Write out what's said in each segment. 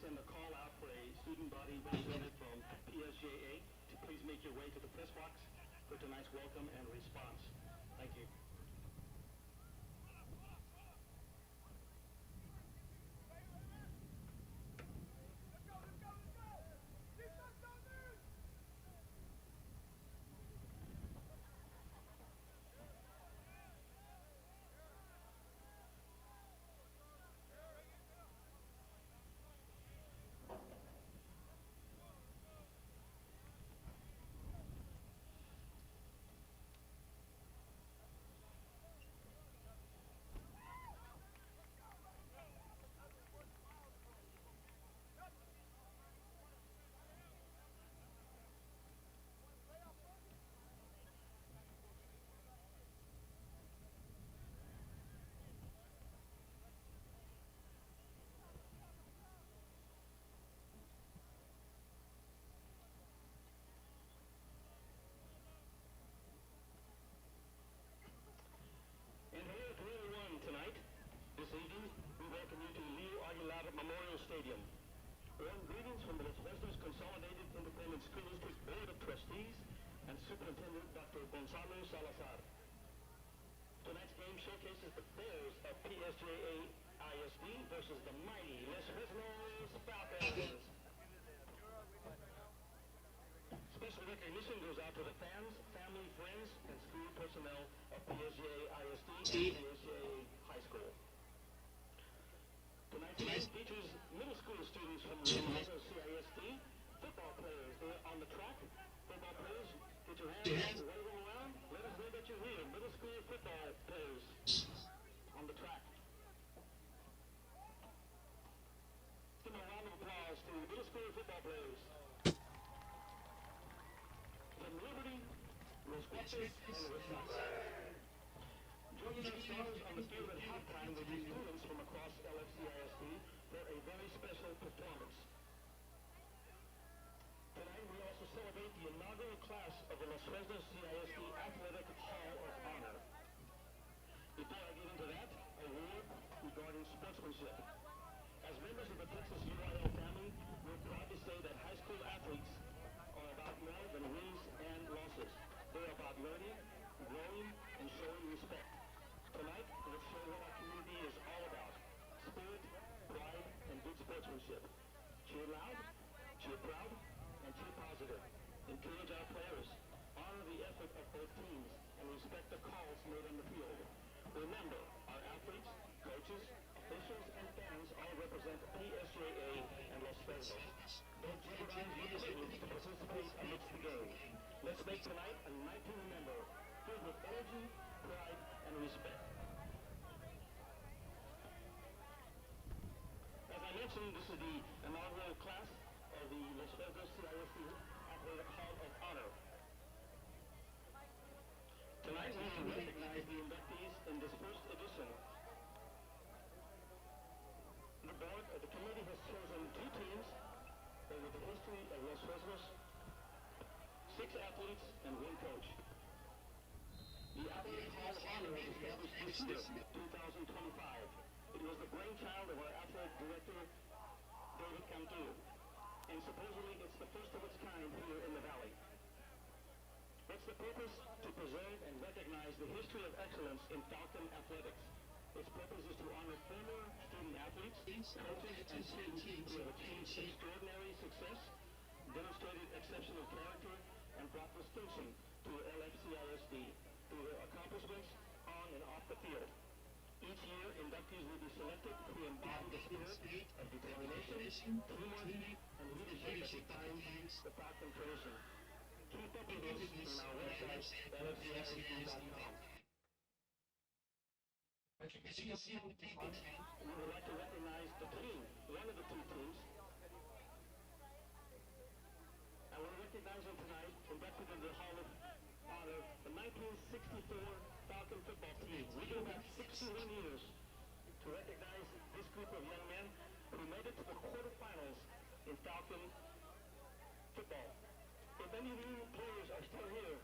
send a call out for a student body representative from PSJA to please make your way to the press box for tonight's welcome and response. Thank you. This evening, we welcome you to Leo Aguilar Memorial Stadium. Warm greetings from the Los Fresnos Consolidated Independent School District Board of Trustees and Superintendent Dr. Gonzalo Salazar. Tonight's game showcases the Bears of PSJA ISD versus the mighty Los Fresnos Falcons. Special recognition goes out to the fans, family, friends, and school personnel of PSJA ISD and PSJA High School. Tonight's game features middle school students from the CISD, football players. They're on the track. Football players, get your hands, wave them around. Let us know that you're here. Middle school football players on the track. Give them a round of applause to middle school football players. From Liberty, Los Guapes, and Rosas. Joining our stars on the field at halftime will be students from across LFCISD for a very special performance. Tonight we also celebrate the inaugural class of the Los Fresnos CISD Athletic Hall of Honor. Before I get into that, a word regarding sportsmanship. As members of the Texas UIL family, we're proud to say that high school athletes are about more than wins and losses. They're about learning, growing, and showing respect. Tonight, let's show what our community is all about. Spirit, pride, and good sportsmanship. Cheer loud, cheer proud, and cheer positive. Encourage our players. Honor the effort of both teams, and respect the calls made on the field. Remember, our athletes, coaches, officials, and fans all represent PSJA and Los Fresnos. Don't jeopardize your privilege to participate amidst the game. Let's make tonight a night to remember, filled with energy, pride, and respect. As I mentioned, this is the inaugural class of the Los Fresnos CISD Athletic Hall of Honor. Tonight we will recognize the inductees in this first edition. The board of the committee has chosen 2 teams over the history of Los Fresnos, 6 athletes, and 1 coach. The Athletic Hall of Honor was established this year, 2025. It was the brainchild of our athletic director, David Cantu, and supposedly it's the first of its kind here in the Valley. What's the purpose? To preserve and recognize the history of excellence in Falcon athletics. Its purpose is to honor former student athletes, coaches, and teams who have achieved extraordinary success, demonstrated exceptional character, and brought distinction to LFCISD through their accomplishments on and off the field. Each year, inductees will be selected who embody the spirit of determination, teamwork, and leadership that defines the Falcon tradition. Keep up with us on our website, LFCISD.com. We would like to recognize the team, one of the 2 teams. I want to recognize them tonight, inducted into the Hall of Honor, the 1964 Falcon football team. We go back 61 years to recognize this group of young men who made it to the quarterfinals in Falcon football. If any of you players are still here,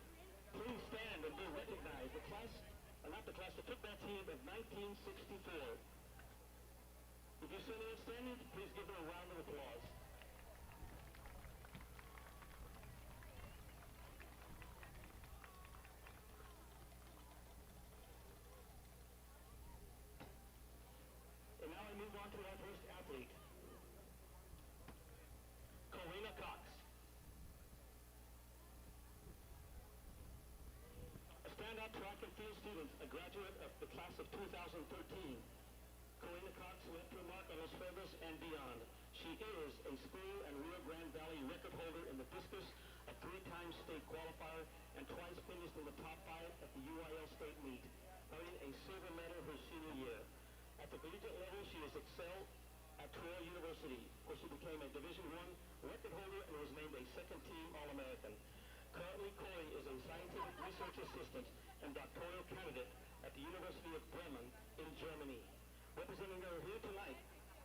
please stand and be recognized. The football team of 1964. If you see anyone standing, please give them a round of applause. And now I move on to our first athlete, Corina Cox. A standout track and field student, a graduate of the class of 2013. Corina Cox left her mark on Los Fresnos and beyond. She is a school and Rio Grande Valley record holder in the discus, a three-time state qualifier, and twice finished in the top 5 at the UIL state meet, earning a silver medal her senior year. At the collegiate level, she has excelled at Troy University, where she became a Division I record holder and was named a second-team All-American. Currently, Corey is a scientific research assistant and doctoral candidate at the University of Bremen in Germany. Representing her here tonight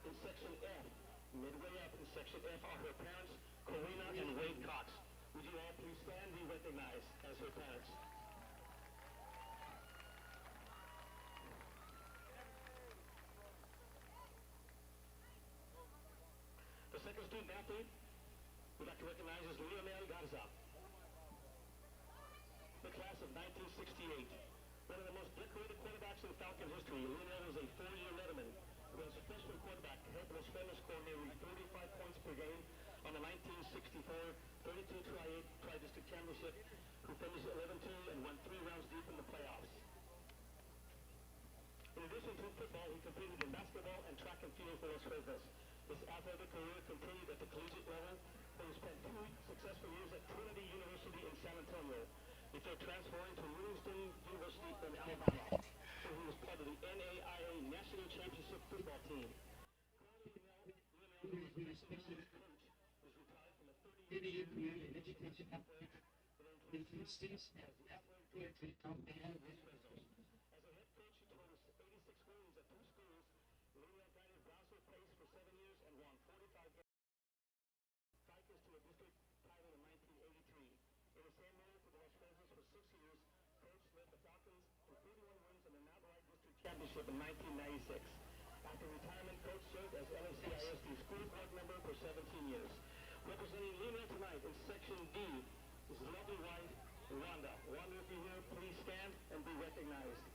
in Section F, midway up in Section F, are her parents, Corina and Wade Cox. Would you all please stand and be recognized as her parents? The second student athlete we'd like to recognize is Lionel Garza, the class of 1968. One of the most decorated quarterbacks in Falcon history, Lionel was a four-year letterman who was a freshman quarterback to help Los Fresnos score nearly 35 points per game on the 1964 32 Tri-District Championship, who finished 11-2 and won 3 rounds deep in the playoffs. In addition to football, he competed in basketball and track and field for Los Fresnos. His athletic career continued at the collegiate level, where he spent 2 successful years at Trinity University in San Antonio, before transferring to Livingston University in Alabama, where he was part of the NAIA National Championship football team. Lionel, who is a special coach, was retired from a 30-year career in education athletics, but earned 23 stints as the athletic director at Los Fresnos. As a head coach, he totaled 86 wins at 2 schools. Lionel guided Brownsville Pace for 7 years and won 45 games. Falcons to a district title in 1983. In the same role for the Los Fresnos for 6 years, Coach led the Falcons to 41 wins and an outright district championship in 1996. After retirement, Coach served as LFCISD school board member for 17 years. Representing Lionel tonight in Section D is his lovely wife, Wanda. Wanda, if you're here, please stand and be recognized.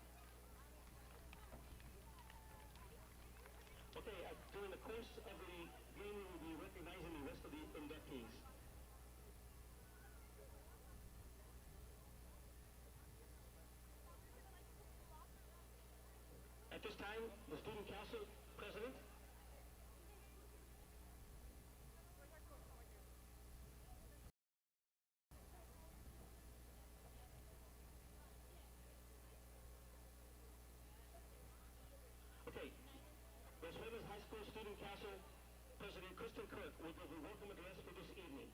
Okay, during the course of the game, we will be recognizing the rest of the inductees. At this time, the Student Council President. Okay, Los Fresnos High School Student Council President Kristen Kirk will give the welcome address for this evening.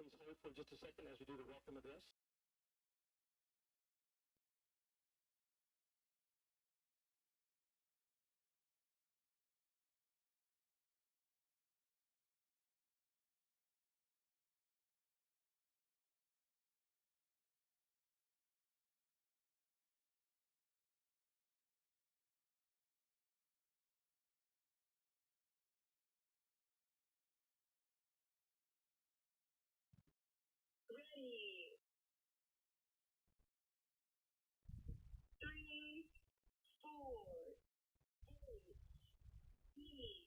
Please hold for just a second as we do the welcome address. Ready. 3, 4, H, E,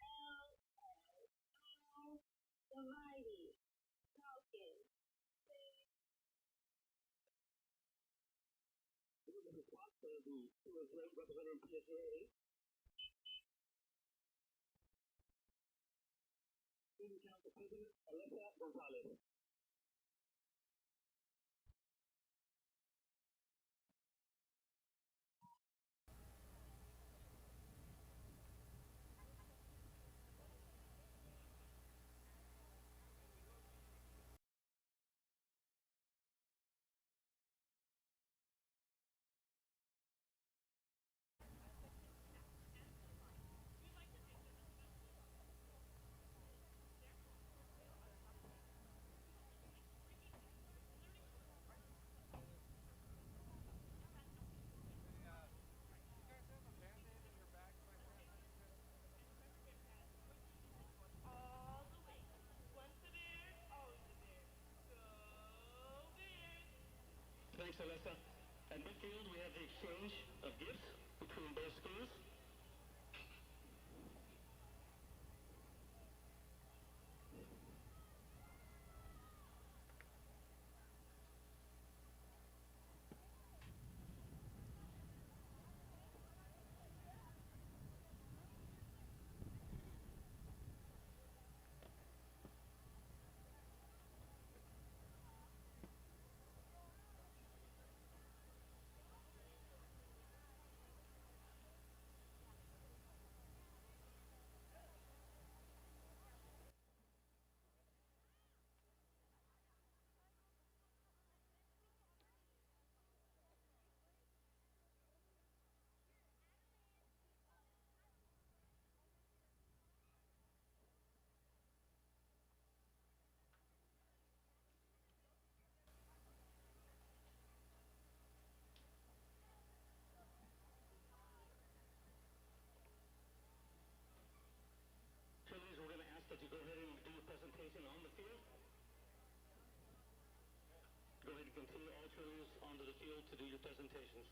L, L, the mighty Falcon. This is the response for the representing PSJA. Student Council President Alessa Gonzalez. field, we have the exchange of gifts between both schools. Cheerleaders, we're going to ask that you go ahead and do your presentation on the field. Go ahead and continue all cheerleaders onto the field to do your presentations.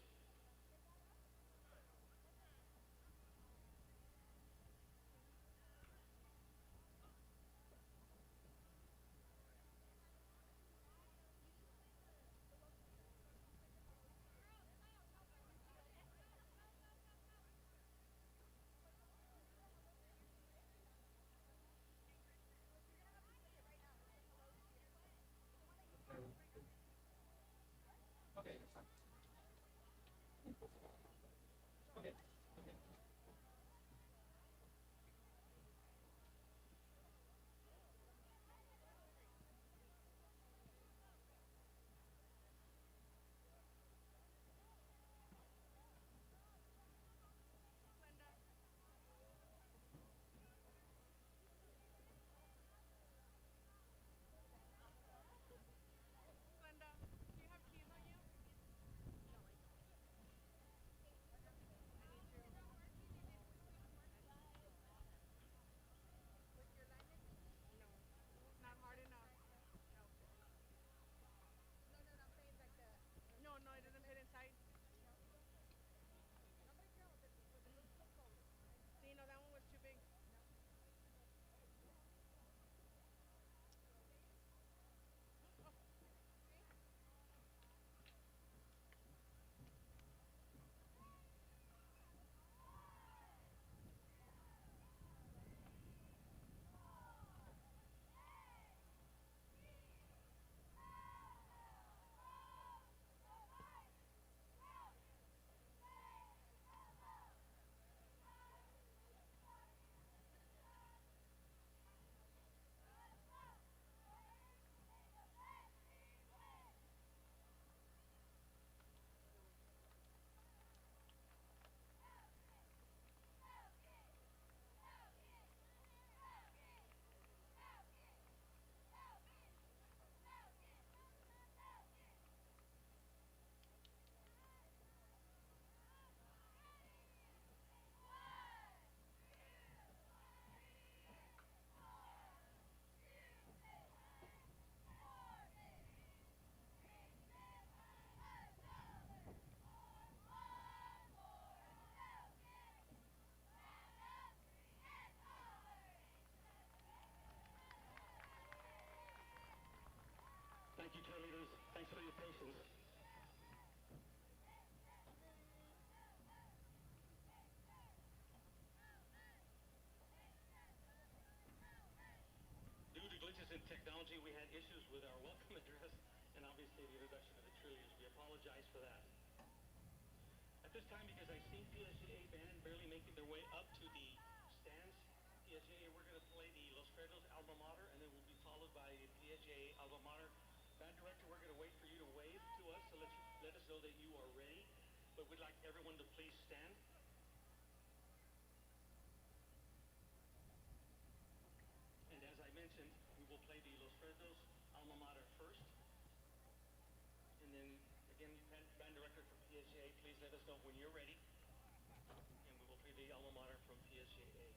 Okay, that's fine. Okay. Thank you, cheerleaders. Thanks for your patience. Due to glitches in technology, we had issues with our welcome address and obviously the introduction of the cheerleaders. We apologize for that. At this time, because I see PSJA band barely making their way up to the stands, PSJA, we're going to play the Los Fresnos alma mater, and then we'll be followed by the PSJA alma mater. Band director, we're going to wait for you to wave to us to let us know that you are ready. But we'd like everyone to please stand. And as I mentioned, we will play the Los Fresnos alma mater first. And then, again, band director for PSJA, please let us know when you're ready. And we will play the alma mater from PSJA.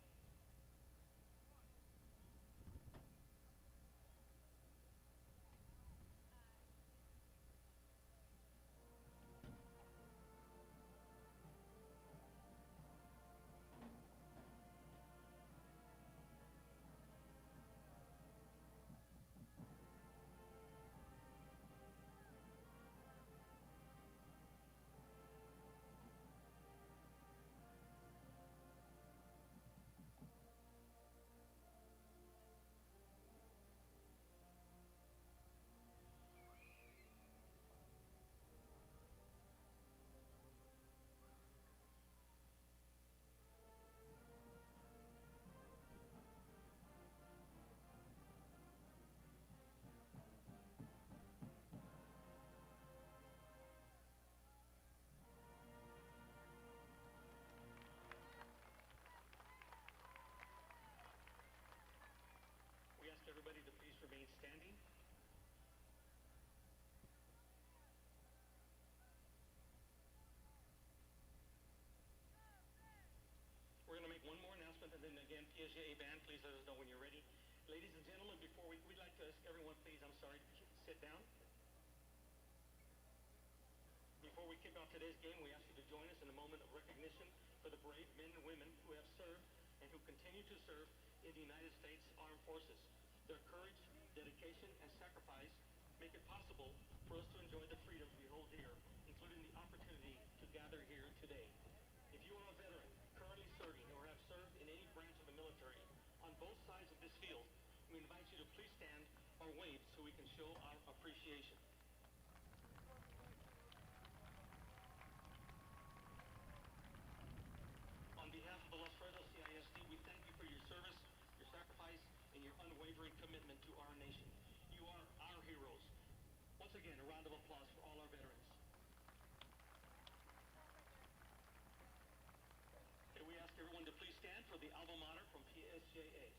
PSJA band, please let us know when you're ready. Ladies and gentlemen, we'd like to ask everyone, please, I'm sorry, to sit down. Before we kick off today's game, we ask you to join us in a moment of recognition for the brave men and women who have served and who continue to serve in the United States Armed Forces. Their courage, dedication, and sacrifice make it possible for us to enjoy the freedoms we hold dear, including the opportunity to gather here today. If you are a veteran, currently serving, or have served in any branch of the military on both sides of this field, we invite you to please stand or wave so we can show our appreciation. On behalf of the Los Fresnos CISD, we thank you for your service, your sacrifice, and your unwavering commitment to our nation. You are our heroes. Once again, a round of applause for all our veterans. May we ask everyone to please stand for the alma mater from PSJA.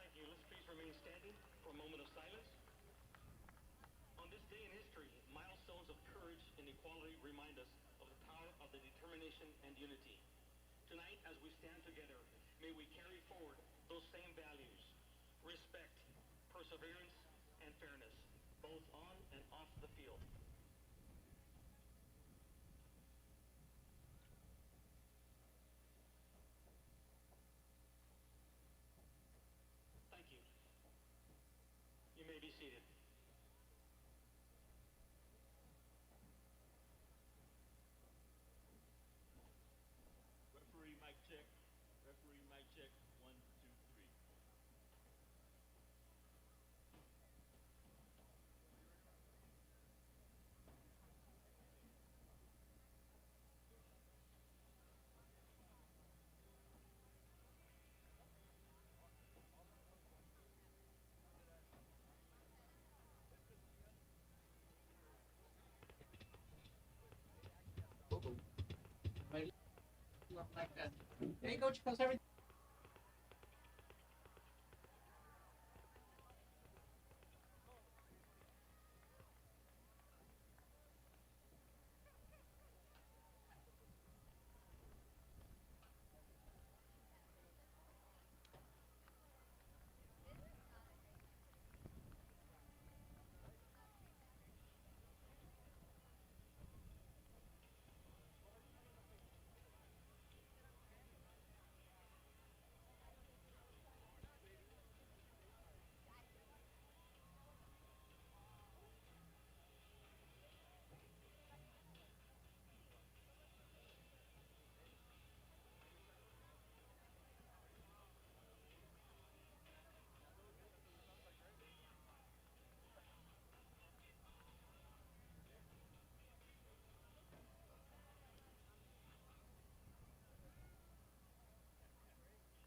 Thank you. Let's please remain standing for a moment of silence. On this day in history, milestones of courage and equality remind us of the power of the determination and unity. Tonight, as we stand together, may we carry forward those same values: respect, perseverance, and fairness, both on and off the field. Thank you. You may be seated. Referee mic check. Referee mic check. 1, 2, 3. Might look like that. Hey, Coach, how's everything?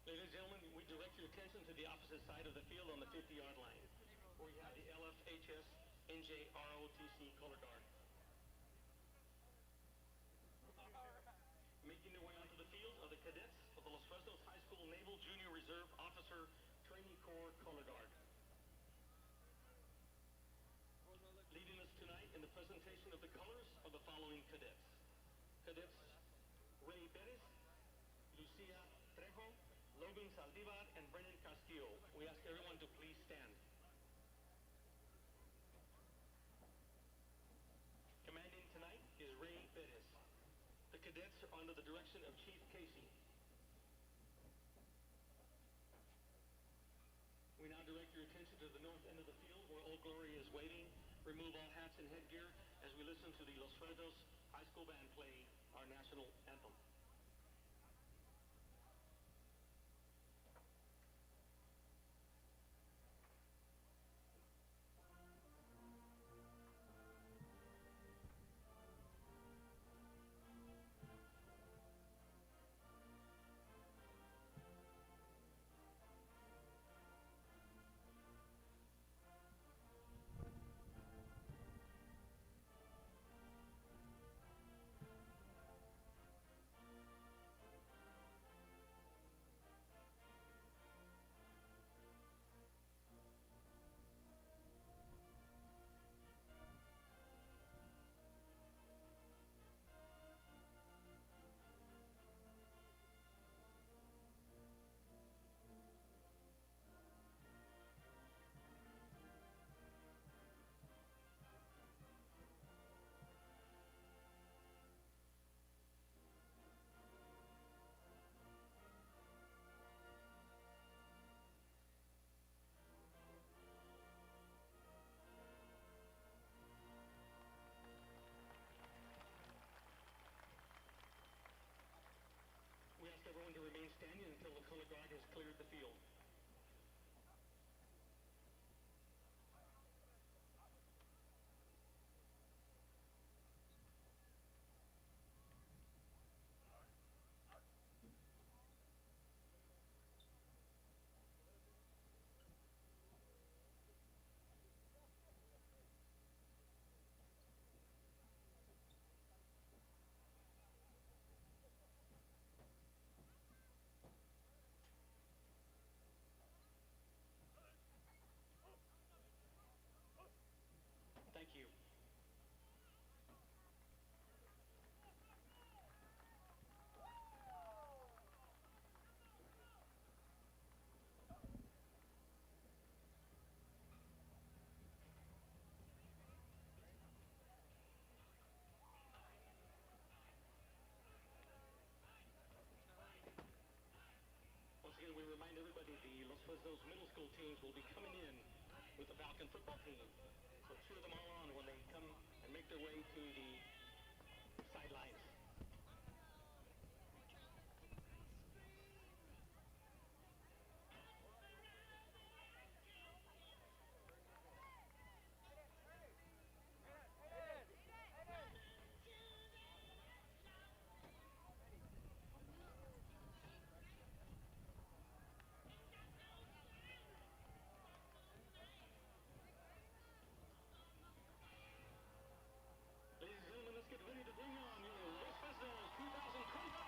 Ladies and gentlemen, we direct your attention to the opposite side of the field on the 50-yard line, where you have the LFHS NJROTC color guard. Making their way onto the field are the cadets of the Los Fresnos High School Naval Junior Reserve Officer Training Corps color guard. Leading us tonight in the presentation of the colors are the following cadets. Cadets Ray Perez, Lucia Trejo, Logan Saldivar, and Brennan Castillo. We ask everyone to please stand. cadets are under the direction of Chief Casey. We now direct your attention to the north end of the field where Old Glory is waiting. Remove all hats and headgear as we listen to the Los Fresnos High School Band play our national anthem. We ask everyone to remain standing until the color guard has cleared the field. Thank you. Once again, we remind everybody the Los Fresnos middle school teams will be coming in with the Falcon football team. So cheer them all on when they come and make their way to the sidelines. Ladies and gentlemen, let's get ready to bring on your Los Fresnos 2025.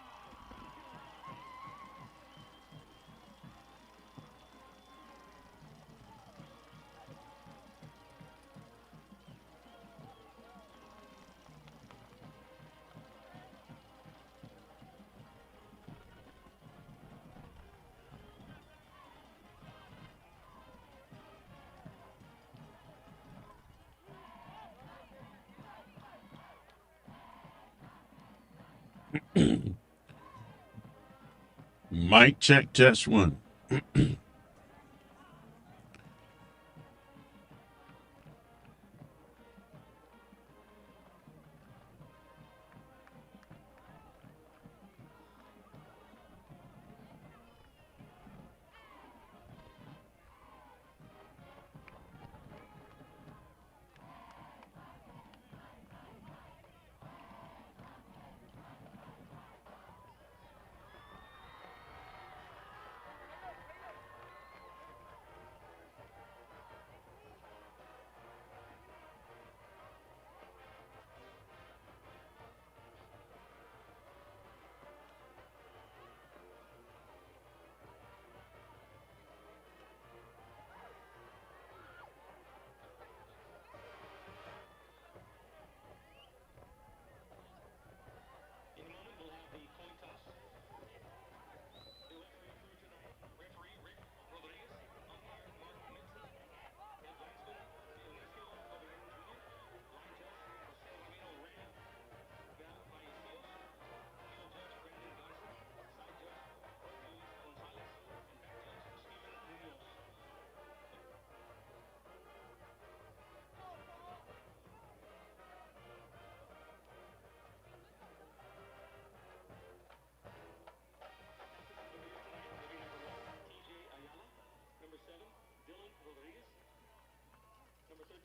Mic check, test one.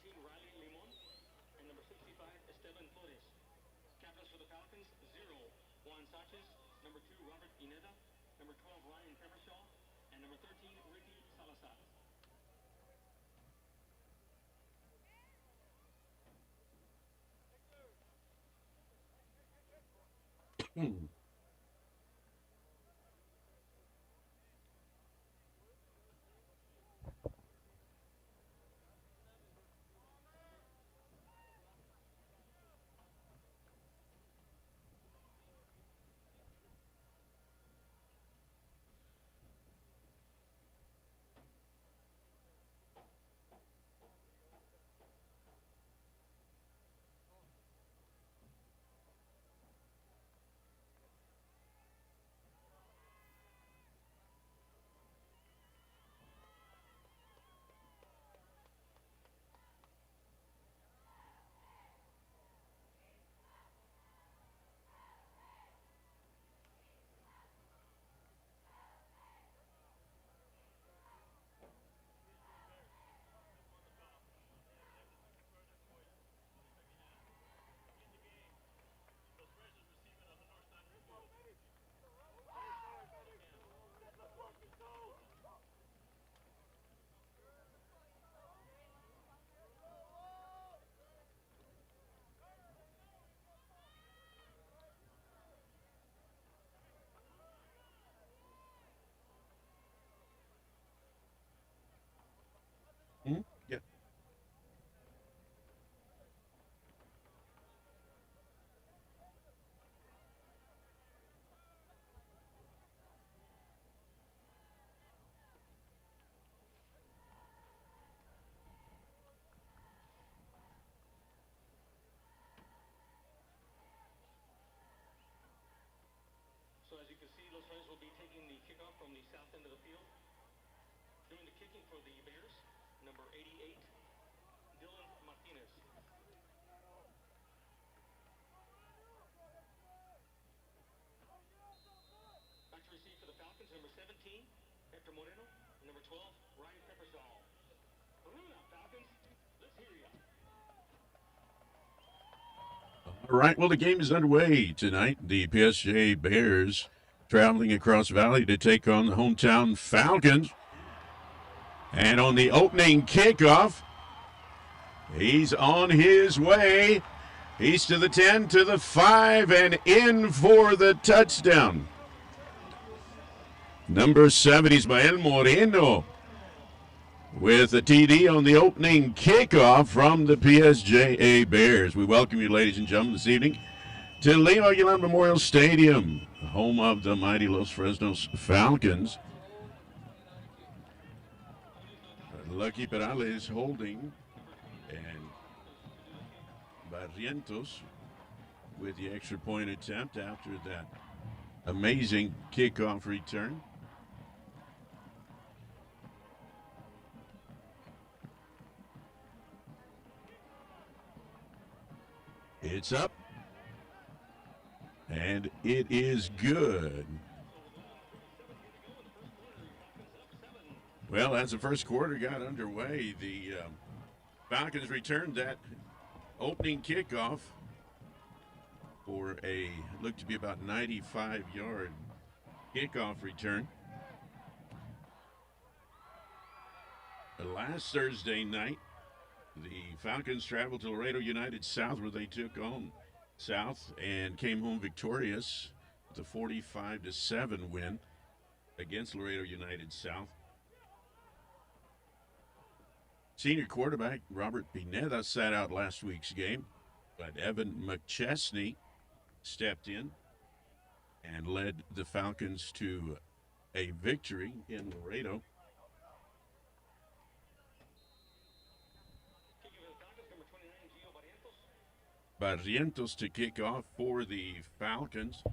13, Riley Limon. And number 65, Esteban Flores. Captains for the Falcons, 0, Juan Sanchez. Number 2, Robert Pineda. Number 12, Ryan Peppershaw. And number 13, Ricky Salazar. Yeah. So as you can see, Los Fresnos will be taking the kickoff from the south end of the field. Doing the kicking for the Bears, number 88, Dylan Martinez. Back to receive for the Falcons, number 17, Hector Moreno, and number 12, Ryan Peppershaw. Aruna, Falcons, let's hear ya. All right, well, the game is underway tonight. The PSJA Bears traveling across Valley to take on the hometown Falcons. And on the opening kickoff, he's on his way. He's to the 10, to the 5, and in for the touchdown. Number 7, Ismael Moreno with a TD on the opening kickoff from the PSJA Bears. We welcome you, ladies and gentlemen, this evening to Leo Aguilar Memorial Stadium, home of the mighty Los Fresnos Falcons. Lucky Perales holding, and Barrientos with the extra point attempt after that amazing kickoff return. It's up, and it is good. Well, as the first quarter got underway, the Falcons returned that opening kickoff for a looked to be about 95-yard kickoff return. Last Thursday night, the Falcons traveled to Laredo United South, where they took on South and came home victorious with a 45-7 win against Laredo United South. Senior quarterback Robert Pineda sat out last week's game, but Evan McChesney stepped in and led the Falcons to a victory in Laredo. Barrientos to kick off for the Falcons.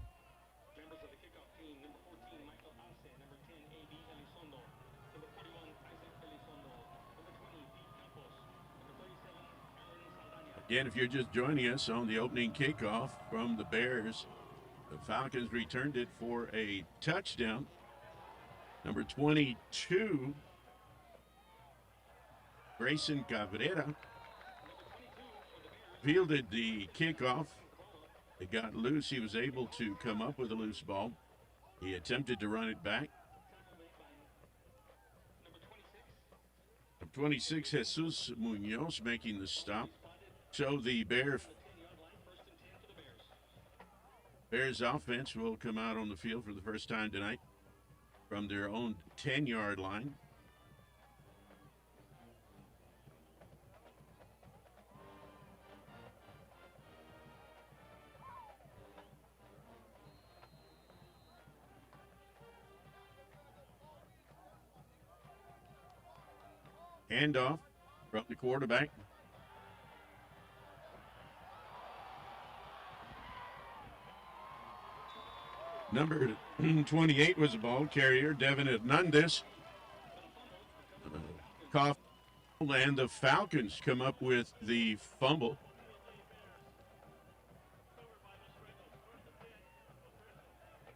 Members of the kickoff team, number 14, Michael Arce, number 10, A.B. Elizondo, number 41, Isaac Elizondo, number 20, Pete Campos, number 37, Aaron Saldana. Again, if you're just joining us on the opening kickoff from the Bears, the Falcons returned it for a touchdown. Number 22, Grayson Cabrera, fielded the kickoff. It got loose. He was able to come up with a loose ball. He attempted to run it back. Number 26, Jesus Munoz making the stop. So the Bears offense will come out on the field for the first time tonight from their own 10-yard line. Handoff from the quarterback. Number 28 was the ball carrier, Devin Hernandez. Cough, and the Falcons come up with the fumble.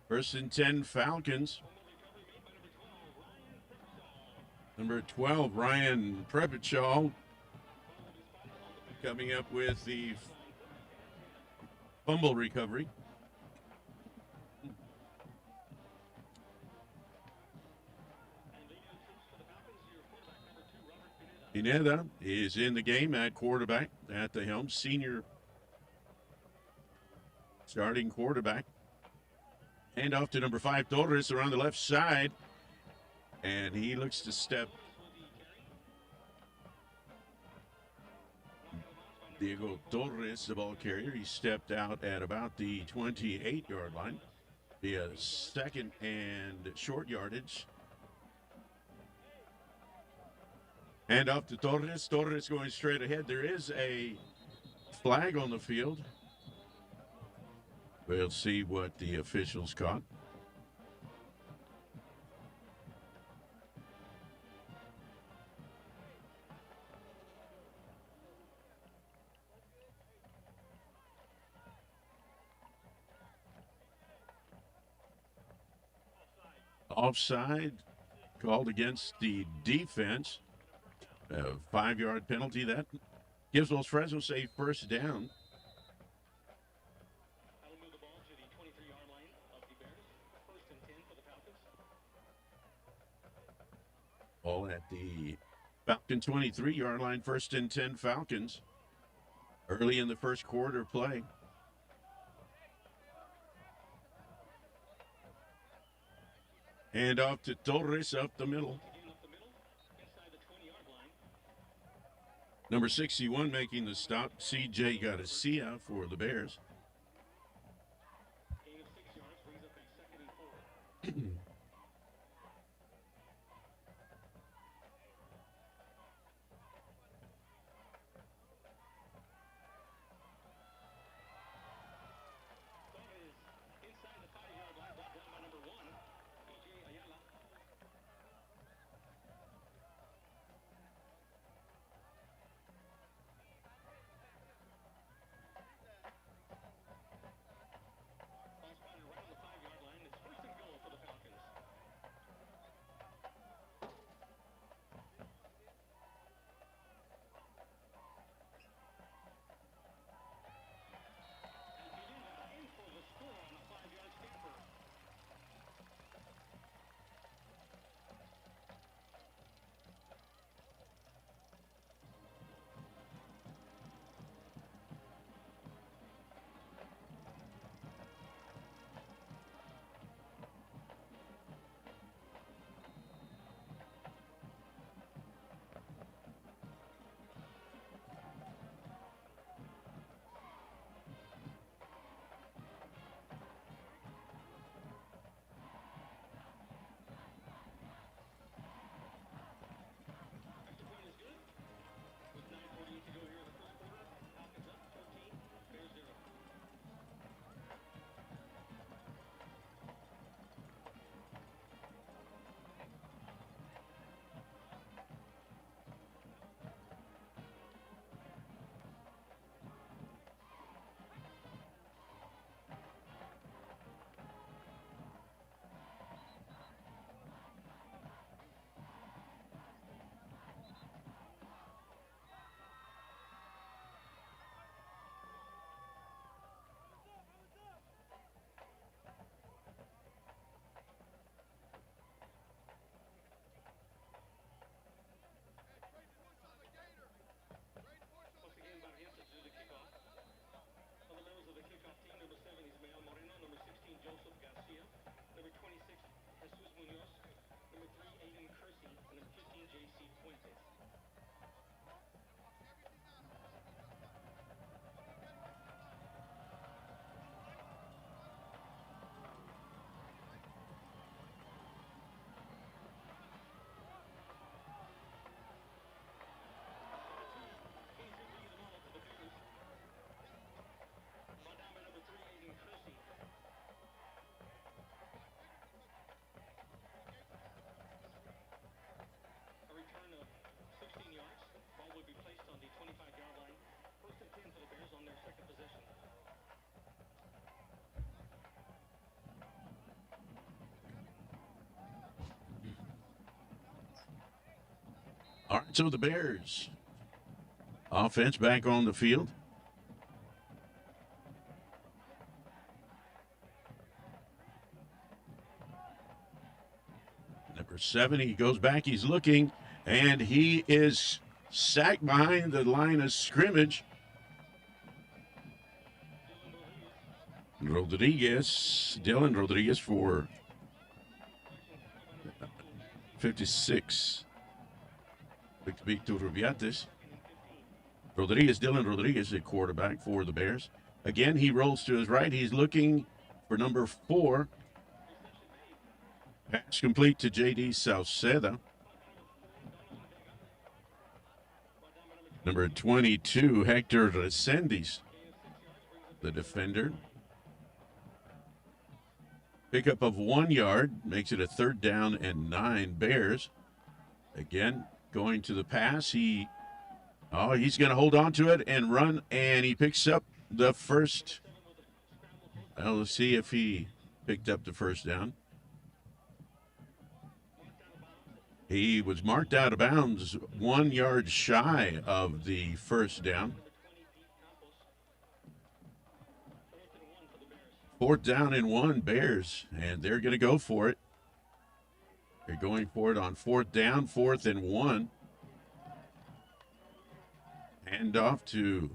First and 10 Falcons. Number 12, Ryan Preppichall, coming up with the fumble recovery. Pineda is in the game at quarterback, at the helm, senior starting quarterback. Hand off to number 5, Torres, around the left side. And he looks to step. Diego Torres, the ball carrier, he stepped out at about the 28-yard line. Be a second and short yardage. Hand off to Torres. Torres going straight ahead. There is a flag on the field. We'll see what the officials caught. Offside called against the defense. A 5-yard penalty. That gives Los Fresnos a first down. That'll move the ball to the 23-yard line of the Bears. First and 10 for the Falcons. Ball at the Falcon 23-yard line. First and 10 Falcons. Early in the first quarter play. Hand off to Torres up the middle. Number 61 making the stop. CJ Garcia for the Bears. Gain of 6 yards brings up a 2nd and 4. Inside the 5-yard line, brought down by number 1, PSJA. Ball spotted right on the 5-yard line. It's first and goal for the Falcons. All right, so the Bears offense back on the field. Number 7, he goes back, he's looking, and he is sacked behind the line of scrimmage. Dylan Rodriguez for 56. Victor Rubiates. Dylan Rodriguez, a quarterback for the Bears. Again, he rolls to his right. He's looking for number 4. Pass complete to J.D. Sauceda. Number 22, Hector Resendiz, the defender. Pickup of 1 yard makes it a 3rd down and 9 Bears. Again, going to the pass. He's going to hold on to it and run, and he picks up the first. Well, let's see if he picked up the first down. He was marked out of bounds 1 yard shy of the first down. 4th down and 1 Bears, and they're going to go for it. They're going for it on 4th down, 4th and 1. Hand off to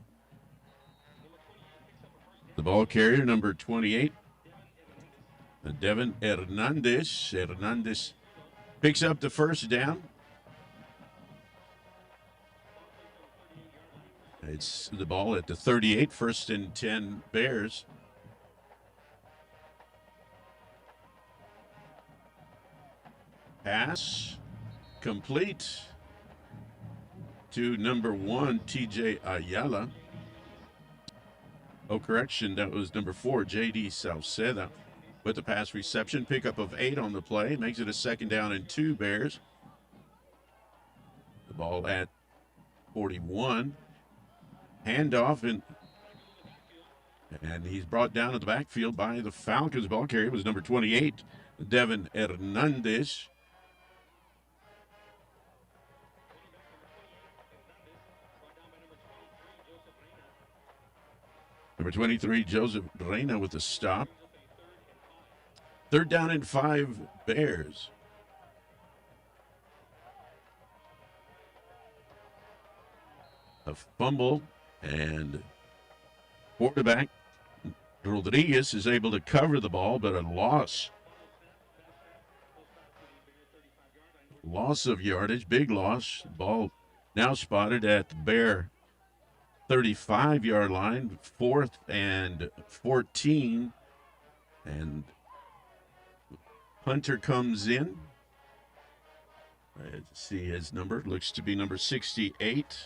the ball carrier, number 28, Devin Hernandez. Hernandez picks up the first down. It's the ball at the 38, 1st and 10 Bears. Pass complete to number 1, TJ Ayala. Oh, correction, that was number 4, J.D. Sauceda. With the pass reception, pickup of 8 on the play, makes it a 2nd down and 2 Bears. The ball at 41. Handoff, and he's brought down to the backfield by the Falcons. Ball carrier was number 28, Devin Hernandez. Number 23, Joseph Reina with the stop. 3rd down and 5 Bears. A fumble, and quarterback Rodriguez is able to cover the ball, but a loss. Loss of yardage, big loss. Ball now spotted at the Bear 35-yard line, 4th and 14. And punter comes in. Let's see his number. Looks to be number 68.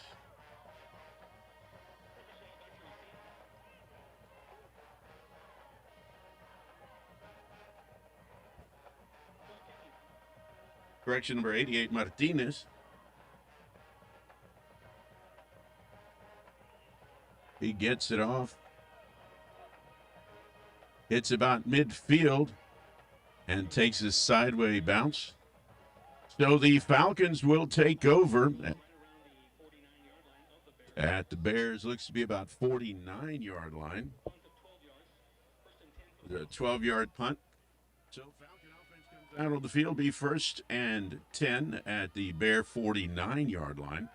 Correction, number 88, Martinez. He gets it off. It's about midfield and takes a sideways bounce. So the Falcons will take over at the Bears. Looks to be about 49-yard line. The 12-yard punt. So Falcon offense comes out on the field, be 1st and 10 at the Bear 49-yard line.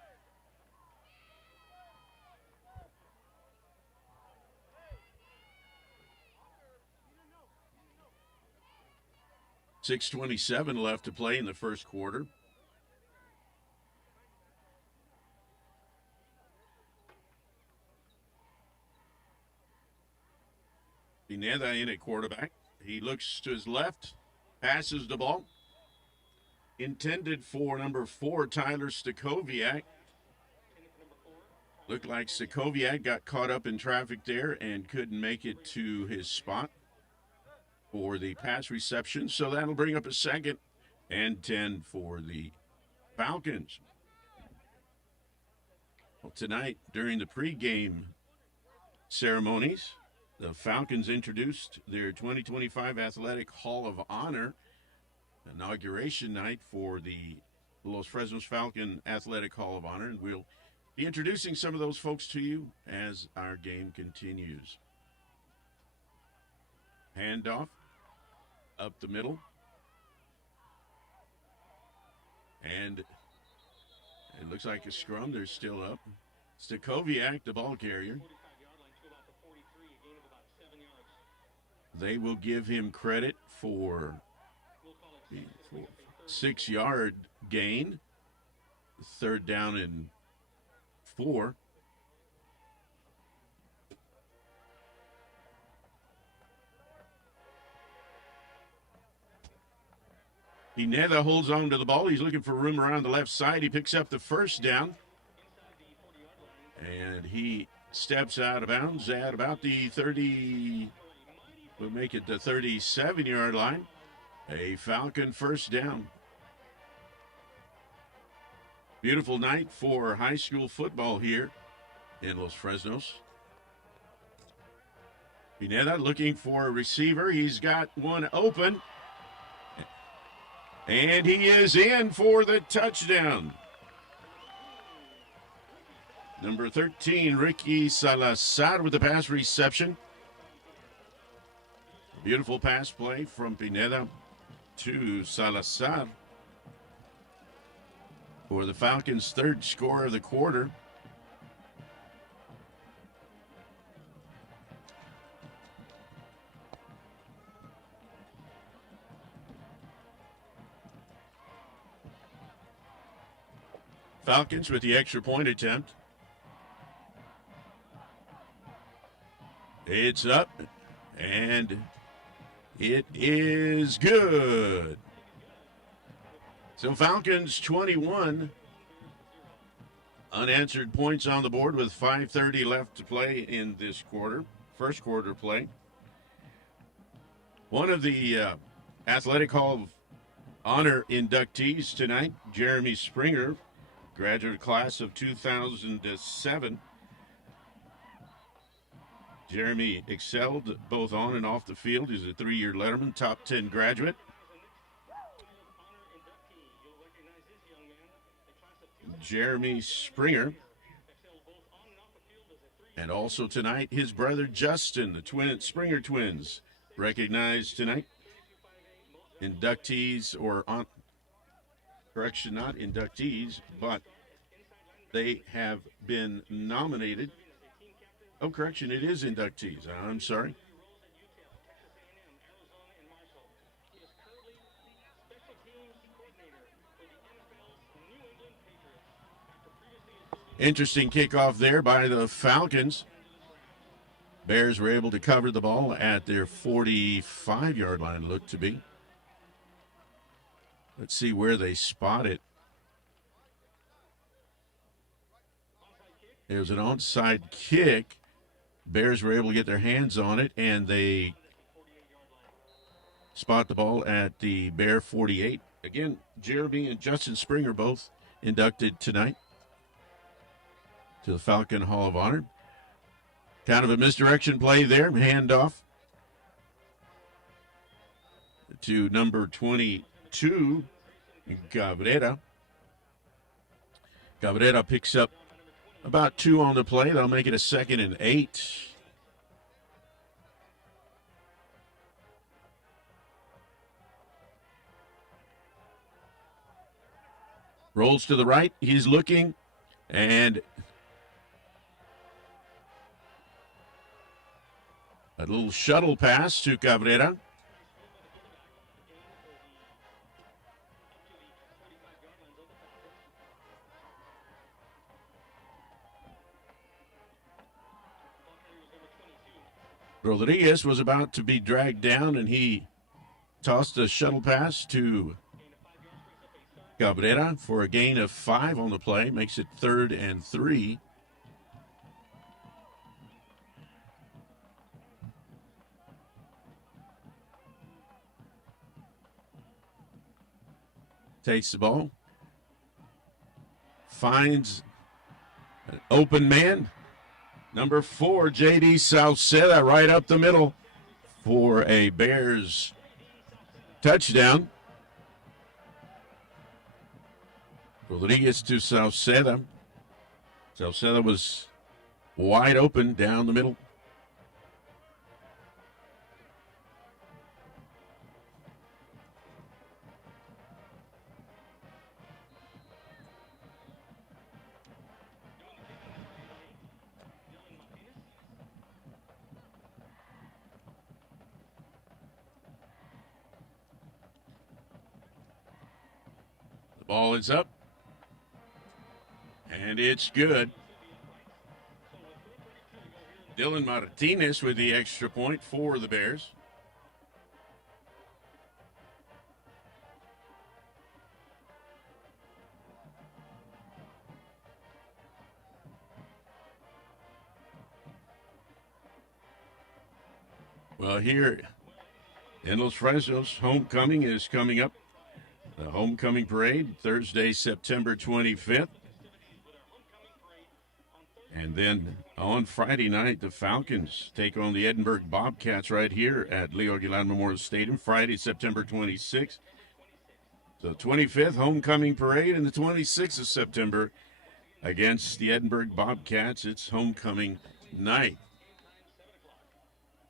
.627 left to play in the first quarter. Pineda in at quarterback. He looks to his left, passes the ball. Intended for number 4, Tyler Stakoviak. Looked like Stakoviak got caught up in traffic there and couldn't make it to his spot for the pass reception. So that'll bring up a 2nd and 10 for the Falcons. Well, tonight, during the pregame ceremonies, the Falcons introduced their 2025 Athletic Hall of Honor inauguration night for the Los Fresnos Falcon Athletic Hall of Honor, and we'll be introducing some of those folks to you as our game continues. Handoff up the middle. And it looks like a scrum. They're still up. Stakoviak, the ball carrier. They will give him credit for the 6-yard gain. 3rd down and 4. Pineda holds on to the ball. He's looking for room around the left side. He picks up the 1st down. And he steps out of bounds at about the 30, we'll make it the 37-yard line. A Falcon 1st down. Beautiful night for high school football here in Los Fresnos. Pineda looking for a receiver. He's got one open. And he is in for the touchdown. Number 13, Ricky Salazar with the pass reception. Beautiful pass play from Pineda to Salazar for the Falcons' 3rd score of the quarter. Falcons with the extra point attempt. It's up, and it is good. So Falcons 21, unanswered points on the board with 5:30 left to play in this quarter, 1st quarter play. One of the Athletic Hall of Honor inductees tonight, Jeremy Springer, graduate class of 2007. Jeremy excelled both on and off the field. He's a 3-year letterman, top 10 graduate. Jeremy Springer. And also tonight, his brother Justin, the Springer twins, recognized tonight. Inductees, or correction, not inductees, but they have been nominated. Oh, correction, it is inductees. I'm sorry. Interesting kickoff there by the Falcons. Bears were able to cover the ball at their 45-yard line, looked to be. Let's see where they spot it. It was an onside kick. Bears were able to get their hands on it, and they spot the ball at the Bear 48. Again, Jeremy and Justin Springer both inducted tonight to the Falcon Hall of Honor. Kind of a misdirection play there. Handoff to number 22, Cabrera. Cabrera picks up about 2 on the play. They'll make it a 2nd and 8. Rolls to the right. He's looking, and a little shuttle pass to Cabrera. Rodriguez was about to be dragged down, and he tossed a shuttle pass to Cabrera for a gain of 5 on the play. Makes it 3rd and 3. Takes the ball. Finds an open man. Number 4, J.D. Sauceda, right up the middle for a Bears touchdown. Rodriguez to Sauceda. Sauceda was wide open down the middle. The ball is up. And it's good. Dylan Martinez with the extra point for the Bears. Well, here in Los Fresnos, homecoming is coming up. The homecoming parade, Thursday, September 25th. And then on Friday night, the Falcons take on the Edinburgh Bobcats right here at Leo Aguilar Memorial Stadium, Friday, September 26th. The 25th homecoming parade and the 26th of September against the Edinburgh Bobcats. It's homecoming night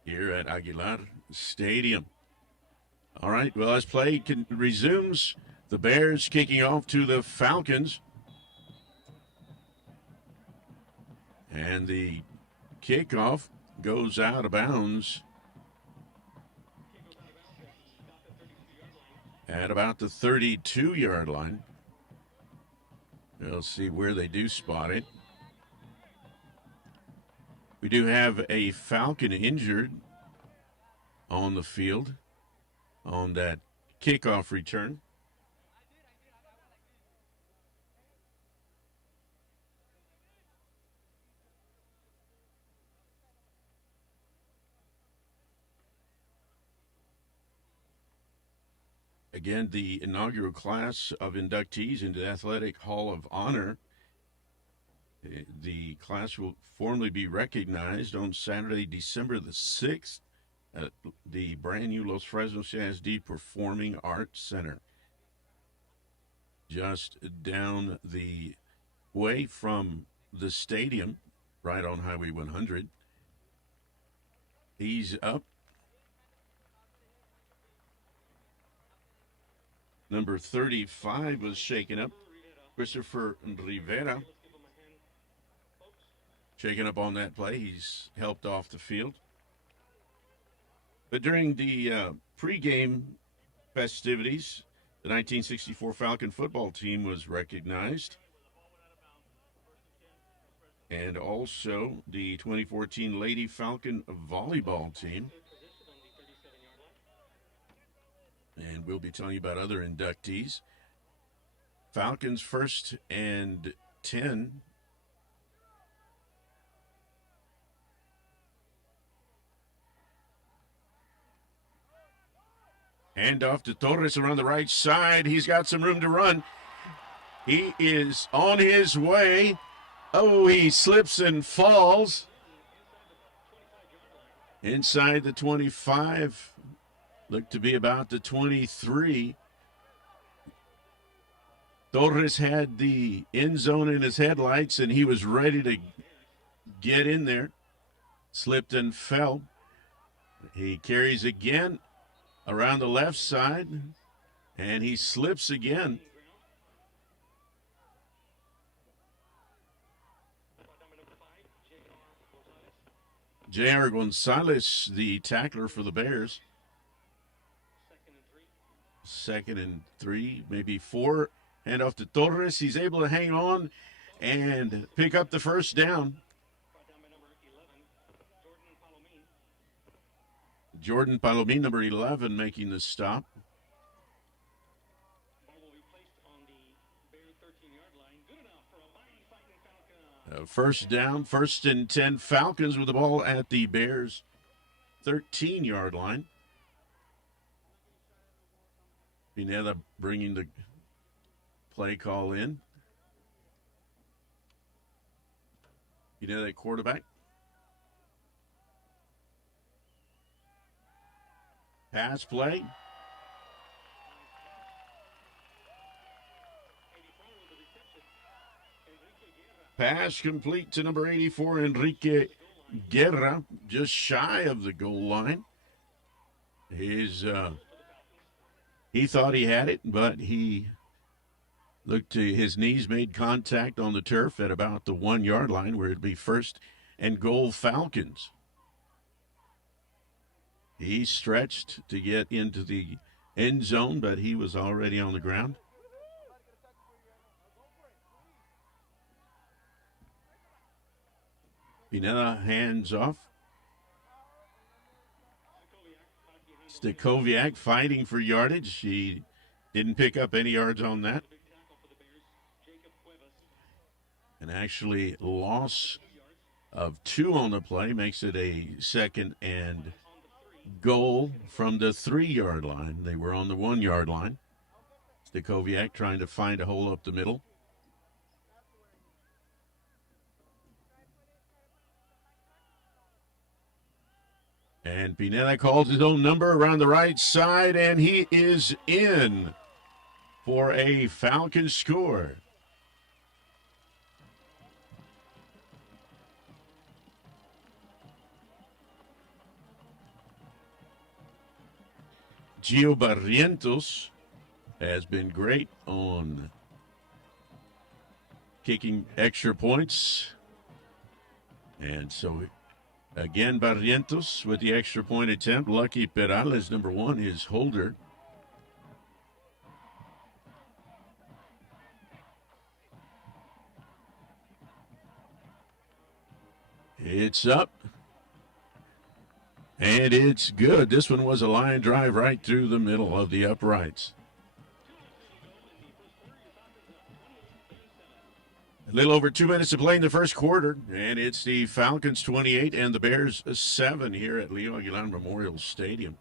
here at Aguilar Stadium. All right, well, as play resumes, the Bears kicking off to the Falcons. And the kickoff goes out of bounds at about the 32-yard line. We'll see where they do spot it. We do have a Falcon injured on the field on that kickoff return. Again, the inaugural class of inductees into the Athletic Hall of Honor. The class will formally be recognized on Saturday, December the 6th at the brand new Los Fresnos CSD Performing Arts Center. Just down the way from the stadium, right on Highway 100. He's up. Number 35 was shaken up. Christopher Rivera shaken up on that play. He's helped off the field. But during the pregame festivities, the 1964 Falcon football team was recognized. And also the 2014 Lady Falcon volleyball team. And we'll be telling you about other inductees. Falcons 1st and 10. Hand off to Torres around the right side. He's got some room to run. He is on his way. Oh, he slips and falls. Inside the 25. Looked to be about the 23. Torres had the end zone in his headlights, and he was ready to get in there. Slipped and fell. He carries again around the left side, and he slips again. J.R. Gonzalez, the tackler for the Bears. 2nd and 3, maybe 4. Hand off to Torres. He's able to hang on and pick up the first down. Jordan Palomín, number 11, making the stop. First down, 1st and 10. Falcons with the ball at the Bears' 13-yard line. Pineda bringing the play call in. Pineda, quarterback. Pass play. Pass complete to number 84, Enrique Guerra, just shy of the goal line. He thought he had it, but he looked to his knees, made contact on the turf at about the 1 yard line, where it'd be first and goal Falcons. He stretched to get into the end zone, but he was already on the ground. Pineda hands off. Stakoviak fighting for yardage. He didn't pick up any yards on that. And actually, loss of 2 on the play makes it a second and goal from the 3 yard line. They were on the 1 yard line. Stakoviak trying to find a hole up the middle. And Pineda calls his own number around the right side, and he is in for a Falcon score. Gio Barrientos has been great on kicking extra points. And so, again, Barrientos with the extra point attempt. Lucky Perales, number 1, is holder. It's up. And it's good. This one was a line drive right through the middle of the uprights. A little over 2 minutes to play in the first quarter, and it's the Falcons 28 and the Bears 7 here at Leo Aguilar Memorial Stadium.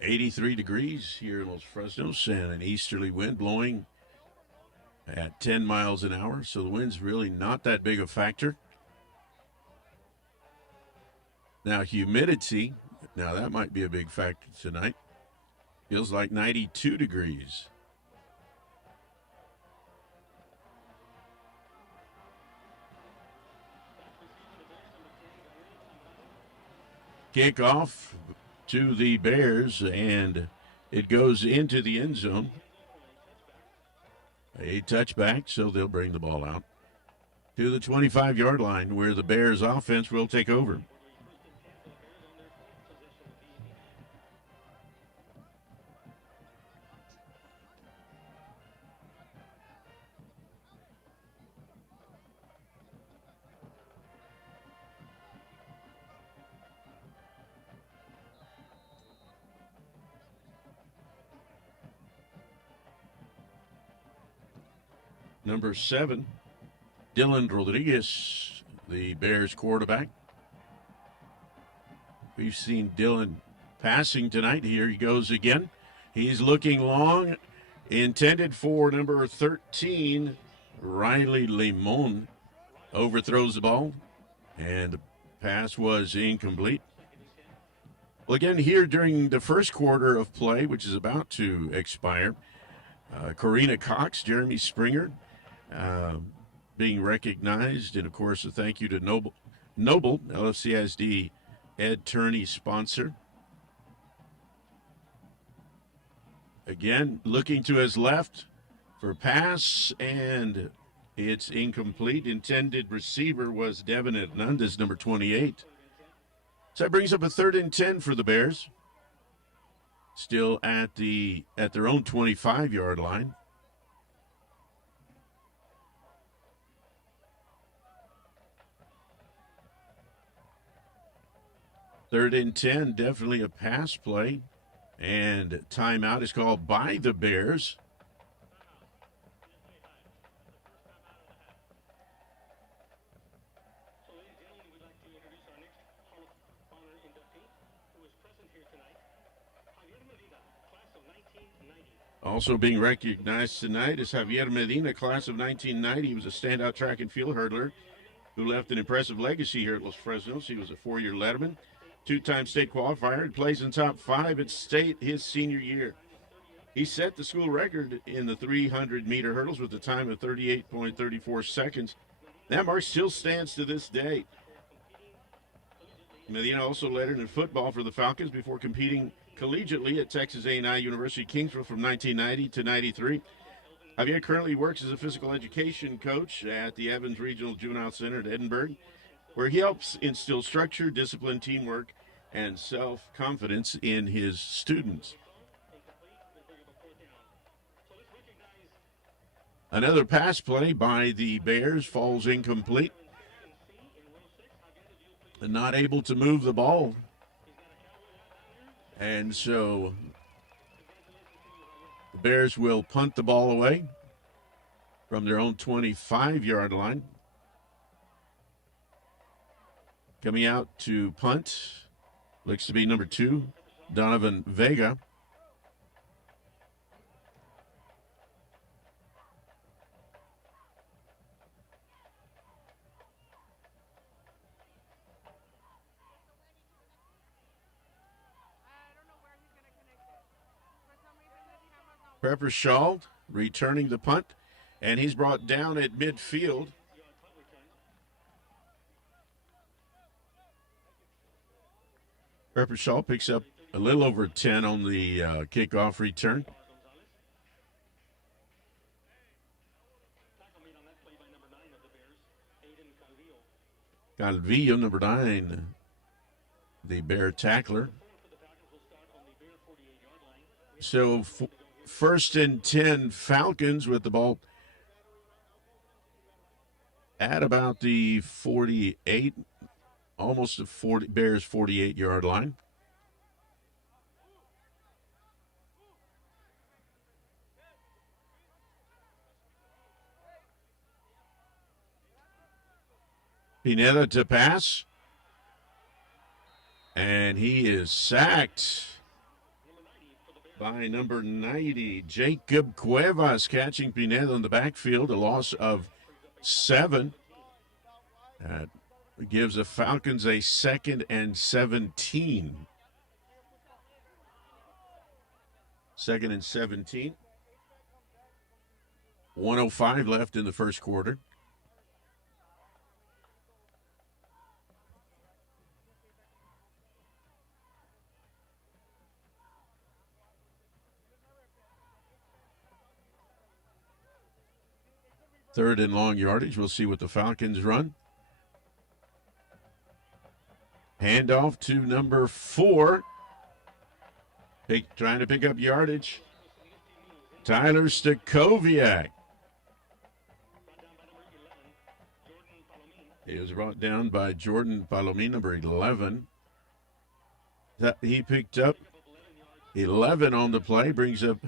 .83 degrees here in Los Fresnos, and an easterly wind blowing at 10 miles an hour, so the wind's really not that big a factor. Now, humidity, now that might be a big factor tonight. Feels like 92 degrees. Kickoff to the Bears, and it goes into the end zone. A touchback, so they'll bring the ball out to the 25-yard line, where the Bears offense will take over. Number 7, Dylan Rodriguez, the Bears quarterback. We've seen Dylan passing tonight. Here he goes again. He's looking long, intended for number 13, Riley Limon. Overthrows the ball, and the pass was incomplete. Well, again, here during the first quarter of play, which is about to expire, Corina Cox, Jeremy Springer, being recognized, and of course a thank you to Noble LFCSD Ed Turney sponsor. Again, looking to his left for pass, and it's incomplete. Intended receiver was Devin Hernandez, number 28. So that brings up a 3rd and 10 for the Bears. Still at their own 25-yard line. Third and 10, definitely a pass play. And timeout is called by the Bears. Also being recognized tonight is Javier Medina, class of 1990. He was a standout track and field hurdler who left an impressive legacy here at Los Fresnos. He was a four-year letterman, two-time state qualifier, and plays in top 5 at state his senior year. He set the school record in the 300-meter hurdles with a time of 38.34 seconds. That mark still stands to this day. Medina also lettered in football for the Falcons before competing collegiately at Texas A&I University Kingsville from 1990 to 93. Javier currently works as a physical education coach at the Evans Regional Juvenile Center at Edinburgh, where he helps instill structure, discipline, teamwork, and self-confidence in his students. Another pass play by the Bears falls incomplete. And not able to move the ball. And so the Bears will punt the ball away from their own 25-yard line. Coming out to punt looks to be number 2, Donovan Vega. Pepper Shaw returning the punt, and he's brought down at midfield. Pepper Shaw picks up a little over 10 on the kickoff return. Calvillo, number 9, the Bear tackler. So first and 10 Falcons with the ball at about the 48, almost the Bears 48-yard line. Pineda to pass, and he is sacked by number 90, Jacob Cuevas, catching Pineda in the backfield, a loss of 7. That gives the Falcons a 2nd and 17. 2nd and 17. 1:05 left in the first quarter. Third and long yardage. We'll see what the Falcons run. Handoff to number 4. Trying to pick up yardage. Tyler Stakoviak. He was brought down by Jordan Palomino, number 11. He picked up 11 on the play, brings up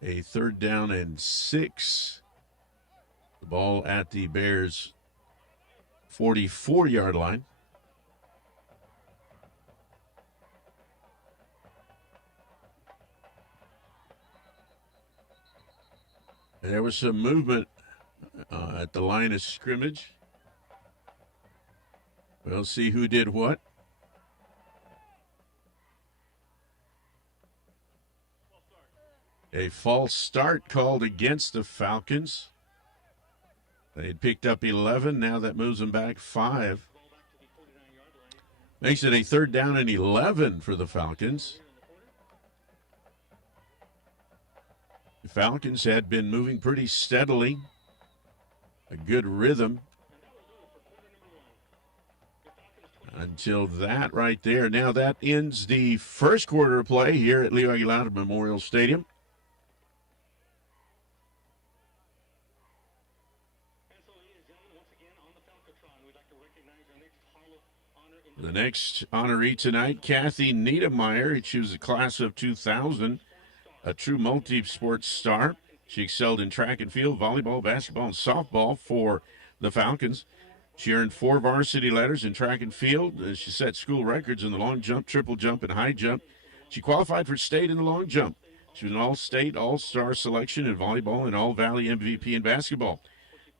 a 3rd down and 6. The ball at the Bears' 44-yard line. And there was some movement at the line of scrimmage. We'll see who did what. A false start called against the Falcons. They had picked up 11. Now that moves them back 5. Makes it a 3rd down and 11 for the Falcons. The Falcons had been moving pretty steadily. A good rhythm. Until that right there. Now that ends the first quarter of play here at Leo Aguilar Memorial Stadium. The next honoree tonight, Kathy Niedermeyer. She was a class of 2000, a true multi-sport star. She excelled in track and field, volleyball, basketball, and softball for the Falcons. She earned 4 varsity letters in track and field. She set school records in the long jump, triple jump, and high jump. She qualified for state in the long jump. She was an all-state, all-star selection in volleyball and all-valley MVP in basketball,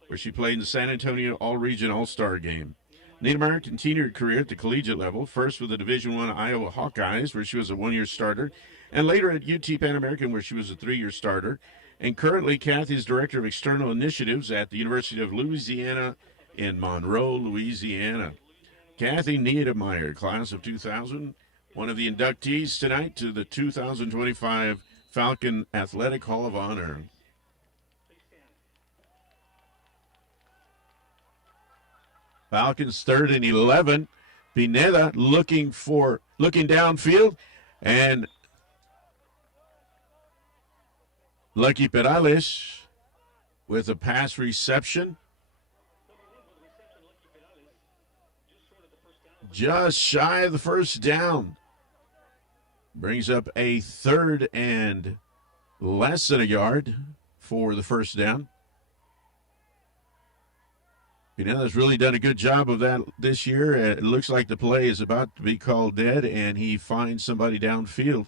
where she played in the San Antonio All-Region All-Star Game. Native American continued her career at the collegiate level, first with the Division I Iowa Hawkeyes, where she was a one-year starter, and later at UT Pan American, where she was a 3-year starter. And currently, Kathy is Director of External Initiatives at the University of Louisiana in Monroe, Louisiana. Kathy Niedermeyer, class of 2000, one of the inductees tonight to the 2025 Falcon Athletic Hall of Honor. Falcons 3rd and 11. Pineda looking downfield, and Lucky Perales with a pass reception. Just shy of the first down. Brings up a 3rd and less than a yard for the first down. Pineda's really done a good job of that this year. It looks like the play is about to be called dead, and he finds somebody downfield.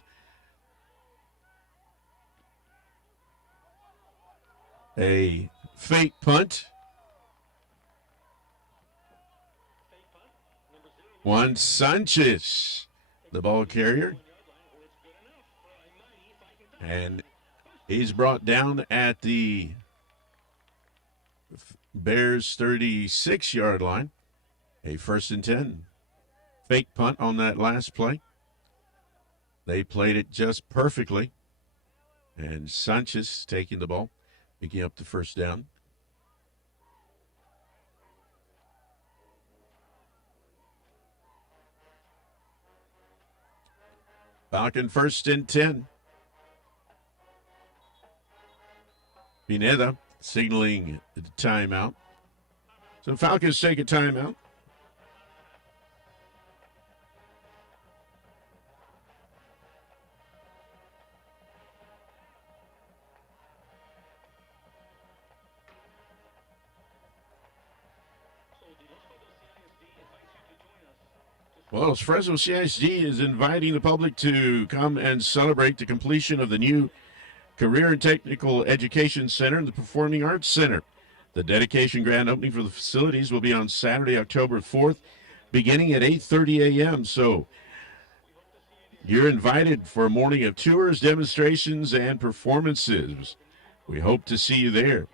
A fake punt. Juan Sanchez, the ball carrier. And he's brought down at the Bears 36-yard line. A 1st and 10. Fake punt on that last play. They played it just perfectly. And Sanchez taking the ball, picking up the first down. Falcon 1st and 10. Pineda signaling the timeout. So Falcons take a timeout. Well, Fresnos CISD is inviting the public to come and celebrate the completion of the new Career and Technical Education Center and the Performing Arts Center. The dedication grand opening for the facilities will be on Saturday, October 4th, beginning at 8:30 a.m. So you're invited for a morning of tours, demonstrations, and performances. We hope to see you there.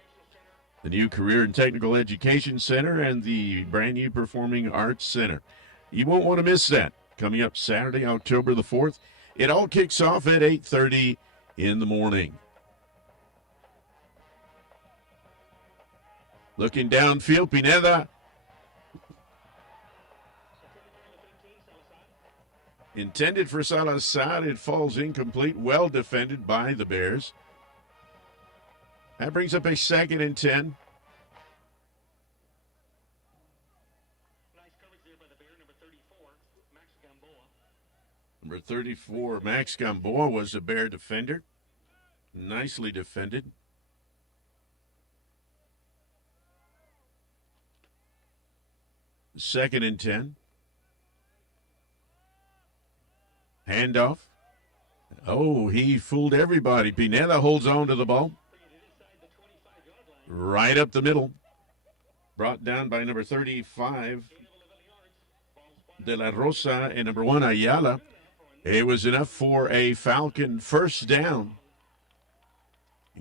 The new Career and Technical Education Center and the brand new Performing Arts Center. You won't want to miss that. Coming up Saturday, October the 4th. It all kicks off at 8:30 in the morning. Looking downfield, Pineda. Intended for Salazar, it falls incomplete. Well defended by the Bears. That brings up a 2nd and 10. Number 34, Max Gamboa was a Bear defender. Nicely defended. Second and 10. Handoff. Oh, he fooled everybody. Pineda holds on to the ball. Right up the middle. Brought down by number 35, De La Rosa, and number 1, Ayala. It was enough for a Falcon first down.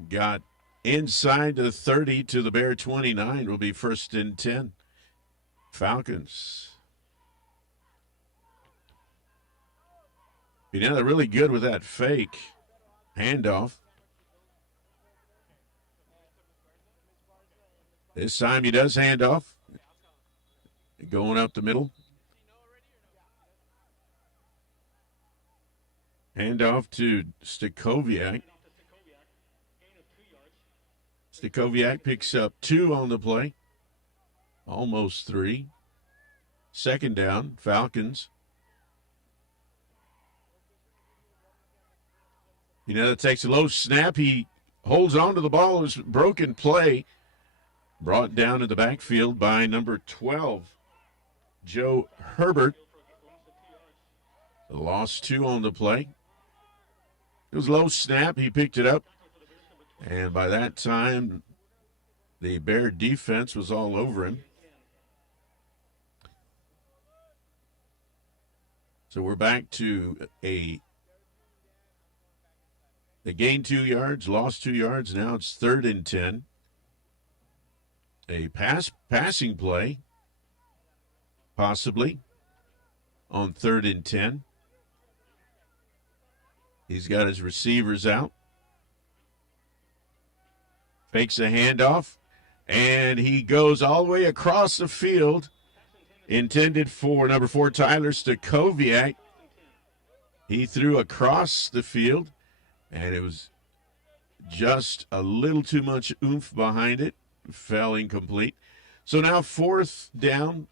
Got inside the 30 to the Bear 29. Will be 1st and 10. Falcons. Pineda really good with that fake handoff. This time he does hand off. Going up the middle. Hand off to Stakoviak. Stakoviak picks up 2 on the play. Almost 3. 2nd down, Falcons. That takes a low snap. He holds on to the ball. It was a broken play. Brought down in the backfield by number 12, Joe Herbert. Lost 2 on the play. It was low snap. He picked it up. And by that time, the Bear defense was all over him. So we're back to they gained 2 yards, lost 2 yards. Now it's 3rd and 10. A passing play, possibly, on 3rd and 10. He's got his receivers out. Fakes a handoff, and he goes all the way across the field. Intended for number 4, Tyler Stakoviak. He threw across the field, and it was just a little too much oomph behind it. Fell incomplete. So now 4th down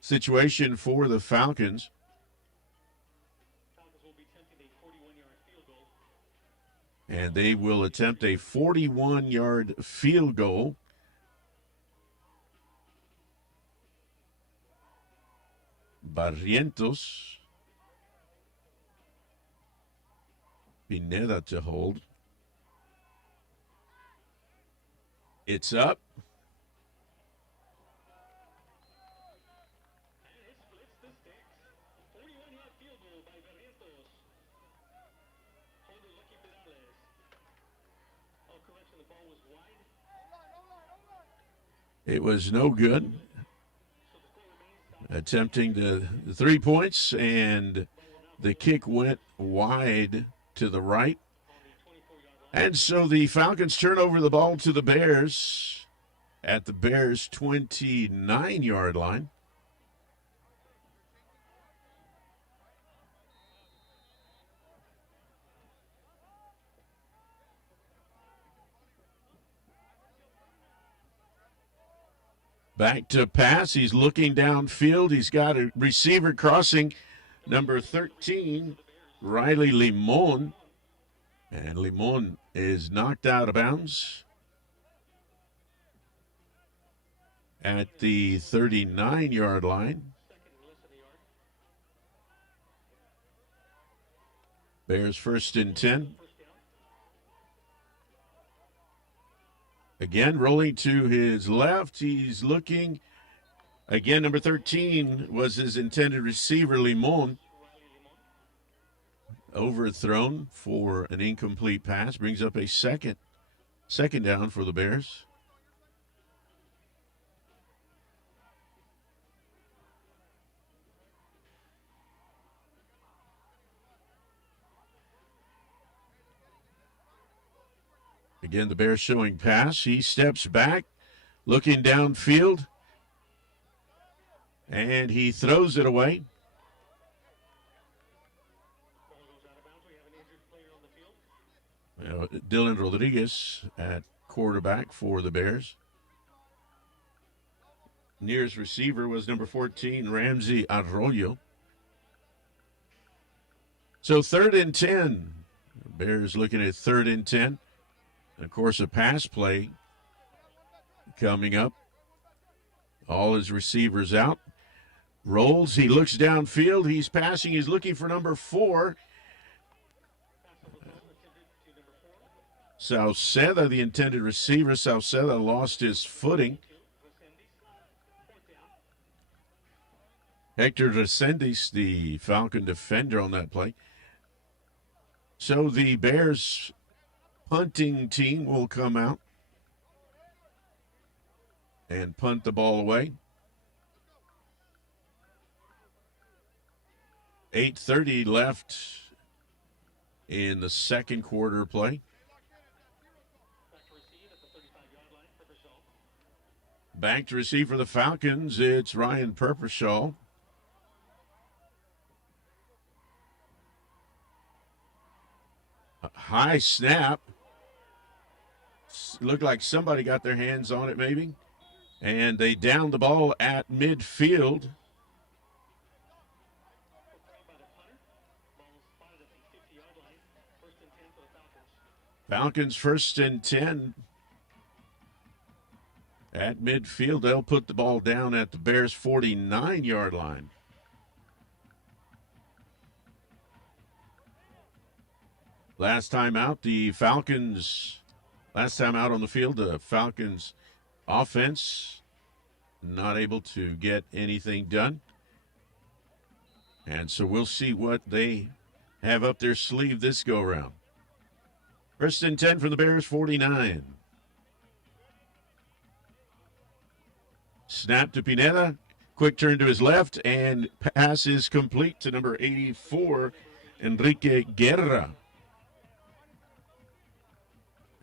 situation for the Falcons. And they will attempt a 41-yard field goal. Barrientos. Pineda to hold. It's up. And it splits the sticks. 41-yard field goal by Barrientos. Holder Lucky Perales. Oh, correction, the ball was wide. It was no good. Attempting the 3 points, and the kick went wide to the right. And so the Falcons turn over the ball to the Bears at the Bears' 29-yard line. Back to pass. He's looking downfield. He's got a receiver crossing, number 13, Riley Limon. And Limon is knocked out of bounds at the 39-yard line. Bears 1st and 10. Again, rolling to his left. He's looking. Again, number 13 was his intended receiver, Limon. Overthrown for an incomplete pass. Brings up a second down for the Bears. Again, the Bears showing pass. He steps back, looking downfield, and he throws it away. Dylan Rodriguez at quarterback for the Bears. Nearest receiver was number 14, Ramsey Arroyo. So 3rd and 10. Bears looking at 3rd and 10. Of course, a pass play coming up. All his receivers out. Rolls. He looks downfield. He's passing. He's looking for number 4. Sauceda, the intended receiver. Sauceda lost his footing. Hector Resendiz, the Falcon defender on that play. So the Bears punting team will come out and punt the ball away. 8:30 left in the second quarter play. Back to receive for the Falcons, it's Ryan Purpershaw. A high snap. Looked like somebody got their hands on it maybe. And they downed the ball at midfield. Falcons 1st and 10. At midfield, they'll put the ball down at the Bears' 49-yard line. Last time out, the Falcons, last time out on the field, the Falcons offense not able to get anything done. And so we'll see what they have up their sleeve this go around. First and 10 for the Bears, 49. Snap to Pineda. Quick turn to his left, and pass is complete to number 84, Enrique Guerra.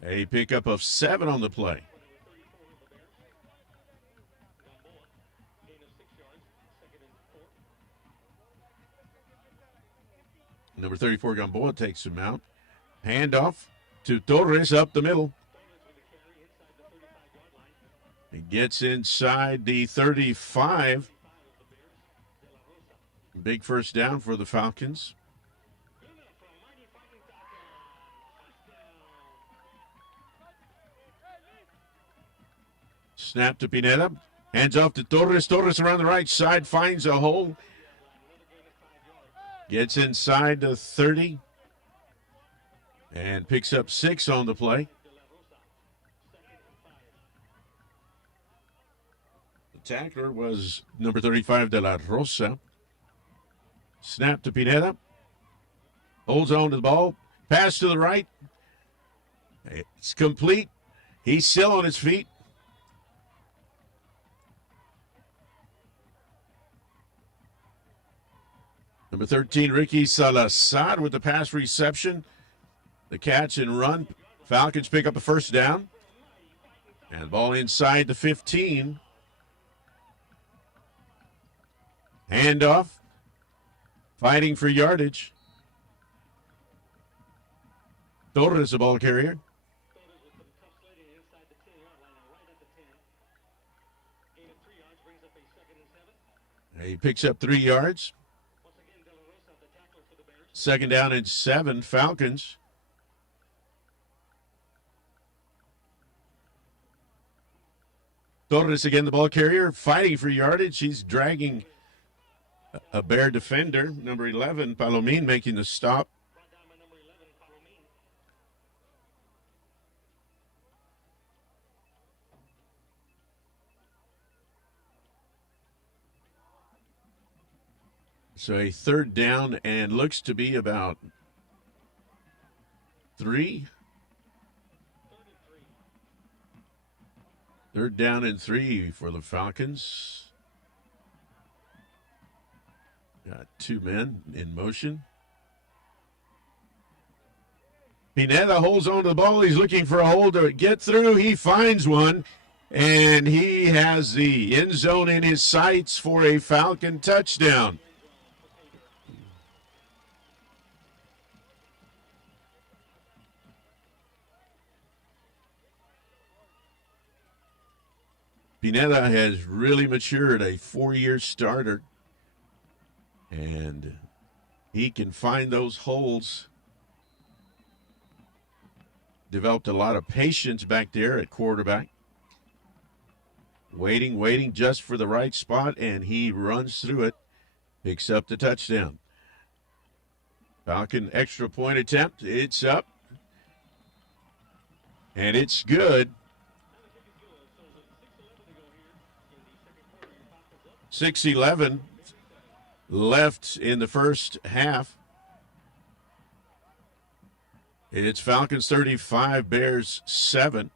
A pickup of 7 on the play. Number 34, Gamboa, takes him out. Handoff to Torres up the middle. He gets inside the 35. Big first down for the Falcons. Snap to Pineda. Hands off to Torres. Torres around the right side. Finds a hole. Gets inside the 30. And picks up 6 on the play. The tackler was number 35, De La Rosa. Snap to Pineda. Holds on to the ball. Pass to the right. It's complete. He's still on his feet. Number 13, Ricky Salazar with the pass reception. The catch and run. Falcons pick up a first down. And the ball inside the 15. Handoff. Fighting for yardage. Torres, the ball carrier. He picks up 3 yards. Second down and 7, Falcons. Torres again, the ball carrier, fighting for yardage. He's dragging a Bear defender, number 11, Palomin, making the stop. So a third down and looks to be about 3. Third down and 3 for the Falcons. Got 2 men in motion. Pineda holds on to the ball. He's looking for a hole to get through. He finds one, and he has the end zone in his sights for a Falcon touchdown. Pineda has really matured, a 4-year starter, and he can find those holes. Developed a lot of patience back there at quarterback. Waiting just for the right spot, and he runs through it, picks up the touchdown. Falcon extra point attempt, it's up, and it's good. 6:11 left in the first half. It's Falcons 35, Bears 7.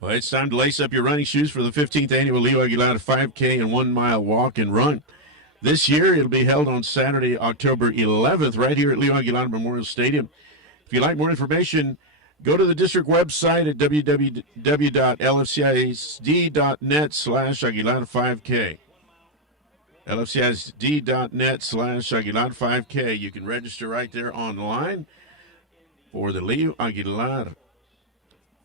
Well, it's time to lace up your running shoes for the 15th annual Leo Aguilar 5K and 1 mile walk and run. This year, it'll be held on Saturday, October 11th, right here at Leo Aguilar Memorial Stadium. If you'd like more information, go to the district website at www.lfcisd.net/Aguilar5K. lfcisd.net/Aguilar5K. You can register right there online for the Leo Aguilar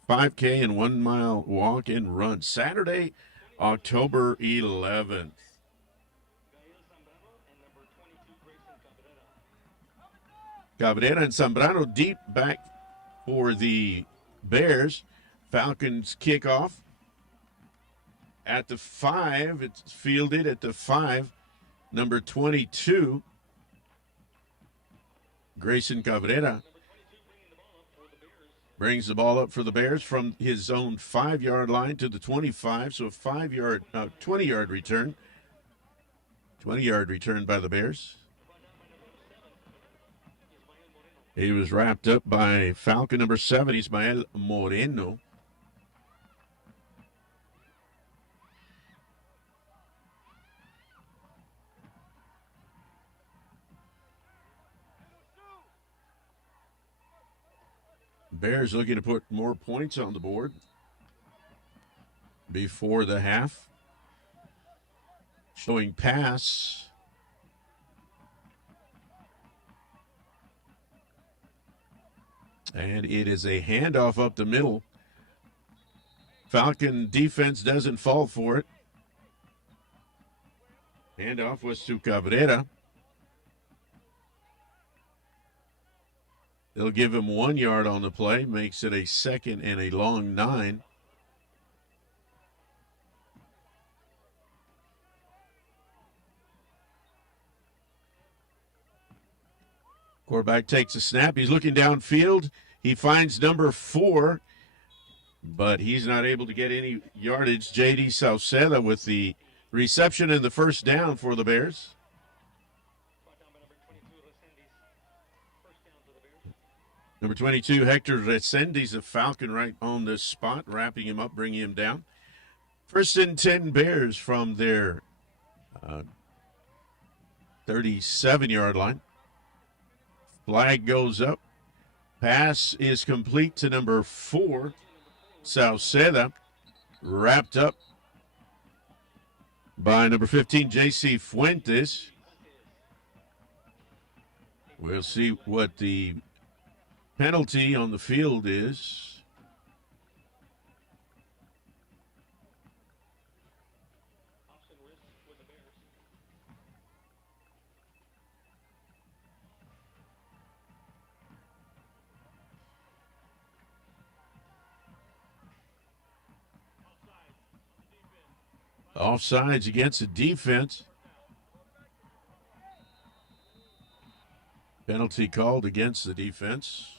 5K and 1 mile walk and run. Saturday, October 11th. Cabrera and Zambrano deep back for the Bears. Falcons kickoff at the 5. It's fielded at the 5. Number 22, Grayson Cabrera, brings the ball up for the Bears from his own 5-yard line to the 25. So a 20-yard return. 20-yard return by the Bears. He was wrapped up by Falcon number 7, Ismael Moreno. Bears looking to put more points on the board before the half. Showing pass. And it is a handoff up the middle. Falcon defense doesn't fall for it. Handoff was to Cabrera. They'll give him 1 yard on the play, makes it a 2nd and a long 9. Quarterback takes a snap. He's looking downfield. He finds number 4, but he's not able to get any yardage. J.D. Sauceda with the reception and the first down for the Bears. Number 22, Hector Resendiz, a Falcon, right on the spot, wrapping him up, bringing him down. 1st and 10 Bears from their 37-yard line. Flag goes up. Pass is complete to number 4, Sauceda, wrapped up by number 15, J.C. Fuentes. We'll see what the penalty on the field is. Offsides against the defense. Penalty called against the defense.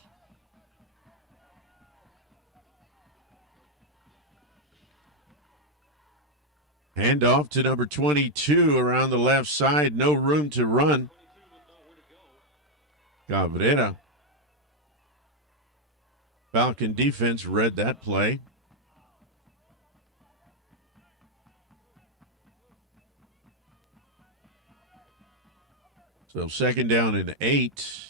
Handoff to number 22 around the left side. No room to run. Cabrera. Falcon defense read that play. So 2nd down and 8.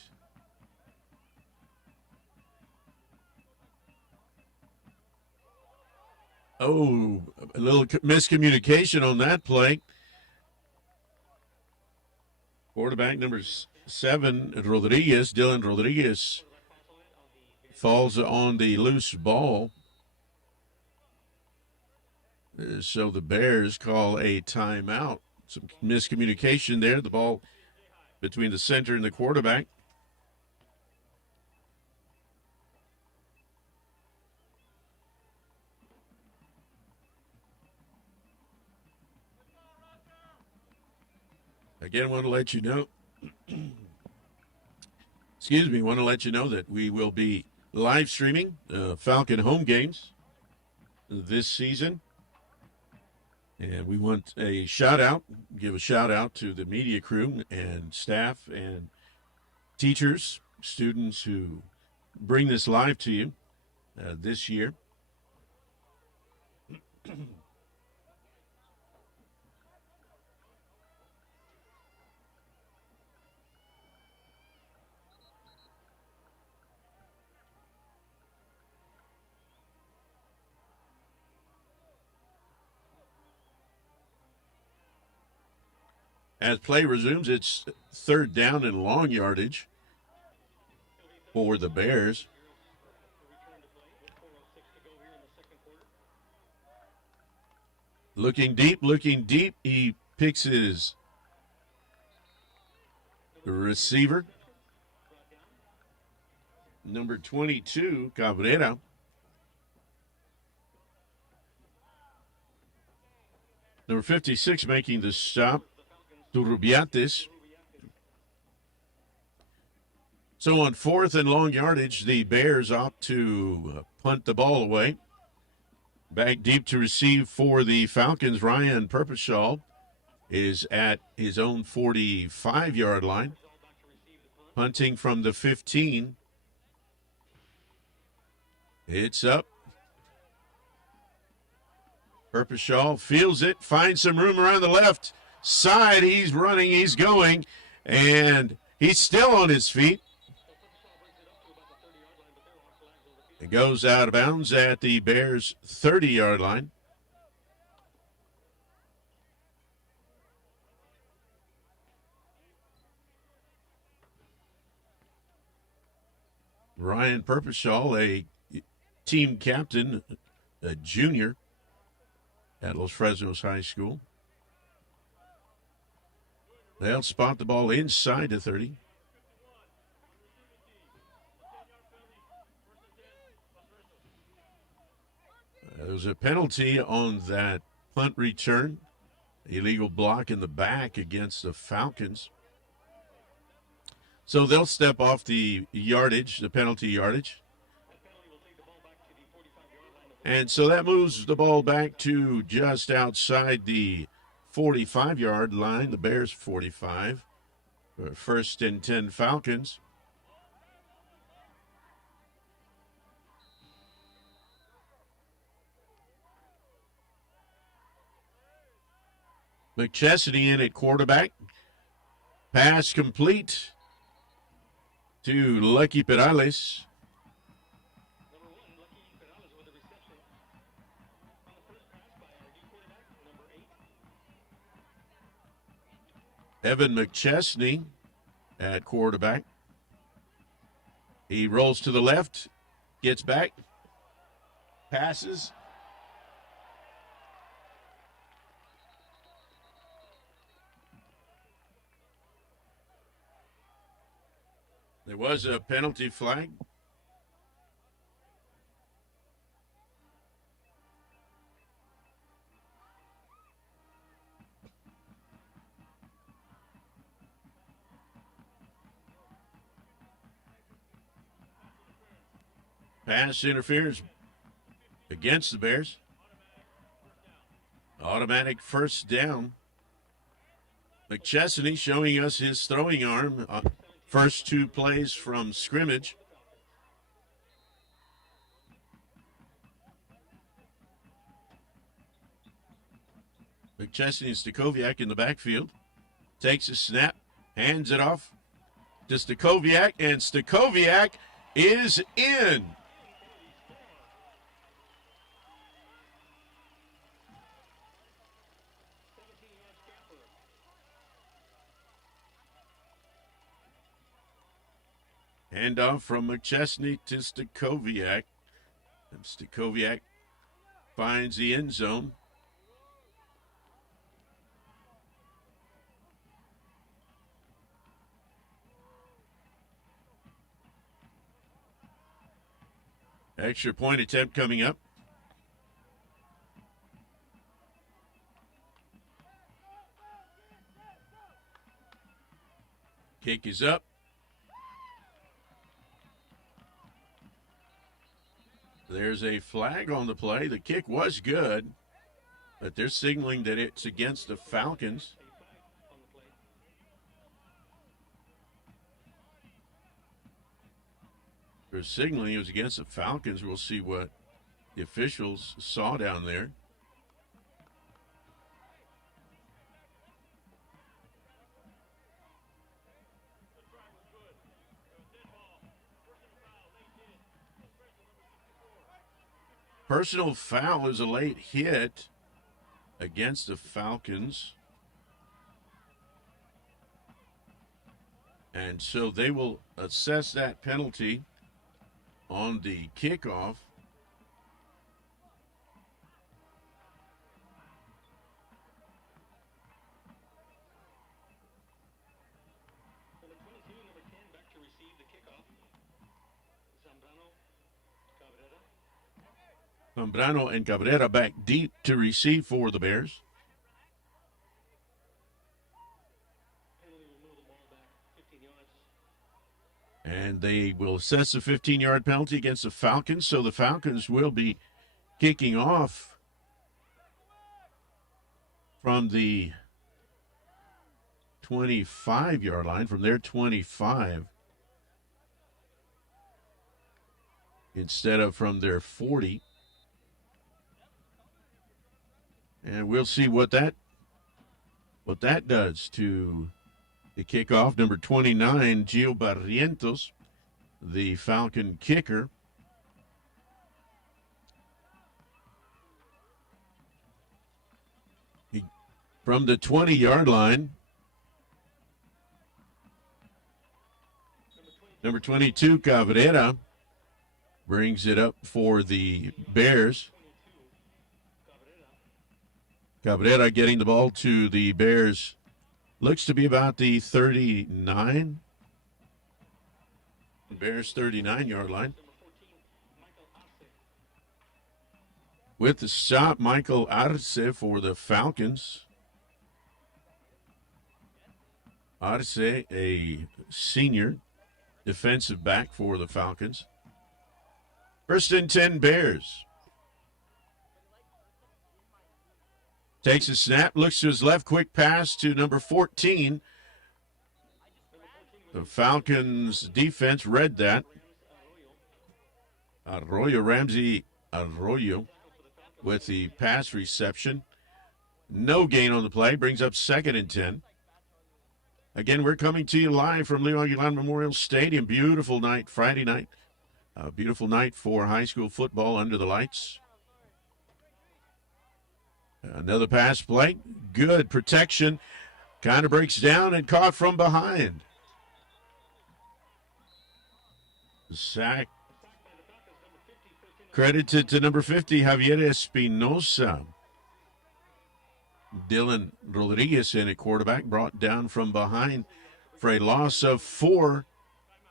Oh, a little miscommunication on that play. Quarterback number 7, Rodriguez, Dylan Rodriguez, falls on the loose ball. So the Bears call a timeout. Some miscommunication there. The ball between the center and the quarterback. Again, want to let you know, want to let you know that we will be live streaming Falcon home games this season. And we want a shout out, give a shout out to the media crew and staff and teachers, students who bring this live to you this year. As play resumes, it's 3rd down and long yardage for the Bears. Looking deep. He picks his receiver, number 22, Cabrera. Number 56 making the stop, Turrubiates. So on 4th and long yardage, the Bears opt to punt the ball away. Back deep to receive for the Falcons, Ryan Purposhaw is at his own 45-yard line. Punting from the 15. It's up. Purposhaw feels it, finds some room around the left side. He's running, he's going, and he's still on his feet. It goes out of bounds at the Bears' 30-yard line. Ryan Purposhaw, a team captain, a junior at Los Fresnos High School. They'll spot the ball inside the 30. There was a penalty on that punt return. Illegal block in the back against the Falcons. So they'll step off the yardage, the penalty yardage. And so that moves the ball back to just outside the 45-yard line, the Bears 45. First and 10 Falcons. McChesney in at quarterback. Pass complete to Lucky Perales. Evan McChesney at quarterback. He rolls to the left, gets back, passes. There was a penalty flag. Pass interferes against the Bears. Automatic first down. McChesney showing us his throwing arm. First two plays from scrimmage. McChesney and Stakoviak in the backfield. Takes a snap, hands it off to Stakoviak, and Stakoviak is in. Handoff from McChesney to Stakoviak. And Stakoviak finds the end zone. Extra point attempt coming up. Kick is up. There's a flag on the play. The kick was good, but they're signaling that it's against the Falcons. They're signaling it was against the Falcons. We'll see what the officials saw down there. Personal foul is a late hit against the Falcons. And so they will assess that penalty on the kickoff. Number 22, number 10, back to receive the kickoff. Zambrano and Cabrera back deep to receive for the Bears. And they will assess a 15-yard penalty against the Falcons. So the Falcons will be kicking off from the 25-yard line, from their 25, instead of from their 40. And we'll see what that does to the kickoff. Number 29, Gio Barrientos, the Falcon kicker. From the 20-yard line, number 22, Cabrera, brings it up for the Bears. Cabrera getting the ball to the Bears. Looks to be about the 39. Bears 39-yard line. With the stop, Michael Arce for the Falcons. Arce, a senior defensive back for the Falcons. First and 10 Bears. Takes a snap, looks to his left, quick pass to number 14. The Falcons defense read that. Ramsey Arroyo with the pass reception. No gain on the play, brings up second and 10. Again, we're coming to you live from Leo Aguilar Memorial Stadium. Beautiful night, Friday night. A beautiful night for high school football under the lights. Another pass play. Good protection. Kind of breaks down and caught from behind. Sack. Credited to number 50, Javier Espinosa. Dylan Rodriguez in at quarterback, brought down from behind for a loss of 4,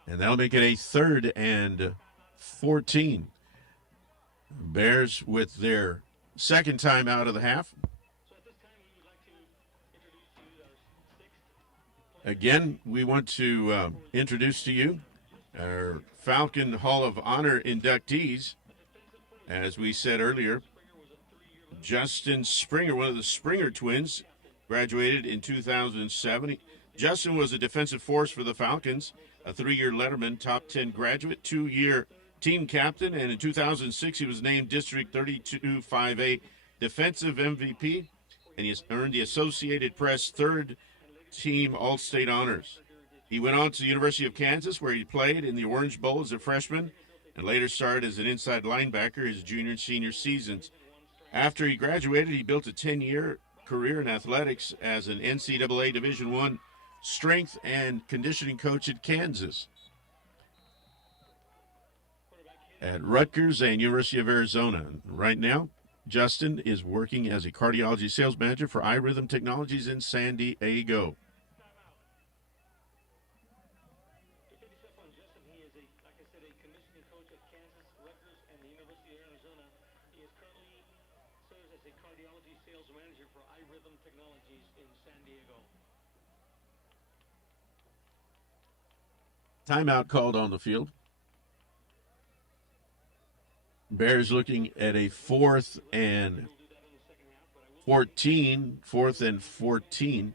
and that'll make it a 3rd and 14. Bears with their second time out of the half. Again, we want to introduce to you our Falcon Hall of Honor inductees. As we said earlier, Justin Springer, one of the Springer twins, graduated in 2007. Justin was a defensive force for the Falcons, a 3-year Letterman top 10 graduate, 2-year team captain, and in 2006 he was named District 32 5A defensive MVP, and he has earned the Associated Press third team All-State honors. He went on to the University of Kansas, where he played in the Orange Bowl as a freshman and later started as an inside linebacker his junior and senior seasons. After he graduated, he built a 10-year career in athletics as an NCAA Division I strength and conditioning coach at Kansas, at Rutgers and University of Arizona. Right now, Justin is working as a cardiology sales manager for iRhythm Technologies in San Diego. Timeout called on the field. Bears looking at a 4th and 14. 4th and 14.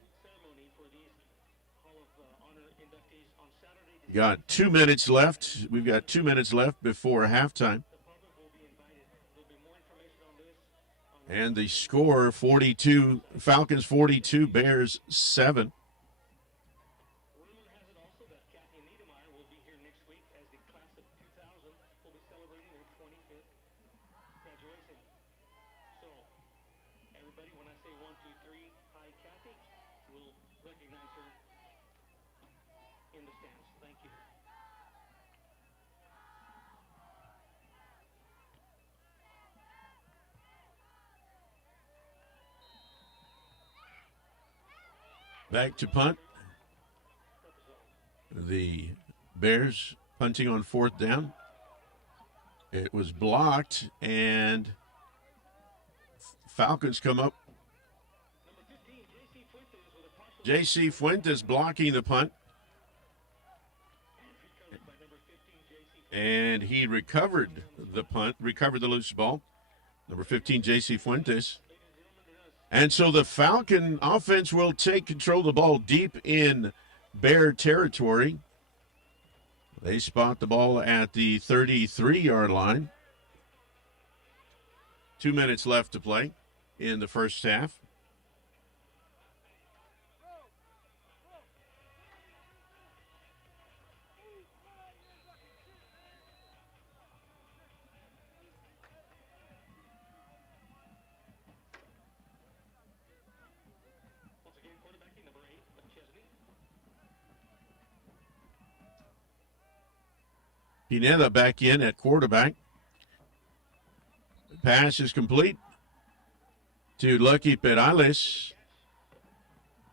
Got 2 minutes left. We've got 2 minutes left before halftime. And the score, 42, Falcons 42, Bears 7. Back to punt. The Bears punting on 4th down. It was blocked, and Falcons come up. J.C. Fuentes blocking the punt. And he recovered the punt, recovered the loose ball. Number 15, J.C. Fuentes. And so the Falcon offense will take control of the ball deep in Bear territory. They spot the ball at the 33-yard line. 2 minutes left to play in the first half. Pineda back in at quarterback. The pass is complete to Lucky Perales.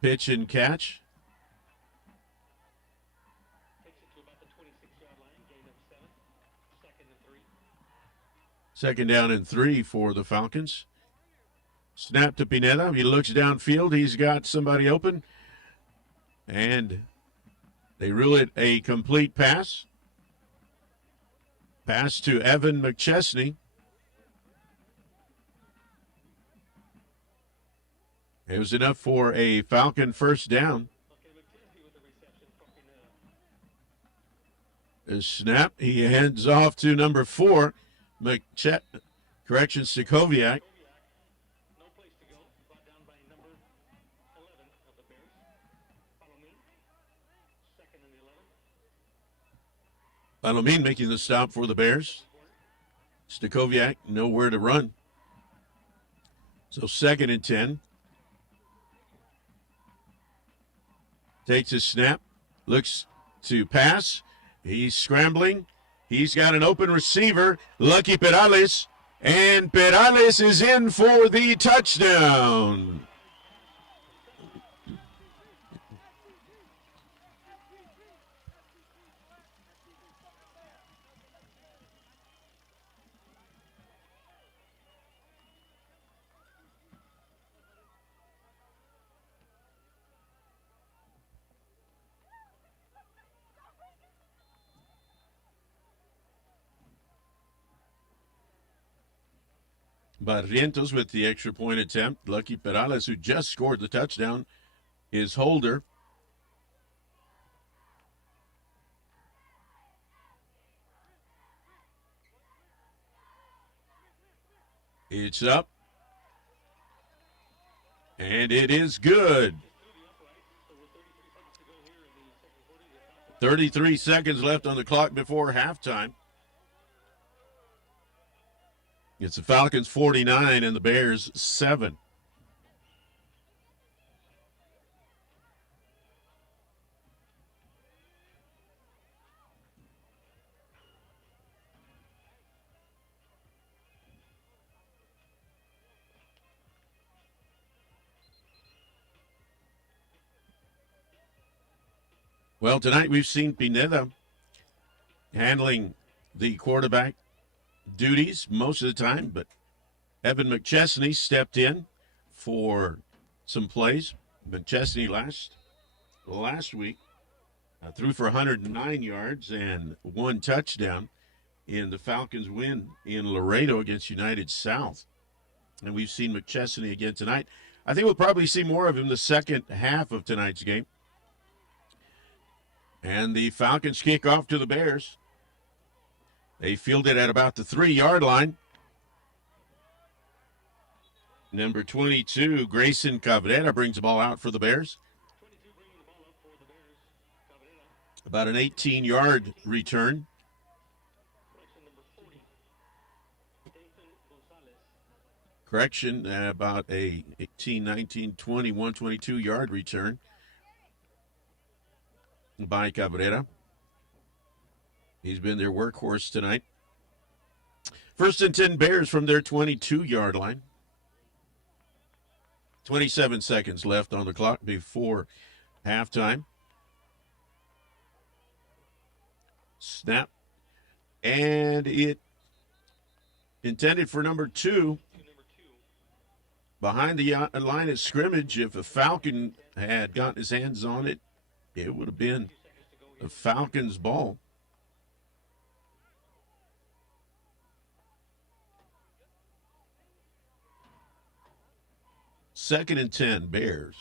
Pitch and catch. Takes it to about the 26-yard line, gain of 7, 2nd and 3. Second down and 3 for the Falcons. Snap to Pineda. He looks downfield. He's got somebody open. And they rule it a complete pass. Pass to Evan McChesney. It was enough for a Falcon first down. A snap. He hands off to number 4, Stakoviak. No place to go. Brought down by number 11 of the Bears. Follow me. 2nd and 11. Palomine making the stop for the Bears. Stakoviak nowhere to run. So 2nd and 10. Takes a snap. Looks to pass. He's scrambling. He's got an open receiver. Lucky Perales. And Perales is in for the touchdown. Barrientos with the extra point attempt. Lucky Perales, who just scored the touchdown, is holder. It's up. And it is good. 33 seconds left on the clock before halftime. It's the Falcons 49 and the Bears 7. Well, tonight we've seen Pineda handling the quarterback duties most of the time, but Evan McChesney stepped in for some plays. McChesney last week threw for 109 yards and 1 touchdown in the Falcons' win in Laredo against United South. And we've seen McChesney again tonight. I think we'll probably see more of him the second half of tonight's game. And the Falcons kick off to the Bears. They field it at about the 3-yard line. Number 22, Grayson Cabrera, brings the ball out for the Bears. About an 18-yard return. Correction, about a 18, 19, 21, 22-yard return by Cabrera. He's been their workhorse tonight. 1st and 10 Bears from their 22-yard line. 27 seconds left on the clock before halftime. Snap. And it intended for number 2. Behind the line of scrimmage, if a Falcon had gotten his hands on it, it would have been a Falcons ball. 2nd and 10, Bears.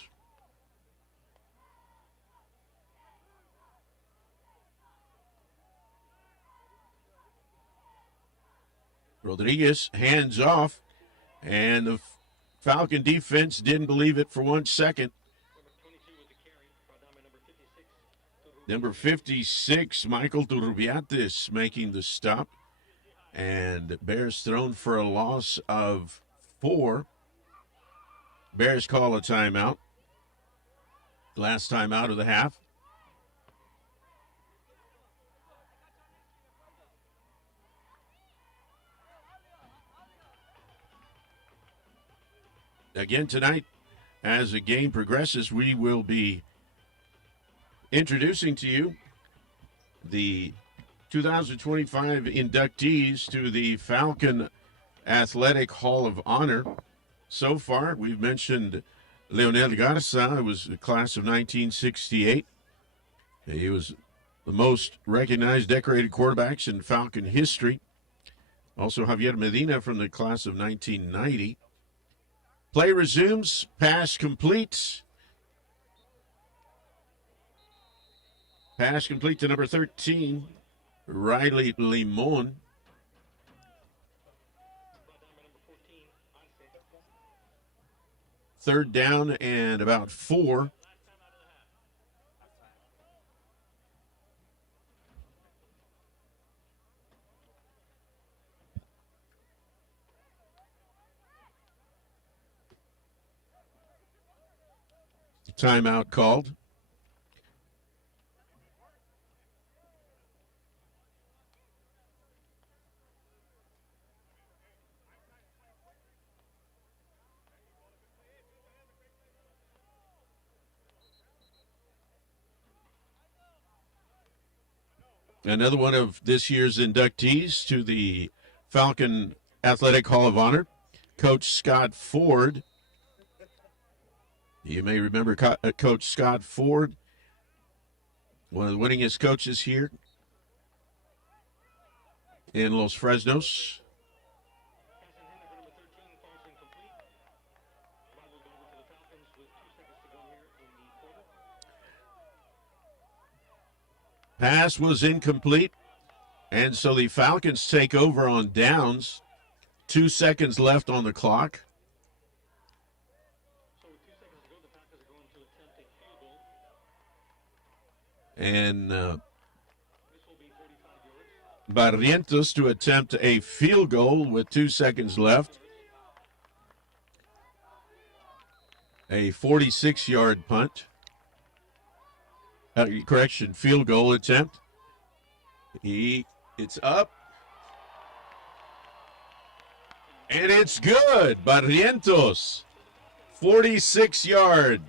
Rodriguez hands off, and the Falcon defense didn't believe it for 1 second. Number 56, Michael Turbiatis making the stop. And Bears thrown for a loss of 4. Bears call a timeout. Last timeout of the half. Again tonight, as the game progresses, we will be introducing to you the 2025 inductees to the Falcon Athletic Hall of Honor. So far, we've mentioned Leonel Garza, who was the class of 1968. He was the most recognized decorated quarterbacks in Falcon history. Also, Javier Medina from the class of 1990. Play resumes. Pass complete. Pass complete to number 13, Riley Limon. Third down and about 4. Timeout called. Another one of this year's inductees to the Falcon Athletic Hall of Honor, Coach Scott Ford. You may remember Coach Scott Ford, one of the winningest coaches here in Los Fresnos. Pass was incomplete, and so the Falcons take over on downs. 2 seconds left on the clock. And Barrientos to attempt a field goal with 2 seconds left. A 46-yard punt. Field goal attempt. It's up. And it's good. Barrientos, 46-yard.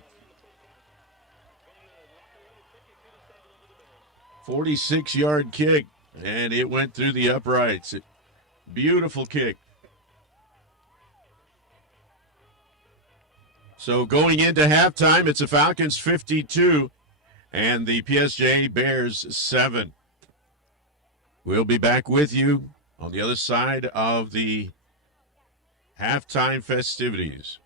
46-yard kick, and it went through the uprights. Beautiful kick. So going into halftime, it's the Falcons 52 and the PSJA Bears 7. We'll be back with you on the other side of the halftime festivities.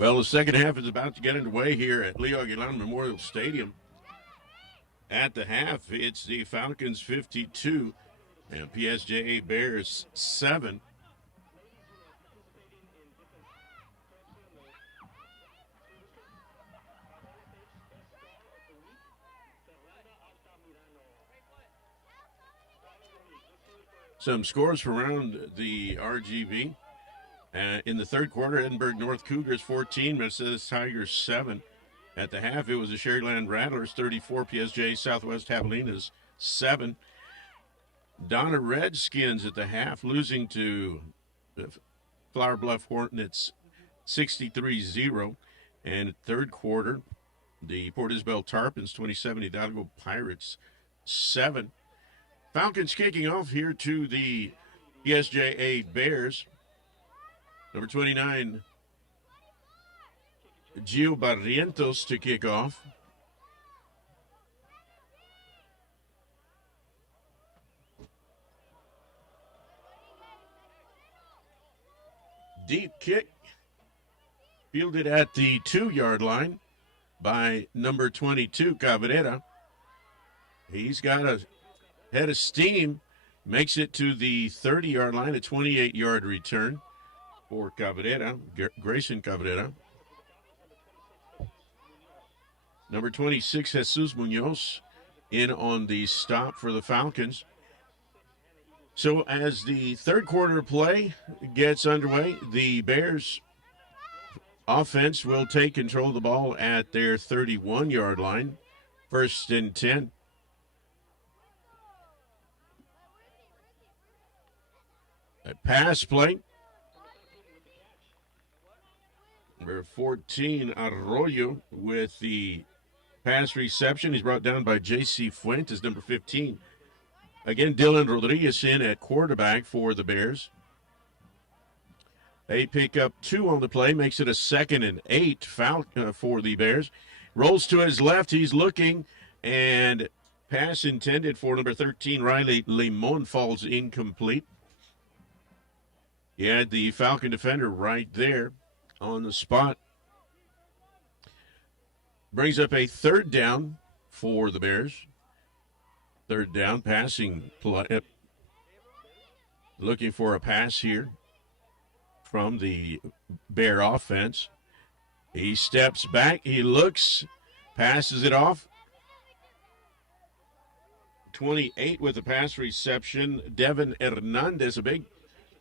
Well, the second half is about to get underway here at Leo Aguilar Memorial Stadium. At the half, it's the Falcons 52 and PSJA Bears 7. Some scores from around the RGV. In the third quarter, Edinburgh North Cougars 14, Mercedes Tigers 7. At the half, it was the Sherryland Rattlers 34, PSJ Southwest Javelinas 7. Donna Redskins at the half, losing to the Flower Bluff Hornets 63-0. And third quarter, the Port Isabel Tarpons 27, Hidalgo Pirates 7. Falcons kicking off here to the PSJA Bears. Number 29, Gio Barrientos to kick off. Deep kick, fielded at the 2-yard line by number 22, Cabrera. He's got a head of steam, makes it to the 30-yard line, a 28-yard return for Cabrera, Grayson Cabrera. Number 26, Jesus Munoz, in on the stop for the Falcons. So as the third quarter play gets underway, the Bears offense will take control of the ball at their 31-yard line, 1st and 10. A pass play. Number 14, Arroyo, with the pass reception. He's brought down by J.C. Fuentes, number 15. Again, Dylan Rodriguez in at quarterback for the Bears. They pick up 2 on the play, makes it a 2nd and 8 for the Bears. Rolls to his left, he's looking, and pass intended for number 13, Riley Limon, falls incomplete. He had the Falcon defender right there on the spot. Brings up a 3rd down for the Bears. 3rd down, passing play. Looking for a pass here from the Bear offense. He steps back, he looks, passes it off. 28 with the pass reception, Devin Hernandez, a big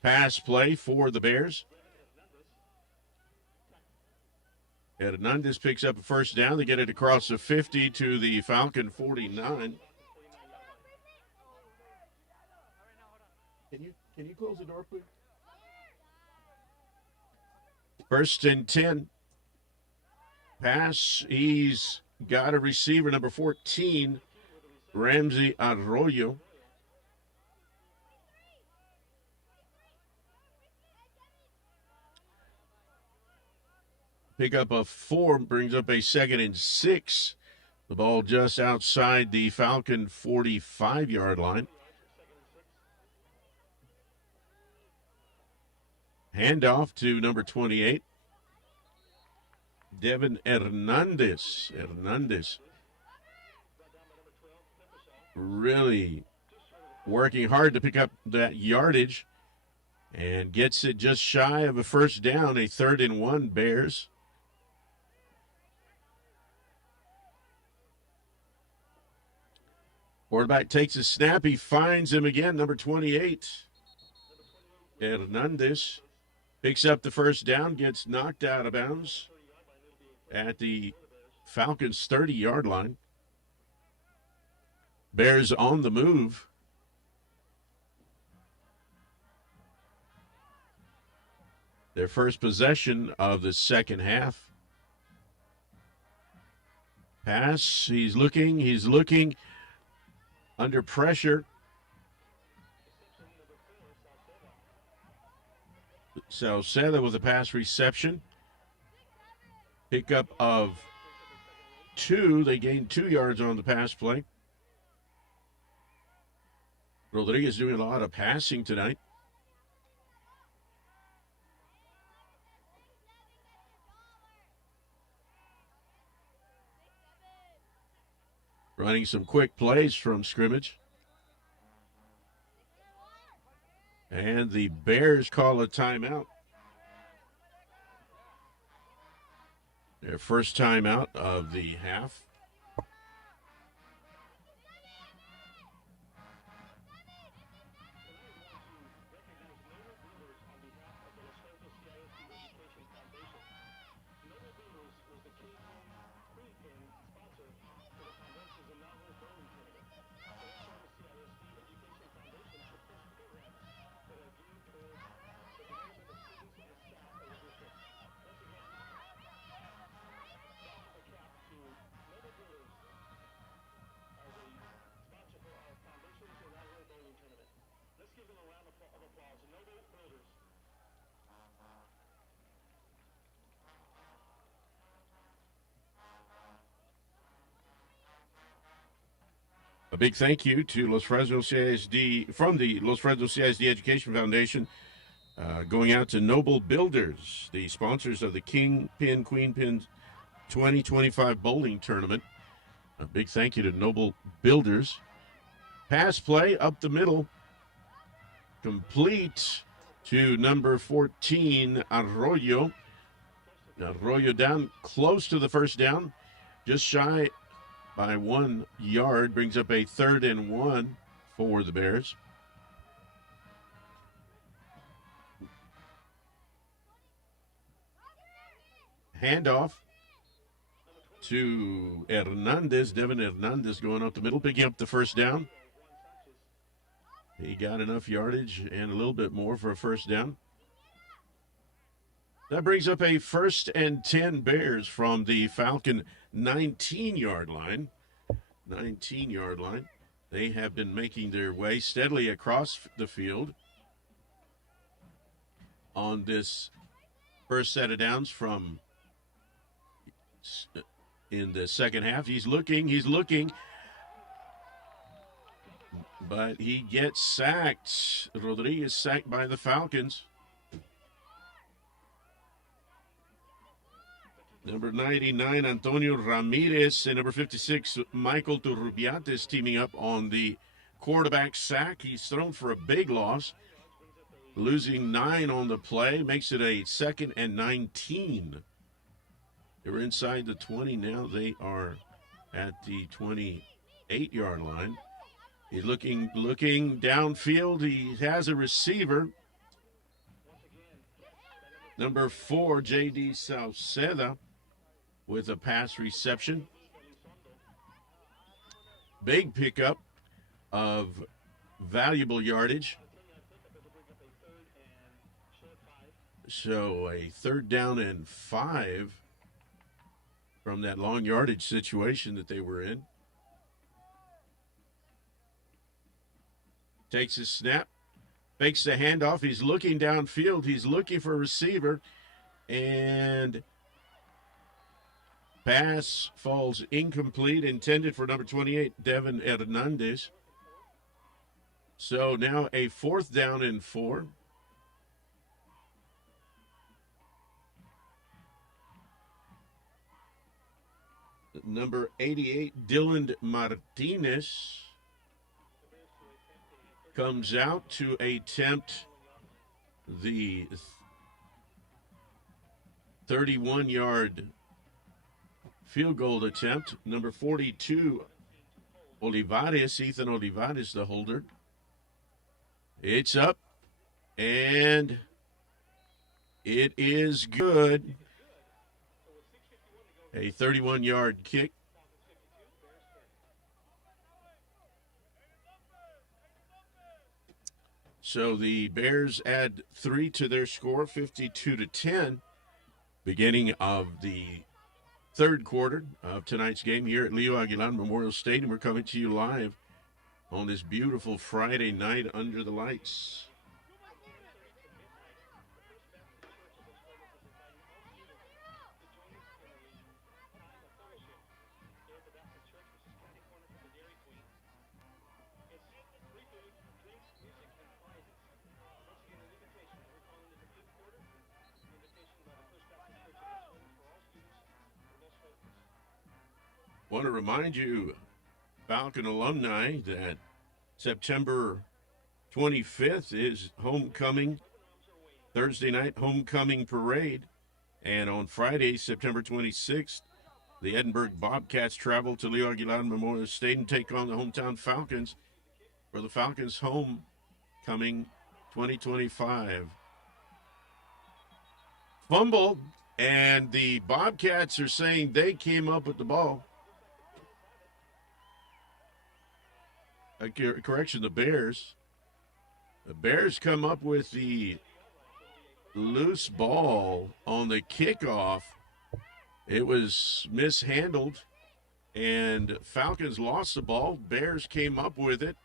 pass play for the Bears. Hernandez picks up a 1st down. They get it across the 50 to the Falcon 49. Can you close the door, please? 1st and 10. Pass. He's got a receiver, number 14, Ramsey Arroyo. Pick up a 4, brings up a 2nd and 6. The ball just outside the Falcon 45-yard line. Handoff to number 28, Devin Hernandez. Hernandez really working hard to pick up that yardage and gets it just shy of a 1st down, a 3rd and 1 Bears. Quarterback takes a snap. He finds him again, number 28, Hernandez. Picks up the 1st down, gets knocked out of bounds at the Falcons' 30-yard line. Bears on the move. Their first possession of the second half. Pass, he's looking under pressure. Salceda with a pass reception. Pickup of 2. They gained 2 yards on the pass play. Rodriguez doing a lot of passing tonight. running some quick plays from scrimmage. And the Bears call a timeout. Their first timeout of the half. A big thank you to Los Fresnos CISD, from the Los Fresnos CISD Education Foundation, going out to Noble Builders, the sponsors of the King Pin, Queen Pin 2025 bowling tournament. A big thank you to Noble Builders. Pass play up the middle, complete to number 14, Arroyo. Arroyo down close to the first down, just shy by 1 yard, brings up a 3rd and 1 for the Bears. Handoff to Hernandez, Devin Hernandez going up the middle, picking up the first down. He got enough yardage and a little bit more for a first down. That brings up a 1st and 10 Bears from the Falcon 19-yard line. 19-yard line. They have been making their way steadily across the field on this first set of downs from in the second half. He's looking, but he gets sacked. Rodriguez sacked by the Falcons. Number 99, Antonio Ramirez, and number 56, Michael Turrubiates teaming up on the quarterback sack. He's thrown for a big loss, losing 9 on the play, makes it a 2nd and 19. They were inside the 20. Now they are at the 28-yard line. He's looking downfield. He has a receiver. Number 4, J.D. Sauceda, with a pass reception. Big pickup of valuable yardage. So a 3rd down and 5 from that long yardage situation that they were in. Takes his snap, fakes the handoff. He's looking downfield. He's looking for a receiver, and pass falls incomplete, intended for number 28, Devin Hernandez. So now a 4th down and 4. Number 88, Dylan Martinez, comes out to attempt the 31-yard field goal attempt. Number 42, Olivares, Ethan Olivares, the holder. It's up, and it is good. A 31-yard kick. So the Bears add 3 to their score, 52-10, beginning of the 3rd quarter of tonight's game here at Leo Aguilar Memorial Stadium. We're coming to you live on this beautiful Friday night under the lights. Want to remind you Falcon alumni that September 25th is homecoming, Thursday night homecoming parade. And on Friday, September 26th, the Edinburgh Bobcats travel to Leo Aguilar Memorial Stadium and take on the hometown Falcons for the Falcons homecoming 2025. Fumble, and the Bobcats are saying they came up with the ball. Correction, the Bears. The Bears come up with the loose ball on the kickoff. It was mishandled, and Falcons lost the ball. Bears came up with it,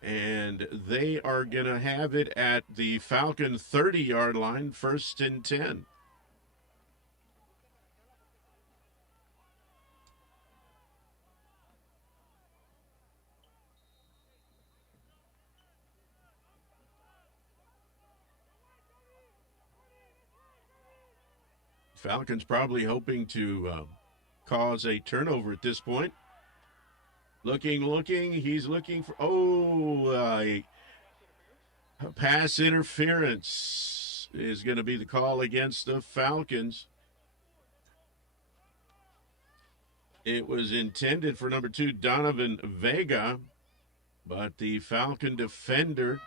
and they are going to have it at the Falcon 30-yard line, 1st and 10. Falcons probably hoping to cause a turnover at this point. Looking. He's looking for, a pass interference is going to be the call against the Falcons. It was intended for number 2, Donovan Vega, but the Falcon defender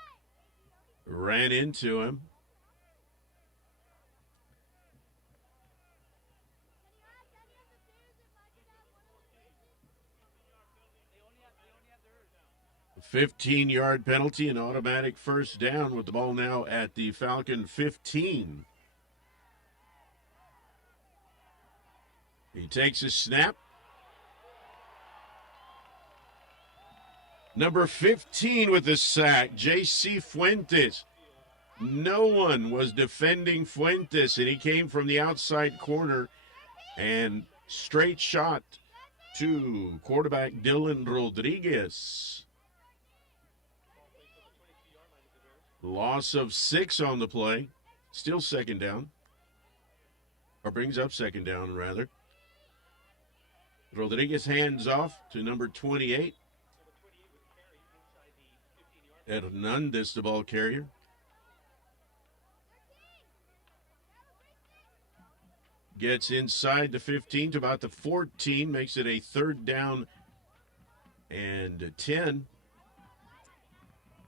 ran into him. A 15-yard penalty, an automatic first down with the ball now at the Falcon 15. He takes a snap. Number 15 with the sack, J.C. Fuentes. No one was defending Fuentes, and he came from the outside corner and straight shot to quarterback Dylan Rodriguez. Loss of 6 on the play. Still second down. Or brings up second down, rather. Rodriguez hands off to number 28. Hernandez, the ball carrier. Gets inside the 15 to about the 14. Makes it a 3rd down and 10.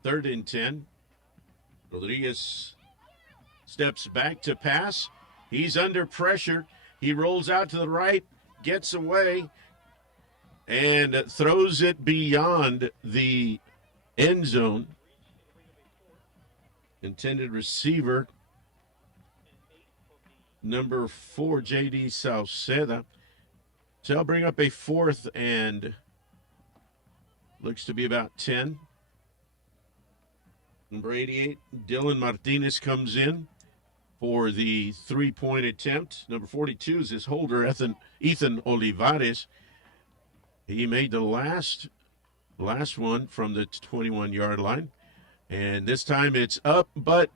3rd and 10. Rodriguez steps back to pass. He's under pressure. He rolls out to the right, gets away, and throws it beyond the end zone. Intended receiver, number 4, J.D. Sauceda. So I'll bring up a 4th and looks to be about 10. Number 88, Dylan Martinez comes in for the 3-point attempt. Number 42 is his holder, Ethan Olivares. He made the last one from the 21-yard line. And this time it's up, but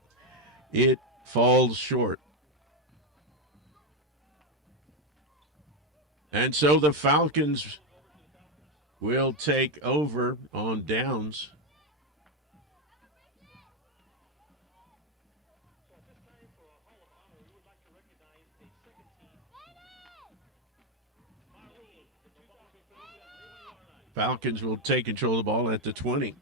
it falls short. And so the Falcons will take over on downs. Falcons will take control of the ball at the 20.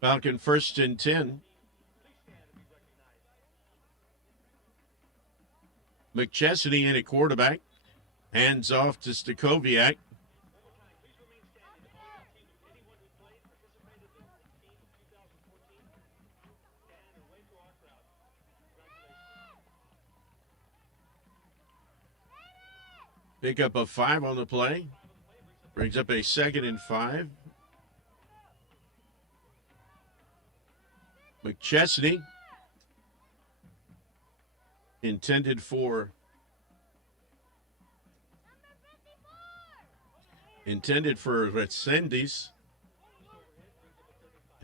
Falcon 1st and 10. McChesney in at quarterback. Hands off to Stakoviak. Pick up a 5 on the play. Brings up a 2nd and 5. McChesney, intended for Resendiz,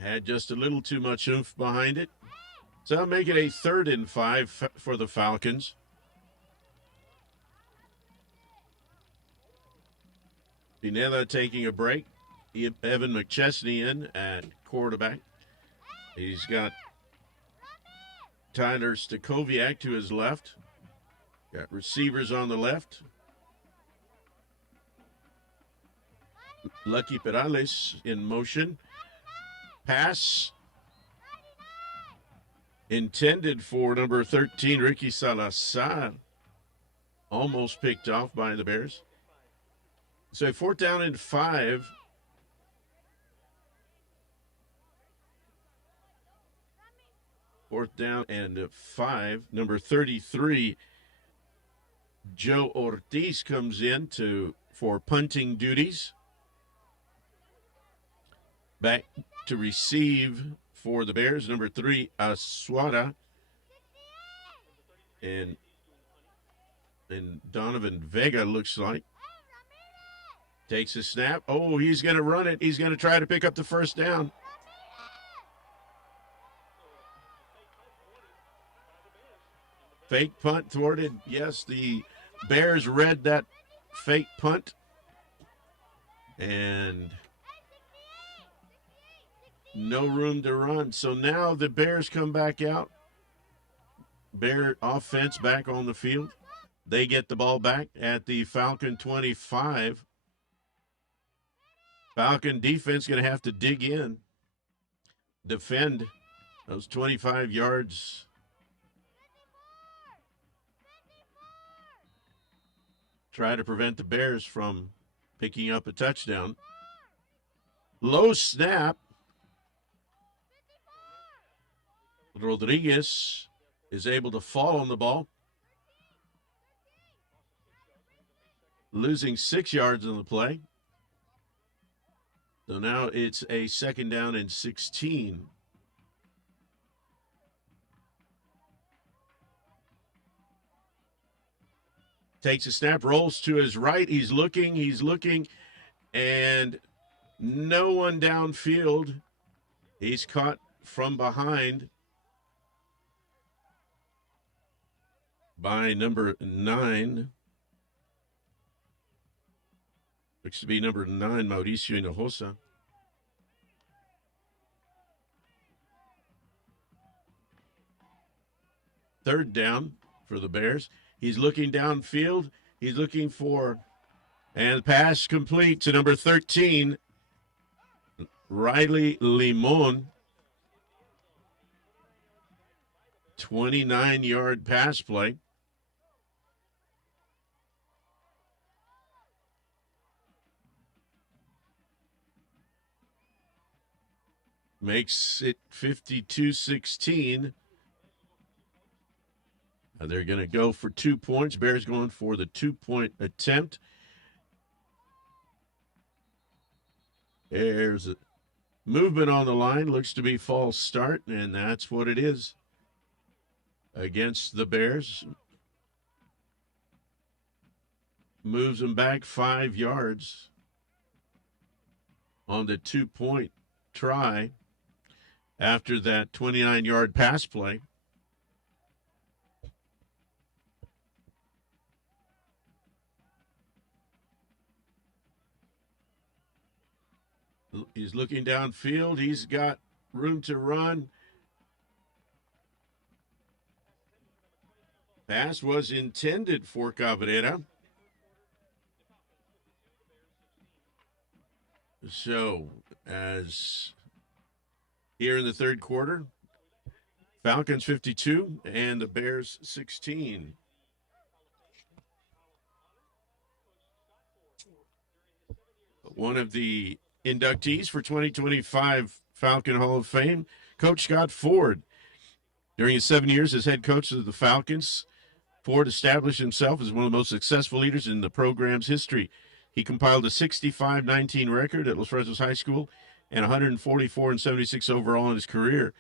had just a little too much oomph behind it. So I'll make it a 3rd and 5 for the Falcons. Pineda taking a break. Evan McChesney in at quarterback. He's got Tyler Stakoviak to his left. Got receivers on the left. Lucky Perales in motion. Pass intended for number 13, Ricky Salazar. Almost picked off by the Bears. So 4th down and 5. Fourth down and 5. Number 33, Joe Ortiz comes in for punting duties. Back to receive for the Bears, number 3, Asuara. And Donovan Vega looks like. Takes a snap. Oh, he's going to run it. He's going to try to pick up the 1st down. Fake punt thwarted. Yes, the Bears read that fake punt. And no room to run. So now the Bears come back out. Bear offense back on the field. They get the ball back at the Falcon 25. Falcon defense going to have to dig in, defend those 25 yards. Try to prevent the Bears from picking up a touchdown. Low snap. Rodriguez is able to fall on the ball. Losing 6 yards on the play. So now it's a 2nd down and 16. Takes a snap, rolls to his right. He's looking, and no one downfield. He's caught from behind by number 9. Looks to be number 9, Mauricio Hinojosa. Third down for the Bears. He's looking downfield. He's looking for, and pass complete to number 13, Riley Limon. 29-yard pass play. Makes it 52-16. They're going to go for 2 points. Bears going for the 2-point attempt. There's a movement on the line. Looks to be false start, and that's what it is against the Bears. Moves them back 5 yards on the 2-point try after that 29-yard pass play. He's looking downfield. He's got room to run. Pass was intended for Cabrera. So, as here in the third quarter, Falcons 52 and the Bears 16. One of the inductees for 2025 Falcon Hall of Fame, Coach Scott Ford. During his 7 years as head coach of the Falcons, Ford established himself as one of the most successful leaders in the program's history. He compiled a 65-19 record at Los Fresnos High School and 144-76 overall in his career.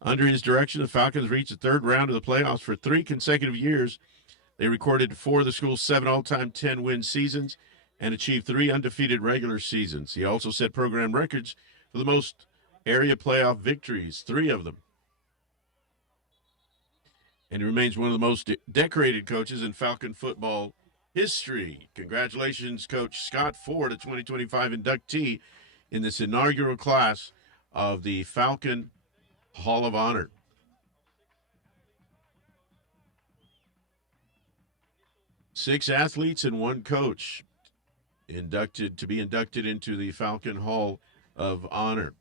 Under his direction, the Falcons reached the third round of the playoffs for 3 consecutive years. They recorded 4 of the school's 7 all-time 10-win seasons and achieved 3 undefeated regular seasons. He also set program records for the most area playoff victories, 3 of them. And he remains one of the most decorated coaches in Falcon football history. Congratulations, Coach Scott Ford, a 2025 inductee in this inaugural class of the Falcon Hall of Honor. Six athletes and 1 coach to be inducted into the Falcon Hall of Honor.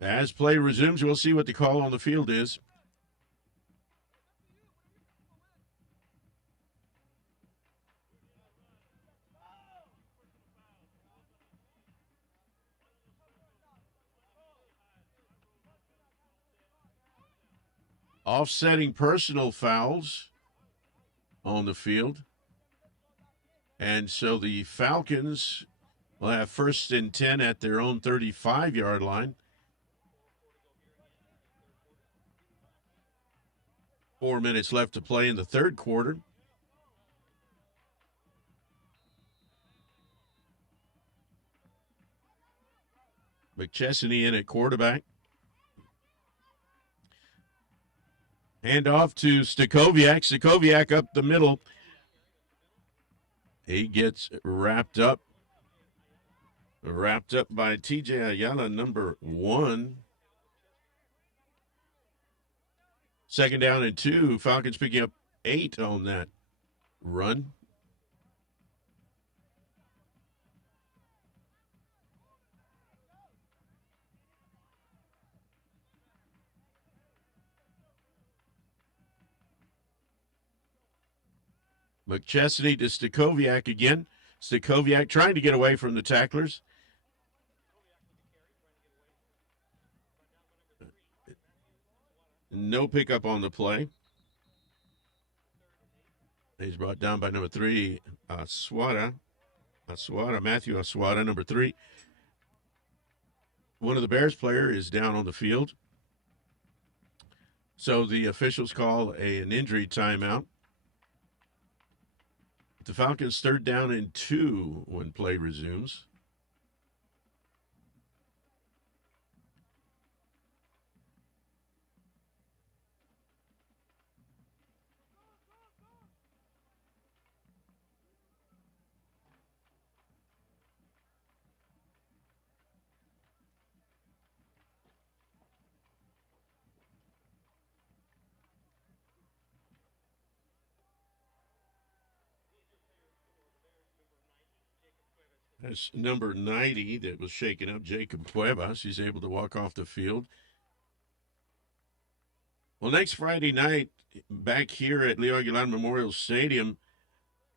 As play resumes, we'll see what the call on the field is. Offsetting personal fouls on the field. And so the Falcons will have 1st and 10 at their own 35-yard line. 4 minutes left to play in the third quarter. McChesney in at quarterback. Hand off to Stakoviak. Stakoviak up the middle. He gets wrapped up by TJ Ayala, number 1. 2nd down and 2. Falcons picking up 8 on that run. McChesney to Stakoviak again. Stakoviak trying to get away from the tacklers. No pickup on the play. He's brought down by number 3, Matthew Aswada, number 3. One of the Bears player is down on the field. So the officials call an injury timeout. The Falcons 3rd down and 2 when play resumes. That's number 90 that was shaken up, Jacob Cuevas. He's able to walk off the field. Well, next Friday night, back here at Leo Aguilar Memorial Stadium,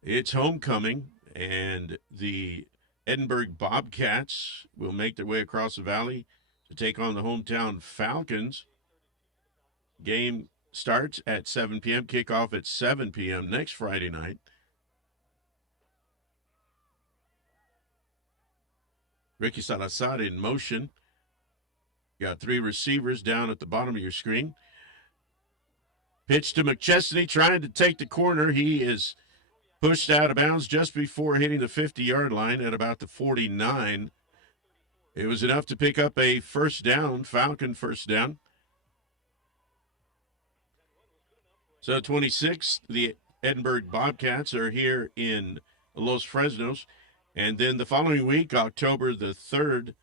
it's homecoming, and the Edinburgh Bobcats will make their way across the valley to take on the hometown Falcons. Game starts at 7 p.m., kickoff at 7 p.m. next Friday night. Ricky Salazar in motion. Got 3 receivers down at the bottom of your screen. Pitch to McChesney, trying to take the corner. He is pushed out of bounds just before hitting the 50-yard line at about the 49. It was enough to pick up a first down, Falcon first down. So 26, the Edinburgh Bobcats are here in Los Fresnos. And then the following week, October the 3rd,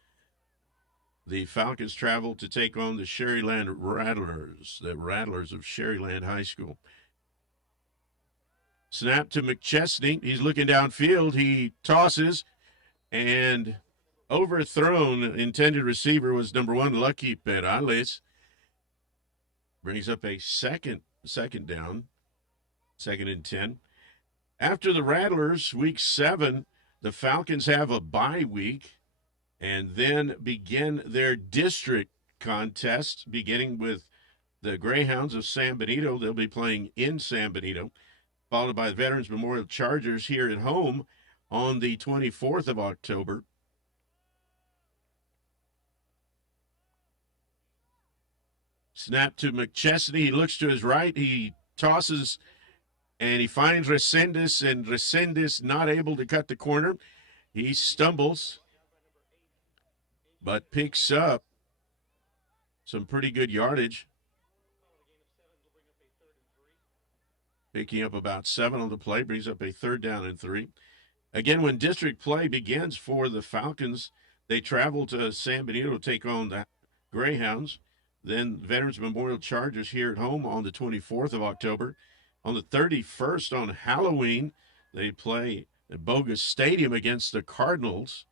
the Falcons travel to take on the Sherryland Rattlers, the Rattlers of Sherryland High School. Snap to McChesney. He's looking downfield. He tosses, and overthrown. Intended receiver was number 1, Lucky Perales. Brings up a second down, 2nd and 10. After the Rattlers, week 7, the Falcons have a bye week, and then begin their district contest, beginning with the Greyhounds of San Benito. They'll be playing in San Benito, followed by the Veterans Memorial Chargers here at home on the 24th of October. Snap to McChesney. He looks to his right. He tosses, and he finds Resendez, and Resendez not able to cut the corner. He stumbles, but picks up some pretty good yardage. Picking up about 7 on the play, brings up a 3rd down and 3. Again, when district play begins for the Falcons, they travel to San Benito to take on the Greyhounds. Then Veterans Memorial Chargers here at home on the 24th of October. On the 31st, on Halloween, they play at Bogus Stadium against the Cardinals.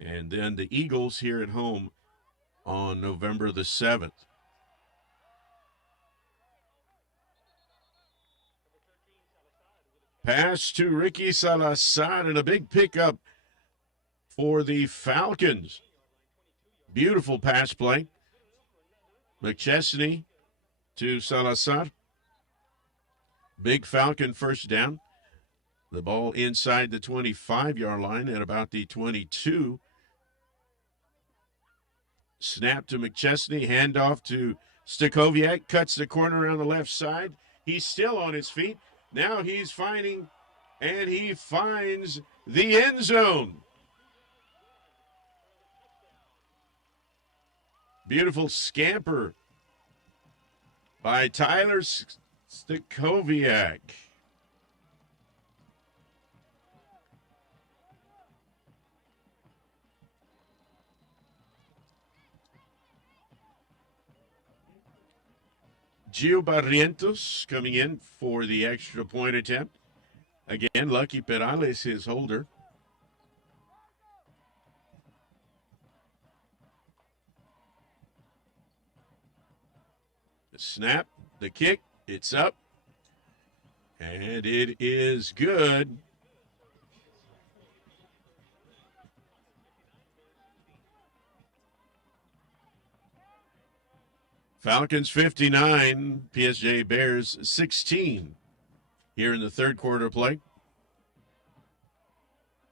And then the Eagles here at home on November the 7th. Pass to Ricky Salazar, and a big pickup for the Falcons. Beautiful pass play. McChesney to Salazar. Big Falcon first down. The ball inside the 25-yard line at about the 22. Snap to McChesney. Handoff to Stakoviak. Cuts the corner around the left side. He's still on his feet. Now he's finding, and he finds the end zone. Beautiful scamper by Tyler Stakoviak. Gio Barrientos coming in for the extra point attempt. Again, Lucky Perales, his holder. The snap, the kick, it's up, and it is good. Falcons 59, PSJA Bears 16 here in the third quarter play.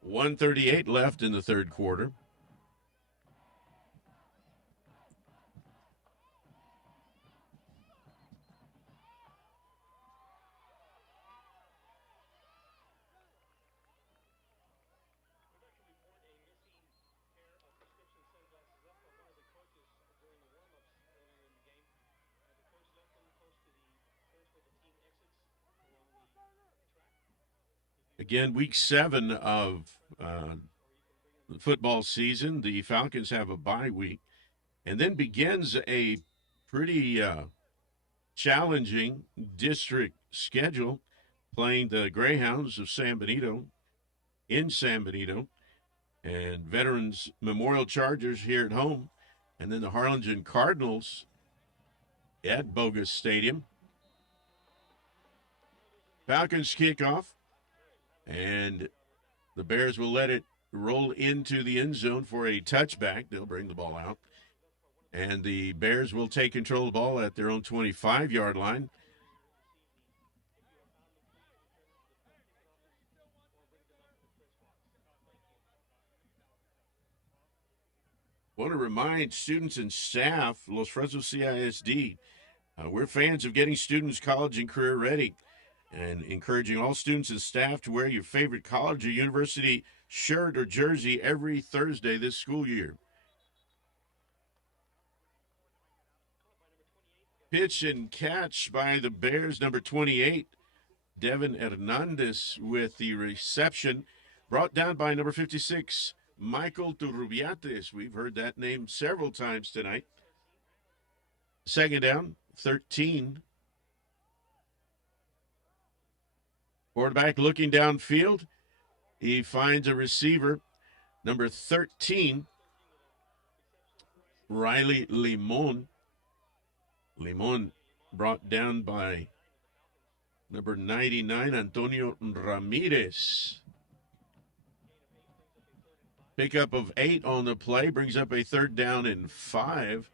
1:38 left in the third quarter. Again, week 7 of the football season. The Falcons have a bye week, and then begins a pretty challenging district schedule, playing the Greyhounds of San Benito in San Benito, and Veterans Memorial Chargers here at home, and then the Harlingen Cardinals at Bogus Stadium. Falcons kickoff. And the Bears will let it roll into the end zone for a touchback. They'll bring the ball out. And the Bears will take control of the ball at their own 25-yard line. Want to remind students and staff, Los Fresnos CISD, we're fans of getting students college and career ready, and encouraging all students and staff to wear your favorite college or university shirt or jersey every Thursday this school year. Pitch and catch by the Bears, number 28, Devin Hernandez with the reception, brought down by number 56, Michael Turrubiates. We've heard that name several times tonight. Second down, 13. Quarterback looking downfield. He finds a receiver, number 13, Riley Limon. Limon brought down by number 99, Antonio Ramirez. Pickup of 8 on the play brings up a 3rd down and 5.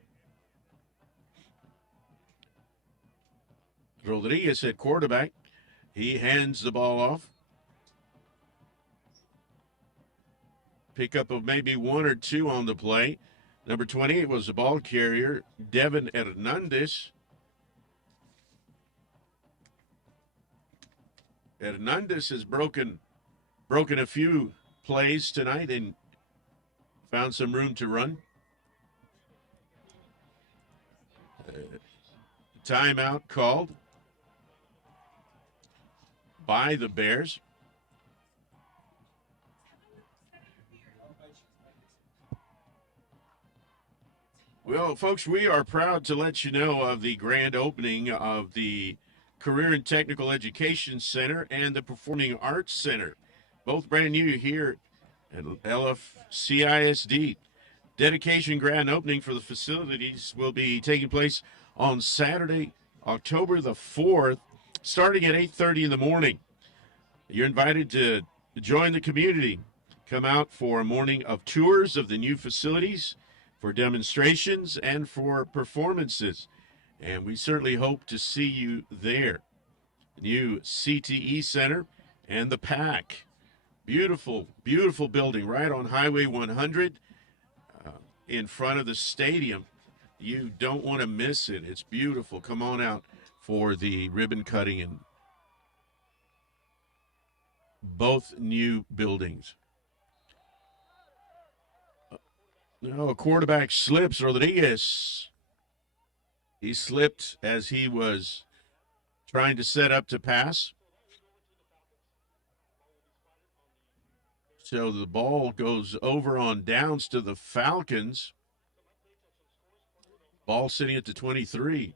Rodriguez at quarterback. He hands the ball off. Pickup of maybe 1 or 2 on the play. Number 28 was the ball carrier, Devin Hernandez. Hernandez has broken a few plays tonight and found some room to run. Timeout called by the Bears. Well, folks, we are proud to let you know of the grand opening of the Career and Technical Education Center and the Performing Arts Center, both brand new here at LFCISD. Dedication grand opening for the facilities will be taking place on Saturday, October the 4th, starting at 8:30 in the morning. You're invited to join the community. Come out for a morning of tours of the new facilities, for demonstrations, and for performances. And we certainly hope to see you there. The new CTE Center and the PAC. Beautiful, beautiful building right on Highway 100 in front of the stadium. You don't want to miss it. It's beautiful. Come on out for the ribbon cutting in both new buildings. No, a quarterback slips. Rodriguez. He slipped as he was trying to set up to pass. So the ball goes over on downs to the Falcons. Ball sitting at the 23.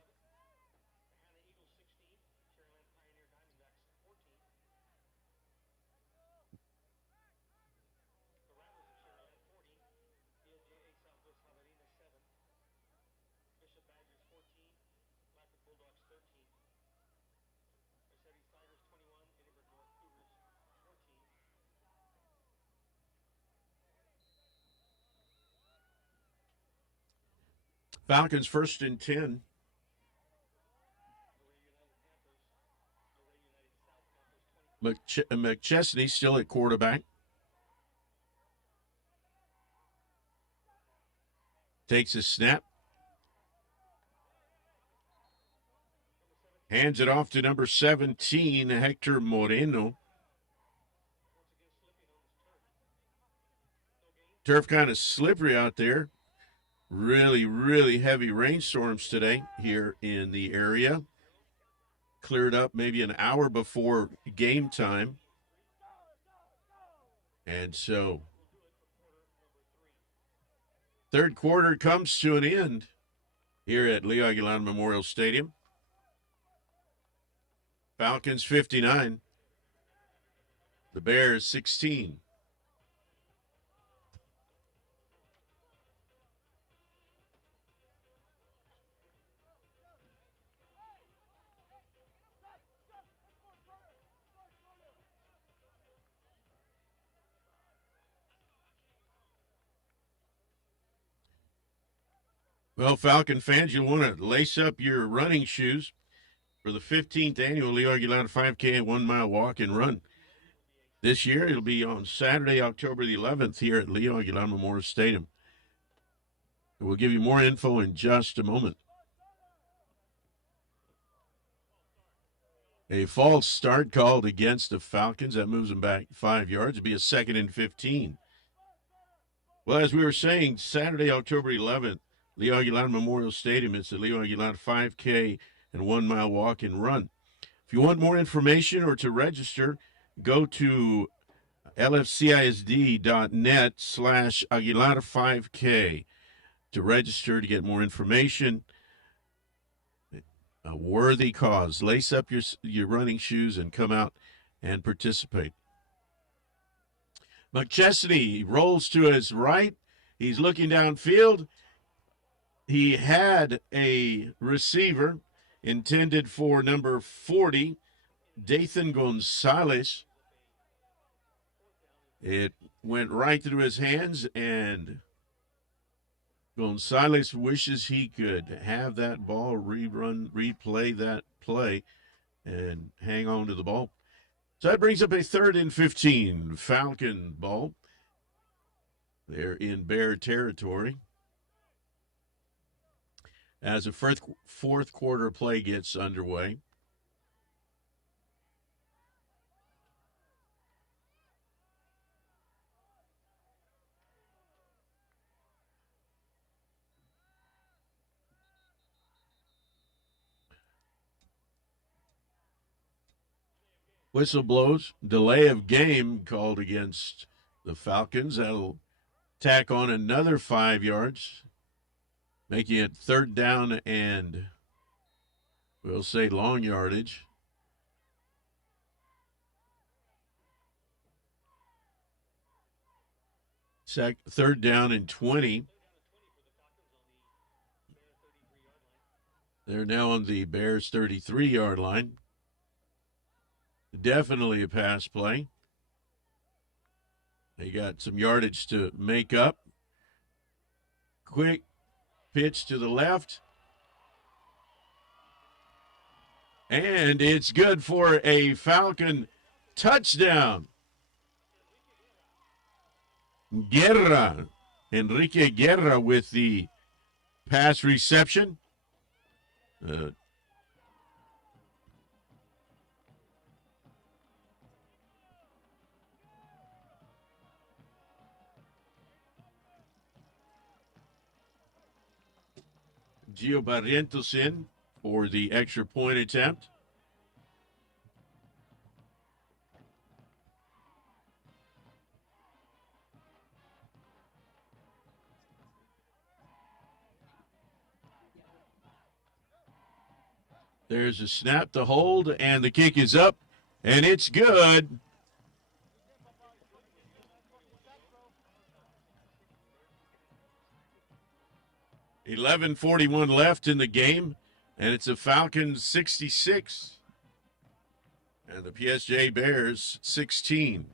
Falcons 1st and 10. McChesney still at quarterback. Takes a snap. Hands it off to number 17, Hector Moreno. Turf kind of slippery out there. Really, really heavy rainstorms today here in the area. Cleared up maybe an hour before game time. And so, third quarter comes to an end here at Leo Aguilar Memorial Stadium. Falcons 59. The Bears 16. Well, Falcon fans, you'll want to lace up your running shoes for the 15th annual Leo Aguilar 5K and 1 mile walk and run. This year, it'll be on Saturday, October the 11th here at Leo Aguilar Memorial Stadium. We'll give you more info in just a moment. A false start called against the Falcons. That moves them back 5 yards. It'll be a 2nd and 15. Well, as we were saying, Saturday, October 11th, Leo Aguilar Memorial Stadium. It's the Leo Aguilar 5K and 1 mile walk and run. If you want more information or to register, go to lfcisd.net/Aguilar5K to register to get more information. A worthy cause. Lace up your running shoes and come out and participate. McChesney rolls to his right. He's looking downfield. He had a receiver intended for number 40, Dathan Gonzalez. It went right through his hands, and Gonzalez wishes he could have that ball, replay that play, and hang on to the ball. So that brings up a 3rd and 15 Falcon ball. They're in Bear territory as the fourth quarter play gets underway. Whistle blows. Delay of game called against the Falcons. That'll tack on another 5 yards, making it 3rd down and we'll say long yardage. Third down and 20. They're now on the Bears' 33-yard line. Definitely a pass play. They got some yardage to make up. Quick pitch to the left. And it's good for a Falcon touchdown. Enrique Guerra with the pass reception. Gio Barrientos in for the extra point attempt. There's a snap to hold, and the kick is up, and it's good. .11:41 left in the game, and it's a Falcons 66 and the PSJA Bears 16.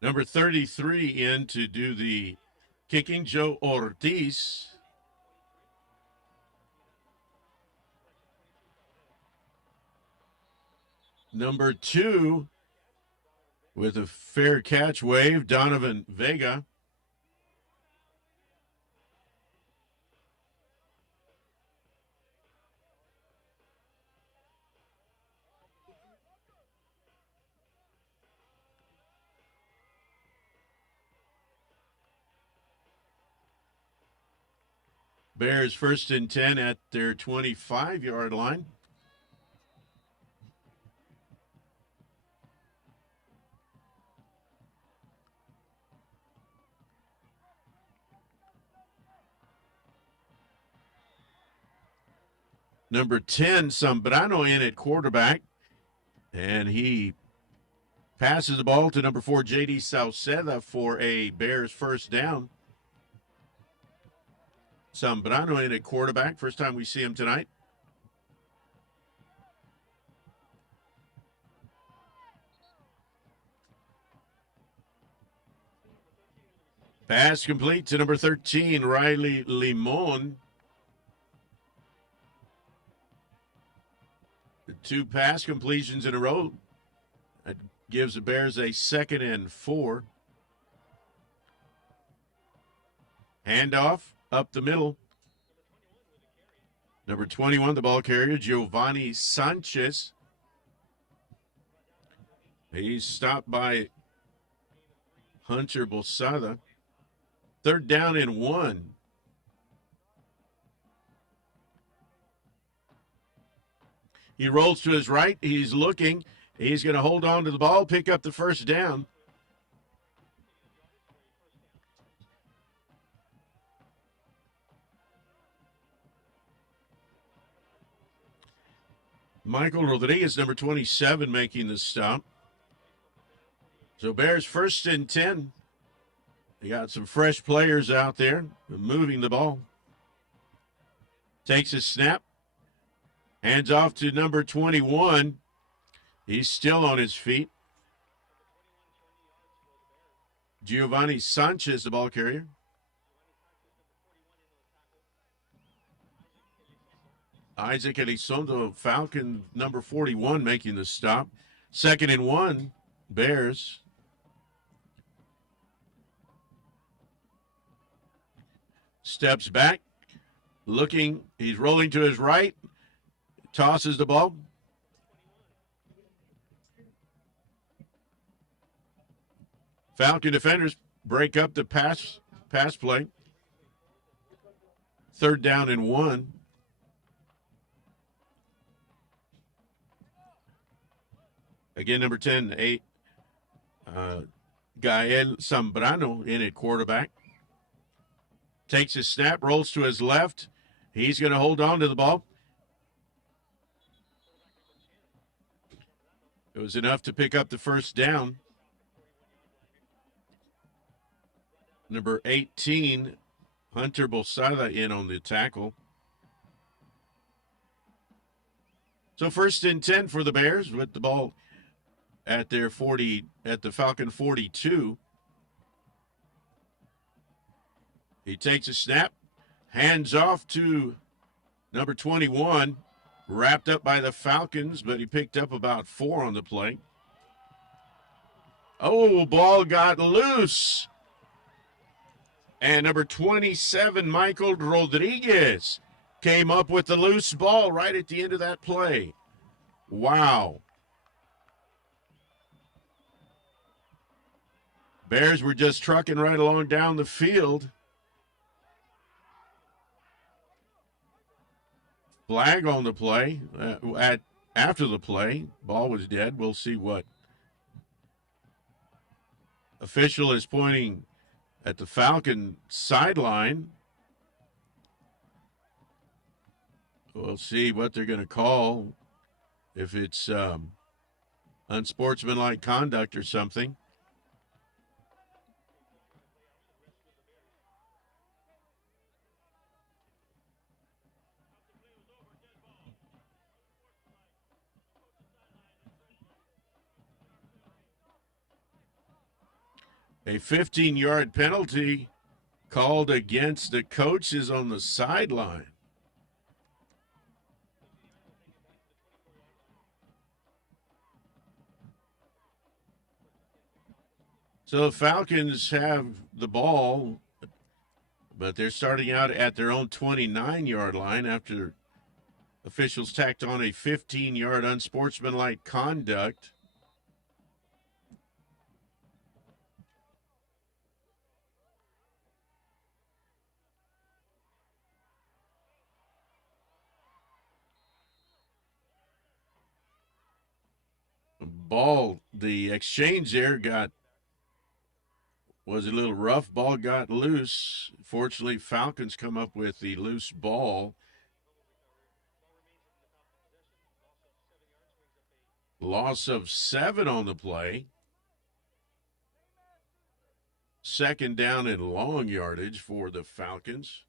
Number 33 in to do the kicking, Joe Ortiz. Number 2 with a fair catch wave, Donovan Vega. Bears 1st and 10 at their 25-yard line. Number 10, Zambrano in at quarterback, and he passes the ball to number 4, J.D. Sauceda for a Bears 1st down. Zambrano in at quarterback. First time we see him tonight. Pass complete to number 13, Riley Limon. The 2 pass completions in a row. That gives the Bears a 2nd and 4. Handoff up the middle. Number 21, the ball carrier, Giovanni Sanchez. He's stopped by Hunter Bolsada. 3rd down and 1. He rolls to his right. He's looking. He's going to hold on to the ball, pick up the 1st down. Michael Rodriguez, number 27, making the stop. So Bears 1st and 10. They got some fresh players out there moving the ball. Takes a snap. Hands off to number 21. He's still on his feet. Giovanni Sanchez, the ball carrier. Isaac Elizondo, Falcon, number 41, making the stop. 2nd and 1, Bears. Steps back, looking. He's rolling to his right. Tosses the ball. Falcon defenders break up the pass play. 3rd down and 1. Again, number 10, Gael Zambrano in at quarterback. Takes his snap, rolls to his left. He's going to hold on to the ball. It was enough to pick up the 1st down. Number 18, Hunter Bolsada in on the tackle. So 1st and 10 for the Bears with the ball at their 40, at the Falcon 42. He takes a snap, hands off to number 21, wrapped up by the Falcons, but he picked up about 4 on the play. Oh, ball got loose. And number 27, Michael Rodriguez, came up with the loose ball right at the end of that play. Wow. Bears were just trucking right along down the field. Flag on the play. After the play, ball was dead. We'll see what official is pointing at the Falcon sideline. We'll see what they're going to call, if it's unsportsmanlike conduct or something. A 15-yard penalty called against the coaches on the sideline. So the Falcons have the ball, but they're starting out at their own 29-yard line after officials tacked on a 15-yard unsportsmanlike conduct. Ball, the exchange there was a little rough. Ball got loose. Fortunately, Falcons come up with the loose ball. Loss of 7 on the play. 2nd down and long yardage for the Falcons.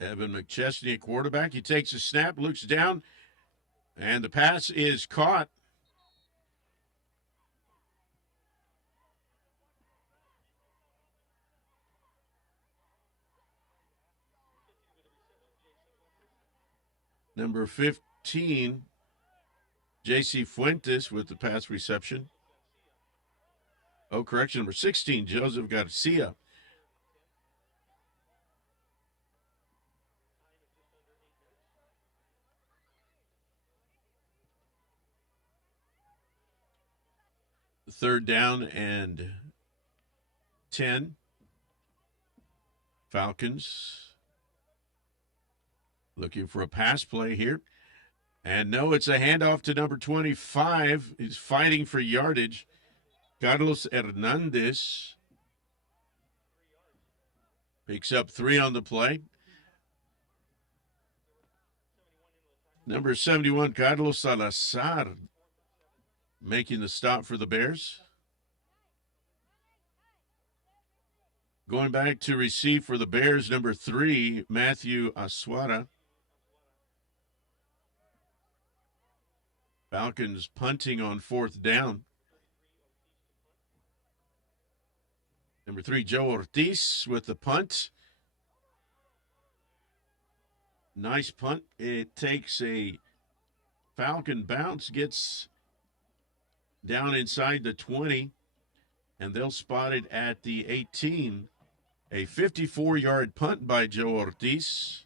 Evan McChesney at quarterback. He takes a snap, looks down, and the pass is caught. Number 15, J.C. Fuentes with the pass reception. correction, number 16, Joseph Garcia. Third down and 10. Falcons looking for a pass play here. And no, it's a handoff to number 25. He's fighting for yardage. Carlos Hernandez picks up 3 on the play. Number 71, Carlos Salazar, making the stop for the Bears. Going back to receive for the Bears, number 3, Matthew Aswara. Falcons punting on 4th down. Number 3, Joe Ortiz with the punt. Nice punt. It takes a Falcon bounce, gets down inside the 20, and they'll spot it at the 18. A 54-yard punt by Joe Ortiz.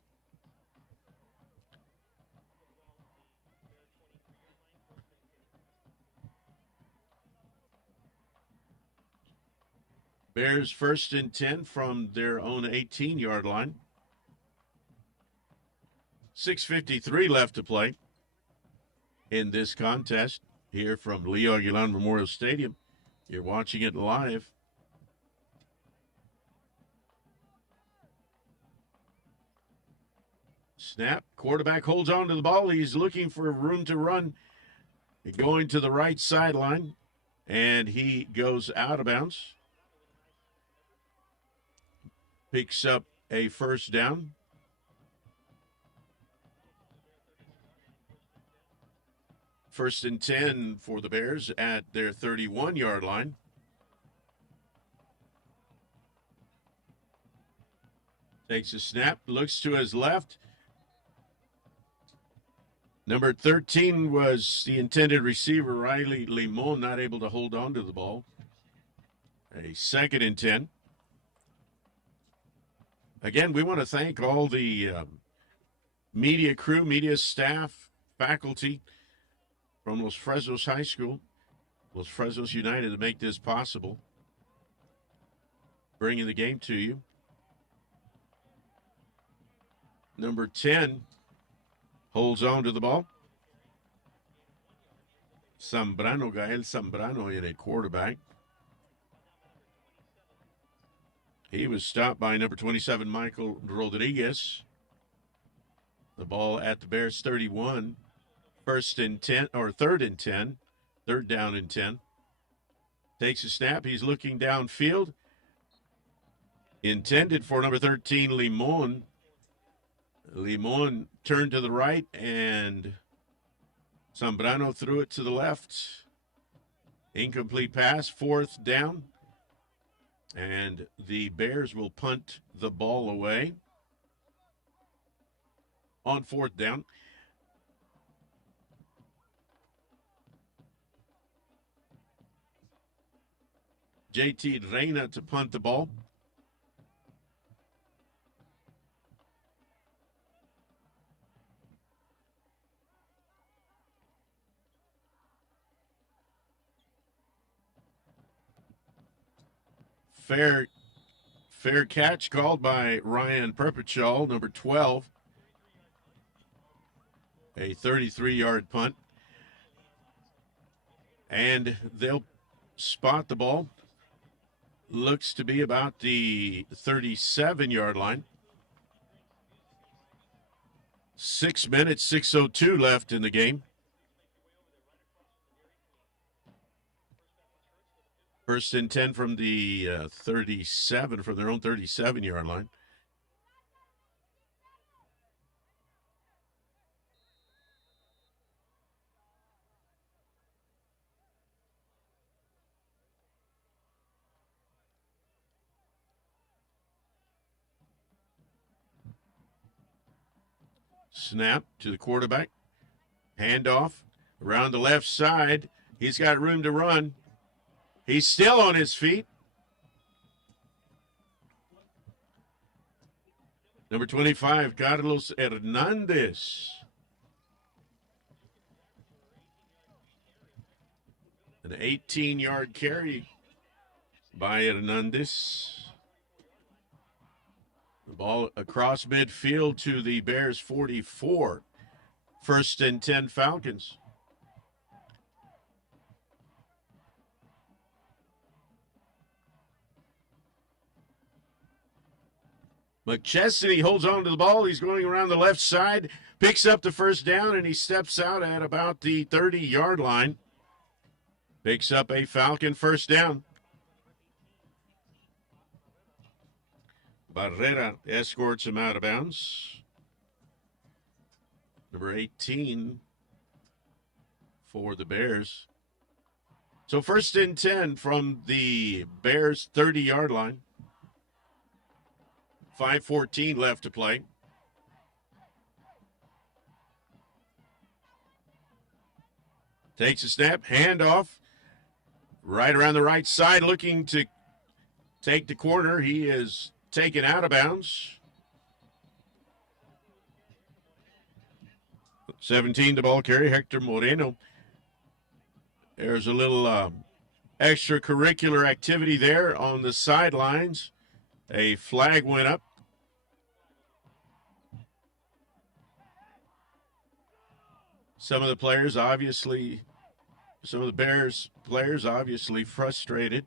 Bears 1st and 10 from their own 18-yard line. 6:53 left to play in this contest here from Leo Aguilar Memorial Stadium. You're watching it live. Snap. Quarterback holds on to the ball. He's looking for room to run. Going to the right sideline, and he goes out of bounds. Picks up a 1st down. First and 10 for the Bears at their 31-yard line. Takes a snap, looks to his left. Number 13 was the intended receiver, Riley Limon, not able to hold on to the ball. A 2nd and 10. Again, we want to thank all the media crew, media staff, faculty from Los Fresnos High School, Los Fresnos United, to make this possible. Bringing the game to you. Number 10 holds on to the ball. Zambrano, Gael Zambrano in at quarterback. He was stopped by number 27, Michael Rodriguez. The ball at the Bears 31. 1st and 10, or 3rd and 10. 3rd down and 10. Takes a snap. He's looking downfield. Intended for number 13, Limon. Limon turned to the right, and Zambrano threw it to the left. Incomplete pass, 4th down. And the Bears will punt the ball away on 4th down. JT Reina to punt the ball. Fair catch called by Ryan Perpetual, number 12. A 33-yard punt. And they'll spot the ball. Looks to be about the 37-yard line. 6 minutes, 6:02 left in the game. First and 10 from the 37, from their own 37-yard line. Snap to the quarterback. Handoff around the left side. He's got room to run. He's still on his feet. Number 25, Carlos Hernandez. An 18-yard carry by Hernandez. The ball across midfield to the Bears 44. 1st and 10 Falcons. McChesney holds on to the ball. He's going around the left side, picks up the first down, and he steps out at about the 30-yard line. Picks up a Falcon first down. Barrera escorts him out of bounds. Number 18 for the Bears. So 1st and 10 from the Bears' 30-yard line. 5:14 left to play. Takes a snap, handoff. Right around the right side, looking to take the corner. He is taken out of bounds. 17, the ball carrier, Hector Moreno. There's a little extracurricular activity there on the sidelines. A flag went up. Some of the Bears players obviously frustrated.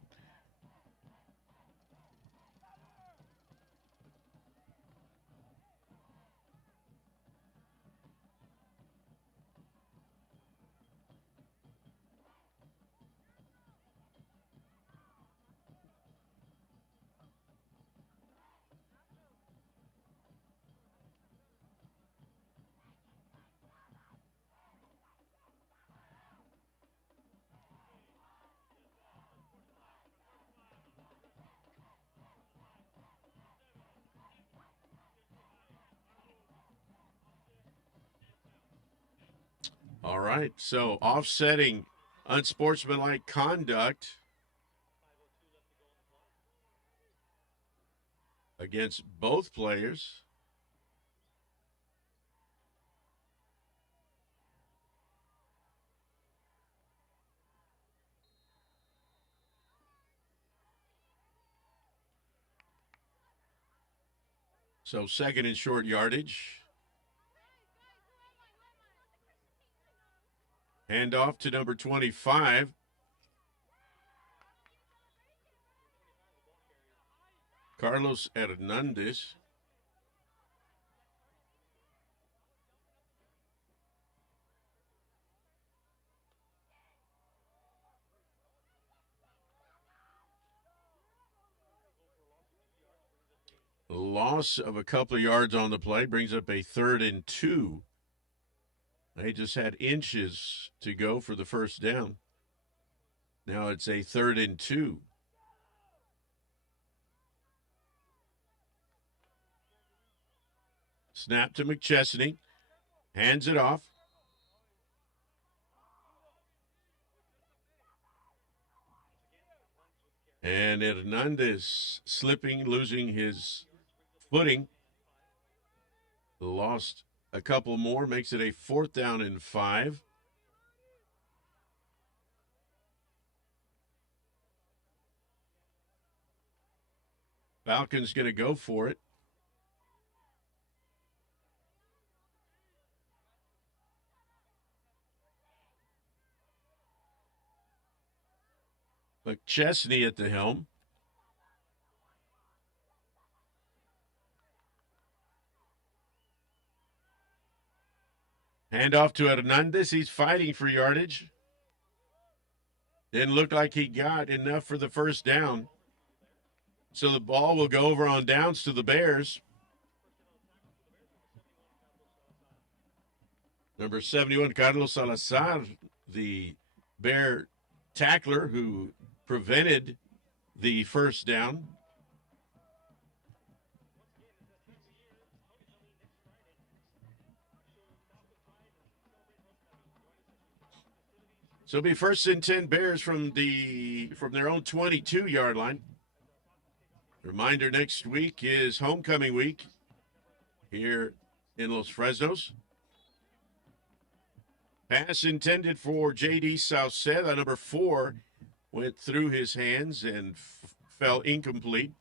All right, so offsetting unsportsmanlike conduct against both players. So 2nd and short yardage. Hand off to number 25. Carlos Hernandez. Loss of a couple of yards on the play brings up a 3rd and 2. They just had inches to go for the first down. Now it's a 3rd and 2. Snap to McChesney. Hands it off. And Hernandez slipping, losing his footing. Lost a couple more, makes it a 4th down and 5. Falcons going to go for it. McChesney at the helm. Hand off to Hernandez. He's fighting for yardage. Didn't look like he got enough for the first down. So the ball will go over on downs to the Bears. Number 71, Carlos Salazar, the Bear tackler who prevented the first down. So it'll be 1st and 10 Bears from their own 22-yard line. Reminder, next week is homecoming week here in Los Fresnos. Pass intended for J.D. Sauceda, number 4, went through his hands and fell incomplete.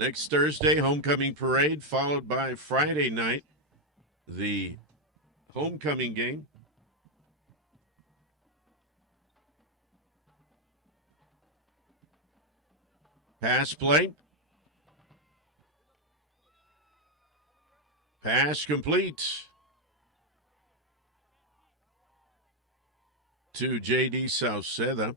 Next Thursday, homecoming parade, followed by Friday night, the homecoming game. Pass play. Pass complete to J.D. Sauceda.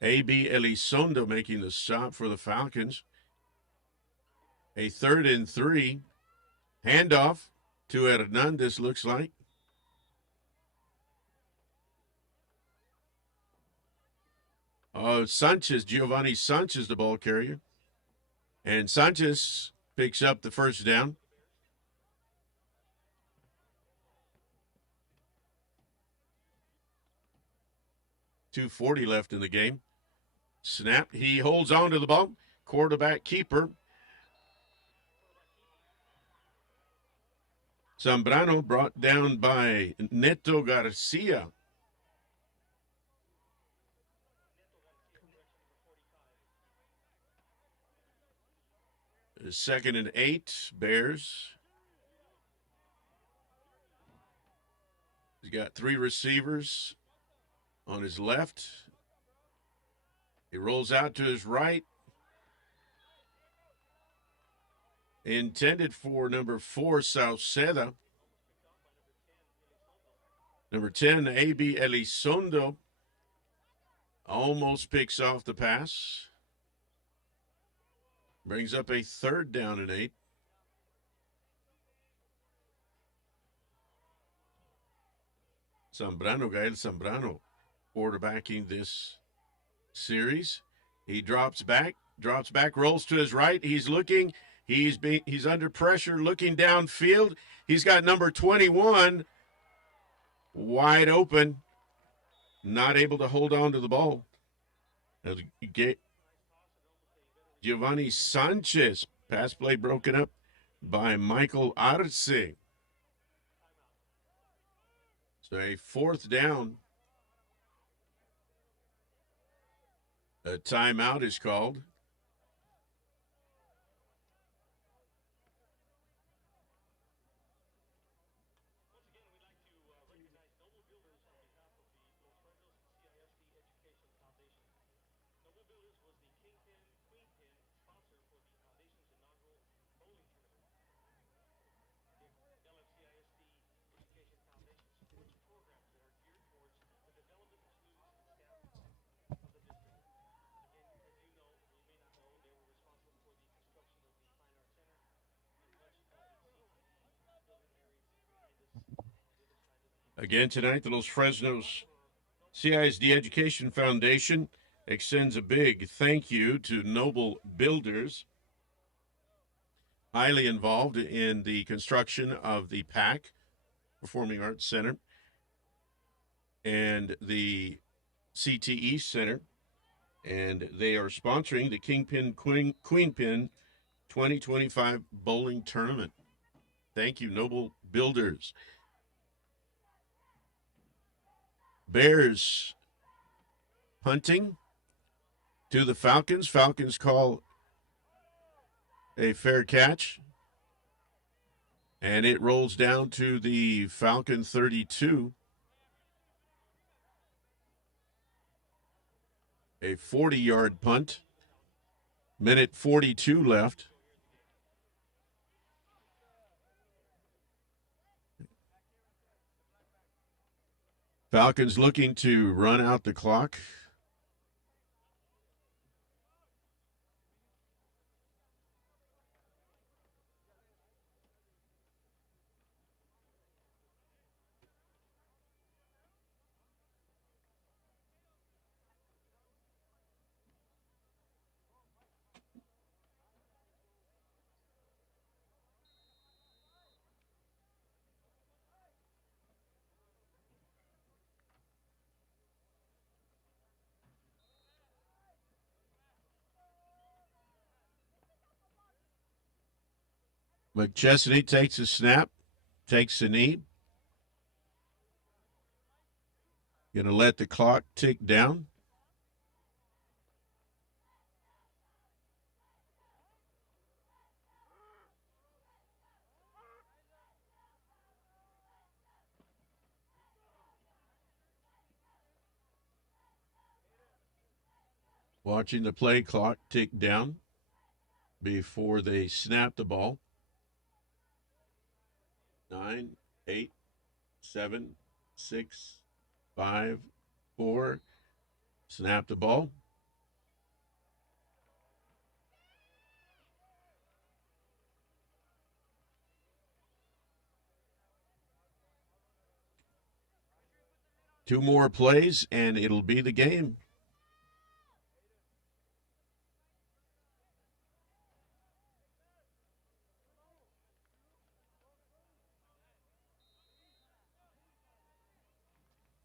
A.B. Elizondo making the stop for the Falcons. A 3rd and 3. Handoff to Hernandez, looks like. Sanchez, Giovanni Sanchez, the ball carrier. And Sanchez picks up the first down. .240 left in the game. Snap. He holds on to the ball. Quarterback keeper. Zambrano brought down by Neto Garcia. Second and 8, Bears. He's got 3 receivers on his left. He rolls out to his right. Intended for number 4, Sauceda. Number 10, A.B. Elizondo, almost picks off the pass. Brings up a 3rd down and 8. Gael Zambrano, quarterbacking this series. He drops back, rolls to his right. He's looking. He's under pressure, looking downfield. He's got number 21 wide open, not able to hold on to the ball. Giovanni Sanchez, pass play broken up by Michael Arce. So a 4th down. A timeout is called. Again tonight, the Los Fresnos CISD Education Foundation extends a big thank you to Noble Builders, highly involved in the construction of the PAC, Performing Arts Center, and the CTE Center, and they are sponsoring the Kingpin Queenpin 2025 Bowling Tournament. Thank you, Noble Builders. Bears punting to the Falcons. Falcons call a fair catch. And it rolls down to the Falcon 32. A 40-yard punt. Minute 42 left. Falcons looking to run out the clock. McChesney takes a snap, takes a knee. Going to let the clock tick down. Watching the play clock tick down before they snap the ball. 9, 8, 7, 6, 5, 4. Snap the ball. Two more plays, and it'll be the game.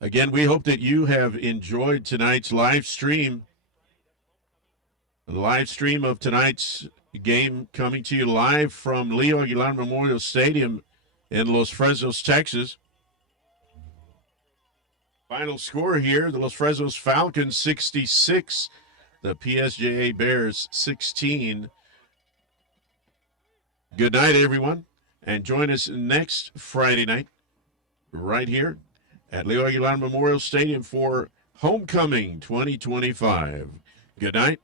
Again, we hope that you have enjoyed tonight's live stream. The live stream of tonight's game coming to you live from Leo Aguilar Memorial Stadium in Los Fresnos, Texas. Final score here, the Los Fresnos Falcons 66, the PSJA Bears 16. Good night, everyone, and join us next Friday night right here at Leo Aguilar Memorial Stadium for Homecoming 2025. Good night.